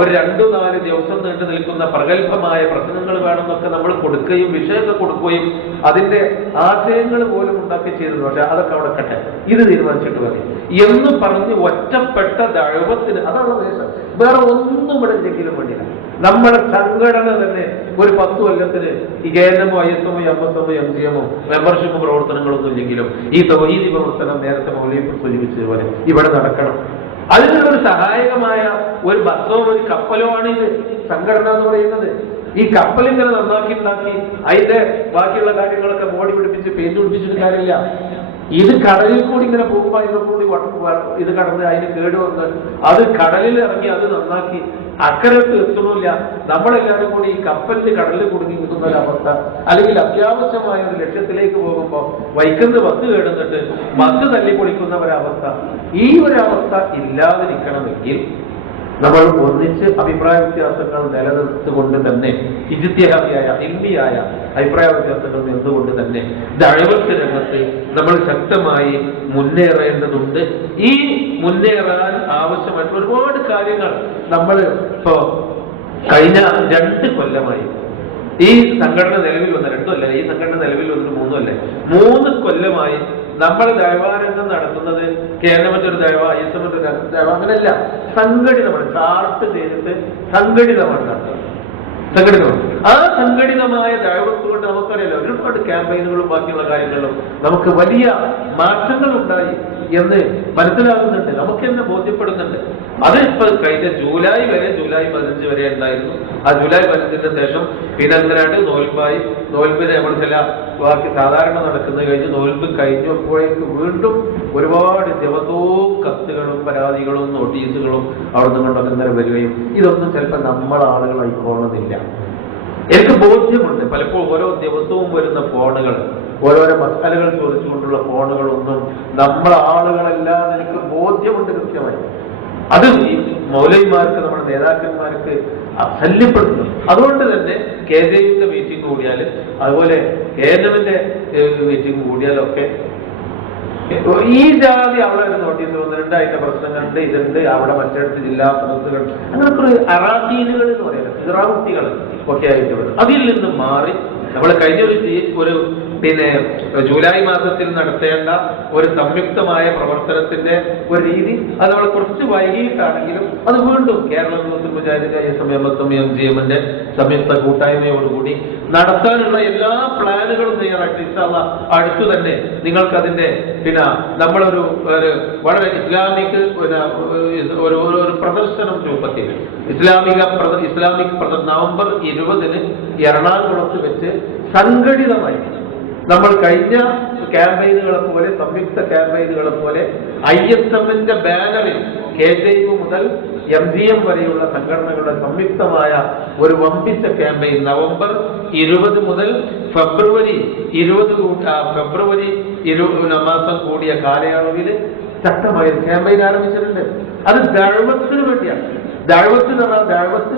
ഒരു 2-4 ദിവസം നീണ്ടു നിൽക്കുന്ന പ്രഗത്ഭമായ പ്രസംഗങ്ങൾ വേണമെന്നൊക്കെ നമ്മൾ കൊടുക്കുകയും വിഷയമൊക്കെ കൊടുക്കുകയും അതിന്റെ ആശയങ്ങൾ പോലും ഉണ്ടാക്കി ചെയ്തിരുന്നു. പക്ഷെ അതൊക്കെ അവിടെ കട്ടെ, ഇത് തീരുമാനിച്ചിട്ട് മതി എന്ന് പറഞ്ഞ് ഒറ്റപ്പെട്ട ദഅവത്തിന് അതാണ് ദേശം. വേറെ ഒന്നും ഇവിടെ എന്തെങ്കിലും വേണ്ടില്ല. നമ്മുടെ സംഘടന തന്നെ ഒരു 10 കൊല്ലത്തിന് ഈ KNMO, ISMO, MSMO, MGMO membership പ്രവർത്തനങ്ങളൊന്നും ഇല്ലെങ്കിലും ഈ തൗഹീദി പ്രവർത്തനം നേരത്തെ മൗലവി സൂചിപ്പിച്ചതുപോലെ ഇവിടെ നടക്കണം. അതിനൊരു സഹായകമായ ഒരു ബസ്സോ ഒരു കപ്പലോ ആണ് ഇത് സംഘടന എന്ന് പറയുന്നത്. ഈ കപ്പൽ ഇങ്ങനെ നന്നാക്കി അതിന്റെ ബാക്കിയുള്ള കാര്യങ്ങളൊക്കെ മോടി പിടിപ്പിച്ച് പെയിന്റ് പിടിപ്പിച്ചിട്ട് കാര്യമില്ല. ഇത് കടലിൽ കൂടി ഇങ്ങനെ പോകുമ്പോൾ അതിന്റെ കൂടി ഇത് കടന്ന് അതിന് കേട് വന്ന് അത് കടലിൽ ഇറങ്ങി അത് നന്നാക്കി അക്കരത്ത് എത്തണില്ല. നമ്മളെല്ലാവരും കൂടി ഈ കപ്പലിൽ കടലിൽ കുടുങ്ങി നിൽക്കുന്ന ഒരവസ്ഥ, അല്ലെങ്കിൽ അത്യാവശ്യമായ ഒരു ലക്ഷ്യത്തിലേക്ക് പോകുമ്പോൾ വൈക്കുന്ന ബസ് കേടുന്നിട്ട് ബസ് തല്ലിപ്പൊളിക്കുന്ന ഒരവസ്ഥ. ഈ ഒരവസ്ഥ ഇല്ലാതിരിക്കണമെങ്കിൽ നമ്മൾ ഒന്നിച്ച് അഭിപ്രായ വ്യത്യാസങ്ങൾ നിലനിർത്തുകൊണ്ട് തന്നെ ഇജ്തിഹാദിയായ ഇൽമിയായ അഭിപ്രായ വ്യത്യാസങ്ങൾ നിന്നുകൊണ്ട് തന്നെ ദഅവത്ത് രംഗത്ത് നമ്മൾ ശക്തമായി മുന്നേറേണ്ടതുണ്ട്. ഈ മുന്നേറാൻ ആവശ്യമായിട്ടുള്ള ഒരുപാട് കാര്യങ്ങൾ നമ്മൾ ഇപ്പോ കഴിഞ്ഞ 2 കൊല്ലമായി ഈ സംഘടന നിലവിൽ വന്ന 2 അല്ല, ഈ സംഘടന നിലവിൽ വന്നിട്ട് 3 അല്ലേ, 3 കൊല്ലമായി നമ്മൾ ദൈവാരംഗം നടത്തുന്നത് കേരളമറ്റൊരു ദൈവ ഐഎസ്എമ്മറ്റൊരു ദൈവ അങ്ങനെയല്ല, സംഘടിതമാണ്. ചാർട്ട് ചെയ്തിട്ട് സംഘടിതമാണ് നടത്തുന്നത്. സംഘടിതമാണ്. ആ സംഘടിതമായ ദൈവത്ത് കൊണ്ട് നമുക്കറിയാലോ ഒരുപാട് ക്യാമ്പയിനുകളും ബാക്കിയുള്ള കാര്യങ്ങളിലും നമുക്ക് വലിയ മാറ്റങ്ങൾ ഉണ്ടായി എന്ന് മനസ്സിലാകുന്നുണ്ട്, നമുക്ക് തന്നെ ബോധ്യപ്പെടുന്നുണ്ട്. അത് ഇപ്പൊ കഴിഞ്ഞ ജൂലൈ 15 വരെ ഉണ്ടായിരുന്നു. ആ ജൂലൈ 15ന് ശേഷം പിന്നെ എന്തിനാണ്ട് നോൽമ്പായി. നോൽമ്പിന് നമ്മൾ ചില ബാക്കി സാധാരണ നടക്കുന്നത് കഴിഞ്ഞ് നോൽമ്പ് കഴിഞ്ഞപ്പോഴേക്ക് വീണ്ടും ഒരുപാട് ദിവസവും കത്തുകളും പരാതികളും നോട്ടീസുകളും അവിടെ നിന്നുകൊണ്ടൊക്കെ ഇങ്ങനെ വരികയും ഇതൊന്നും ചിലപ്പോൾ നമ്മളെ ആളുകളായിക്കോണമെന്നില്ല. എനിക്ക് ബോധ്യമുണ്ട് പലപ്പോഴും ഓരോ ദിവസവും വരുന്ന ഫോണുകൾ, ഓരോരോ മസാലകൾ ചോദിച്ചുകൊണ്ടുള്ള ഫോണുകളൊന്നും നമ്മളെ ആളുകളെല്ലാം എനിക്ക് ബോധ്യമുണ്ട് കൃത്യമായി. അത് ഈ മൗലവിമാർക്ക് നമ്മുടെ നേതാക്കന്മാർക്ക് ശല്യപ്പെടുത്തുന്നു. അതുകൊണ്ട് തന്നെ KJUവിന്റെ മീറ്റിംഗ് കൂടിയാൽ അതുപോലെ KNMന്റെ മീറ്റിംഗ് കൂടിയാലൊക്കെ ഈ ജാതി അവിടെ ഒരു നോട്ടീസ് വന്നിട്ടുണ്ട്, അതിന്റെ പ്രശ്നങ്ങളുണ്ട്, ഇതുണ്ട്, അവിടെ മറ്റിടത്ത് ജില്ലാ പ്രസിഡന്റുകൾ അങ്ങനത്തെ ഒരു അറാദീനുകൾ എന്ന് പറയുന്നത് ചിറാകുട്ടികൾ ഒക്കെ ആയിട്ട് വരും. അതിൽ നിന്ന് മാറി നമ്മൾ കഴിഞ്ഞ ഒരു പിന്നെ ജൂലൈ മാസത്തിൽ നടത്തേണ്ട ഒരു സംയുക്തമായ പ്രവർത്തനത്തിന്റെ ഒരു രീതി അത് നമ്മൾ കുറച്ച് വൈകിട്ടാണെങ്കിലും അത് വീണ്ടും കേരള മുജാഹിദ് MGMന്റെ സംയുക്ത കൂട്ടായ്മയോടുകൂടി നടത്താനുള്ള എല്ലാ പ്ലാനുകളും തയ്യാറാക്കി ഇൻഷാല്ലാ അടുത്തു തന്നെ നിങ്ങൾക്ക് അതിന്റെ പിന്നെ നമ്മളൊരു വളരെ ഇസ്ലാമിക് ഒരു പ്രദർശനം രൂപത്തിൽ ഇസ്ലാമിക് നവംബർ 20-ന് എറണാകുളത്ത് വെച്ച് സംഘടിതമായി നമ്മൾ കഴിഞ്ഞ ക്യാമ്പയിനുകളെ പോലെ സംയുക്ത ക്യാമ്പയിനുകളെ പോലെ ISMന്റെ ബാനറിൽ KJU മുതൽ MGM വരെയുള്ള സംഘടനകളുടെ സംയുക്തമായ ഒരു വമ്പിച്ച ക്യാമ്പയിൻ നവംബർ 20 മുതൽ ഫെബ്രുവരി 20 മാസം കൂടിയ കാലയളവിൽ ശക്തമായ ക്യാമ്പയിൻ ആരംഭിച്ചിട്ടുണ്ട്. അത് ദഅവത്തിന് വേണ്ടിയാണ്. ദഅവത്ത് എന്ന് പറഞ്ഞാൽ ദഅവത്ത്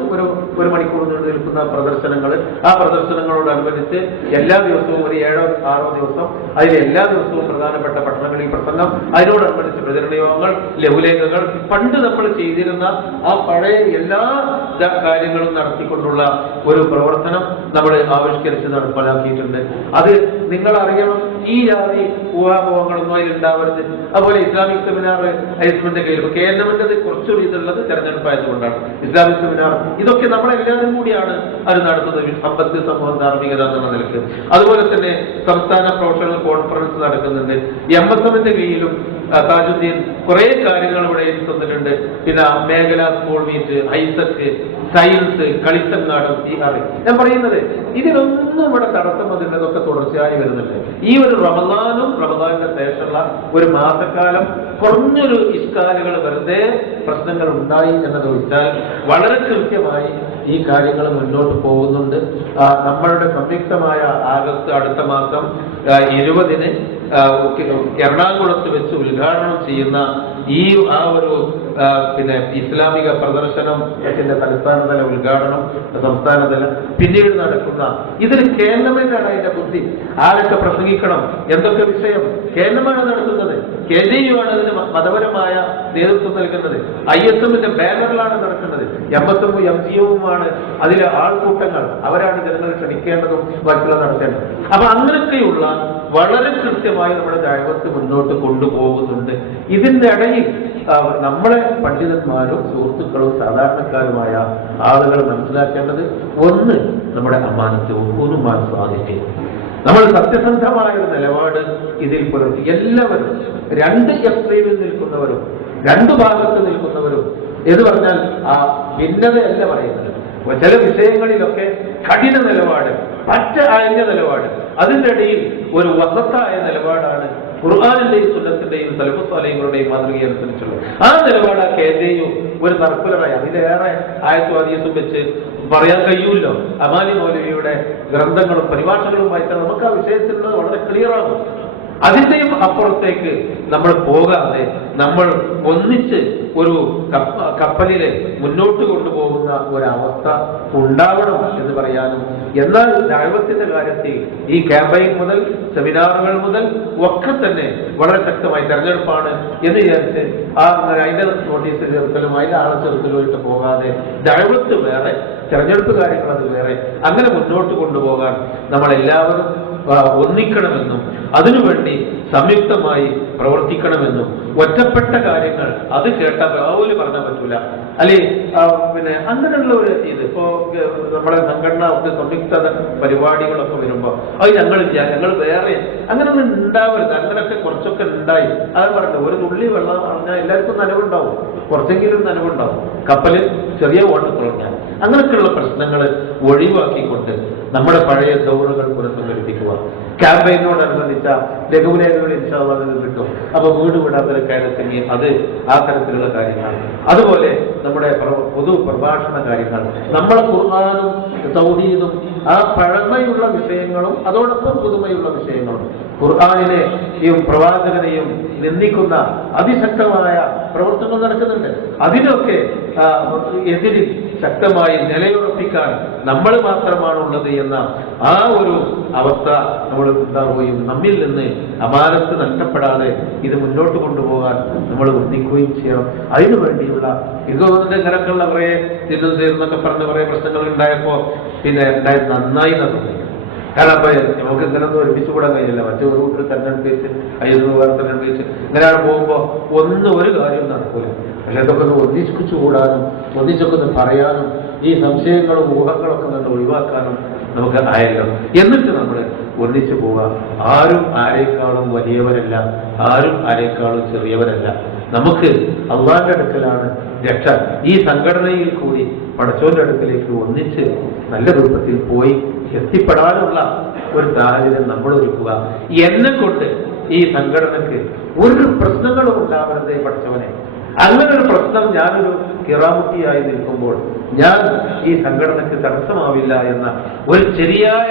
ഒരു മണിക്കൂർ നീണ്ടു നിൽക്കുന്ന പ്രദർശനങ്ങൾ, ആ പ്രദർശനങ്ങളോടനുബന്ധിച്ച് എല്ലാ ദിവസവും ഒരു 7-6 ദിവസം അതിൽ എല്ലാ ദിവസവും പ്രധാനപ്പെട്ട പട്ടണങ്ങളിൽ പ്രസംഗം, അതിനോടനുബന്ധിച്ച് പ്രചരണ യോഗങ്ങൾ, ലഘുലേഖകൾ, പണ്ട് നമ്മൾ ചെയ്തിരുന്ന ആ പഴയ എല്ലാ കാര്യങ്ങളും നടത്തിക്കൊണ്ടുള്ള ഒരു പ്രവർത്തനം നമ്മൾ ആവിഷ്കരിച്ച് നടപ്പാക്കിയിട്ടുണ്ട്. അത് നിങ്ങൾ അറിയണം, ഈ ജാതി ഊഹാപോഹങ്ങളൊന്നും അതിലുണ്ടാവരുത്. അതുപോലെ ഇസ്ലാമിക് സെമിനാർ ഐഎസ്എമ്മിന്റെ കയ്യിൽ KNMന്റേത് കുറച്ചൊരു ഇതുള്ളത് തെരഞ്ഞെടുപ്പായതുകൊണ്ടാണ് ഇസ്ലാമിക് സെമിനാർ ഇതൊക്കെ നമ്മളെല്ലാവരും കൂടിയാണ് അത് നടത്തുന്നത്. സമ്പത്ത്, സമൂഹം, ധാർമ്മികത എന്ന നിലക്ക്. അതുപോലെ തന്നെ സംസ്ഥാന പ്രൊഫഷണൽ കോൺഫറൻസ് നടക്കുന്നുണ്ട്. MSMന്റെ കീഴിലും താജുദ്ദീൻ കുറെ കാര്യങ്ങൾ ഇവിടെ തന്നിട്ടുണ്ട്. പിന്നെ മേഖലാ സ്കൂൾ മീറ്റ്, ഹൈസക്ക്, സയൻസ്, കളിത്തങ്ങാടം, ഞാൻ പറയുന്നത് ഇതിനൊന്നും ഇവിടെ തടസ്സം വന്നിട്ടതൊക്കെ തുടർച്ചയായി വരുന്നുണ്ട്. ഈ ഒരു റമദാനിന്റെ ശേഷമുള്ള ഒരു മാസക്കാലം കുറഞ്ഞൊരു ഇഷ്കാലുകൾ വെറുതെ പ്രശ്നങ്ങൾ ഉണ്ടായി എന്നത് വെച്ചാൽ വളരെ കൃത്യമായി ഈ കാര്യങ്ങൾ മുന്നോട്ട് പോകുന്നുണ്ട്. നമ്മളുടെ സംയുക്തമായ അടുത്ത മാസം 20-ന് എറണാകുളത്ത് വെച്ച് ഉദ്ഘാടനം ചെയ്യുന്ന ആ ഒരു പിന്നെ ഇസ്ലാമിക പ്രദർശനത്തിന്റെ തലസ്ഥാനതല ഉദ്ഘാടനം, സംസ്ഥാനതല പിന്നീട് നടക്കുന്ന ഇതിൽ കേരളമേറ്റാണ് അതിന്റെ ബുദ്ധി. ആരൊക്കെ പ്രസംഗിക്കണം, എന്തൊക്കെ വിഷയം കേരളമാണ് നടത്തുന്നത്. KJU ആണ് അതിന് മതപരമായ നേതൃത്വം നൽകുന്നത്. ISMന്റെ ബാനറിലാണ് നടക്കുന്നത്. MSM MGMവുമാണ് അതിലെ ആൾക്കൂട്ടങ്ങൾ. അവരാണ് ജനങ്ങളെ ക്ഷണിക്കേണ്ടതും ബാക്കിയുള്ള നടത്തേണ്ടത്. അപ്പൊ അങ്ങനെയൊക്കെയുള്ള വളരെ കൃത്യമായി നമ്മുടെ ദഅവത്ത് മുന്നോട്ട് കൊണ്ടുപോകുന്നുണ്ട്. ഇതിന്റെ ഇടയിൽ നമ്മളെ പണ്ഡിതന്മാരും സുഹൃത്തുക്കളും സാധാരണക്കാരുമായ ആളുകൾ മനസ്സിലാക്കേണ്ടത് ഒന്ന്, നമ്മുടെ അമാനത്ത് ഒന്നുമാൻ സാധിക്കും. നമ്മൾ സത്യസന്ധമായ ഒരു നിലപാട് ഇതിൽ പുലർത്തി എല്ലാവരും, 2 എക്സ്ട്രീമിൽ നിൽക്കുന്നവരും 2 ഭാഗത്ത് നിൽക്കുന്നവരും എന്ന് പറഞ്ഞാൽ ആ ഭിന്നതയല്ല പറയുന്നത്. ചില വിഷയങ്ങളിലൊക്കെ കഠിന നിലപാട്, പറ്റ അയഞ്ഞ നിലപാട്, അതിൻ്റെ ഇടയിൽ ഒരു വസത്തായ നിലപാടാണ് ഖുർആാനിന്റെയും സുന്നത്തിന്റെയും സലഫു സ്വാലിഹീങ്ങളുടെയും മാതൃക അനുസരിച്ചുള്ള ആ നിലപാട് കേന്ദ്രീയും ഒരു സർക്കുലറായി അതിലേറെ ആയത്തും ഹദീസും വെച്ച് പറയാൻ കഴിയൂല്ലോ. അമാനി മൗലവിയുടെ ഗ്രന്ഥങ്ങളും പരിഭാഷകളും വായിച്ചാൽ നമുക്ക് ആ വിഷയത്തിൽ വളരെ ക്ലിയർ ആകും. അതിന്റെയും അപ്പുറത്തേക്ക് നമ്മൾ പോകാതെ നമ്മൾ ഒന്നിച്ച് ഒരു കപ്പലിലെ മുന്നോട്ട് കൊണ്ടുപോകുന്ന ഒരവസ്ഥ ഉണ്ടാവണം എന്ന് പറയാനും, എന്നാൽ ദഅവത്തിന്റെ കാര്യത്തിൽ ഈ ക്യാമ്പയിൻ മുതൽ സെമിനാറുകൾ മുതൽ ഒക്കെ തന്നെ വളരെ ശക്തമായി തെരഞ്ഞെടുപ്പാണ് എന്ന് വിചാരിച്ച് അതിന്റെ നോട്ടീസ് ചേർക്കലും അതിന്റെ ആളെ ചേർക്കലുമായിട്ട് പോകാതെ ദഅവത്ത് വേറെ, തെരഞ്ഞെടുപ്പ് കാര്യങ്ങൾ അത് വേറെ, അങ്ങനെ മുന്നോട്ട് കൊണ്ടുപോകാൻ നമ്മളെല്ലാവരും ഒന്നിക്കണമെന്നും അതിനുവേണ്ടി സംയുക്തമായി പ്രവർത്തിക്കണമെന്നും, ഒറ്റപ്പെട്ട കാര്യങ്ങൾ അത് കേട്ട ബാവുല് പറഞ്ഞാൽ പറ്റൂല അല്ലെ, പിന്നെ അങ്ങനെയുള്ള ഒരു ഇത് ഇപ്പോ നമ്മുടെ സംഘടന ഒക്കെ സംയുക്ത പരിപാടികളൊക്കെ വരുമ്പോ അത് ഞങ്ങൾ വേറെ അങ്ങനെ ഒന്നും ഉണ്ടാവരുത്. അങ്ങനെയൊക്കെ കുറച്ചൊക്കെ ഉണ്ടായി അത് പറഞ്ഞു. ഒരു തുള്ളി വെള്ളം പറഞ്ഞാൽ എല്ലാവർക്കും നനവുണ്ടാവും, കുറച്ചെങ്കിലും നനവുണ്ടാവും. കപ്പല് ചെറിയ ഓട്ടം തുടങ്ങാൻ അങ്ങനെയൊക്കെയുള്ള പ്രശ്നങ്ങൾ ഒഴിവാക്കിക്കൊണ്ട് നമ്മുടെ പഴയ ദൗറുകൾ പുനഃസംഘടിപ്പിക്കുക. ക്യാമ്പയിനോടനുബന്ധിച്ച ലഘുലേഖകൾ ഇൻഷാല്ലാഹ് കിട്ടും. അപ്പൊ വീട് വിടാത്ത കാര്യത്തിൽ അത് ആ തരത്തിലുള്ള കാര്യങ്ങൾ, അതുപോലെ നമ്മുടെ പൊതു പ്രഭാഷണ കാര്യങ്ങൾ, നമ്മളെ ഖുർആനും തൗഹീദും ആ പഴമയുള്ള വിഷയങ്ങളും അതോടൊപ്പം പുതുമയുള്ള വിഷയങ്ങളും, ഖുർആനിനെയും പ്രവാചകനെയും നിന്ദിക്കുന്ന അതിശക്തമായ പ്രവർത്തനം നടക്കുന്നുണ്ട്. അതിനൊക്കെ എതിരിൽ ശക്തമായി നിലയുറപ്പിക്കാൻ നമ്മൾ മാത്രമാണുള്ളത് എന്ന ആ ഒരു അവസ്ഥ നമ്മൾ ഉണ്ടാവുകയും നമ്മിൽ നിന്ന് അമാനത്ത് നഷ്ടപ്പെടാതെ ഇത് മുന്നോട്ട് കൊണ്ടുപോകാൻ നമ്മൾ ഒന്നിക്കുകയും ചെയ്യണം. അതിനു വേണ്ടിയുള്ള ഇതുകൊണ്ട് ഇങ്ങനെയൊക്കെയുള്ള കുറേ എന്നൊക്കെ പറഞ്ഞ് കുറേ പ്രശ്നങ്ങൾ ഉണ്ടായപ്പോ പിന്നെ നന്നായി നടന്നു. കാരണം അപ്പൊ നമുക്ക് ഇങ്ങനൊന്നും ഒരുമിച്ച് കൂടാൻ കഴിയില്ല. മറ്റു ഒരു കൂട്ടർ തെരഞ്ഞെടുപ്പിച്ച് അയ്യോ വേറെ തെരഞ്ഞെടുപ്പിച്ച് ഇങ്ങനെയാണ് പോകുമ്പോ ഒരു കാര്യവും നടക്കൂല. പക്ഷെ അതൊക്കെ ഒന്ന് ഒന്നിച്ചു കൂടാനും ഒന്നിച്ചൊക്കെ ഒന്ന് പറയാനും ഈ സംശയങ്ങളും ഊഹങ്ങളൊക്കെ നിന്ന് ഒഴിവാക്കാനും നമുക്ക് ആയല്ലോ. എന്നിട്ട് നമ്മൾ ഒന്നിച്ചു പോവുക. ആരും ആരേക്കാളും വലിയവരല്ല, ആരും ആരേക്കാളും ചെറിയവരല്ല. നമുക്ക് അള്ളാന്റെ അടുക്കലാണ് രക്ഷ. ഈ സംഘടനയിൽ കൂടി പടച്ചോന്റെ അടുക്കലേക്ക് ഒന്നിച്ച് നല്ല രൂപത്തിൽ പോയി എത്തിപ്പെടാനുള്ള ഒരു സാഹചര്യം നമ്മൾ ഒരുക്കുക. എന്നെ കൊണ്ട് ഈ സംഘടനക്ക് ഒരു പ്രശ്നങ്ങളും ഉണ്ടാവരുതേ പടച്ചവനെ. അങ്ങനെ ഒരു പ്രശ്നം ഞാനൊരു കിറാമുട്ടിയായി നിൽക്കുമ്പോൾ ഞാൻ ഈ സംഘടനക്ക് തടസ്സമാവില്ല എന്ന ഒരു ശരിയായ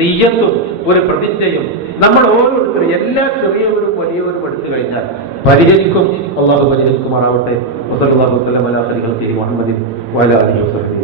നിയ്യത്തും ഒരു പ്രതിജ്ഞയും നമ്മൾ ഓരോരുത്തരും എല്ലാ ചെറിയവരും വലിയവരും എടുത്തു കഴിഞ്ഞാൽ പരിഹരിക്കും. അള്ളാഹു പരിഹരിക്കുമാറാവട്ടെ. വസല്ലല്ലാഹു അലൈഹി വസല്ലം അലാ ഖൈരിൽ ഖൽഖി മുഹമ്മദിൻ വഅലാ ആലിഹി വസല്ലം.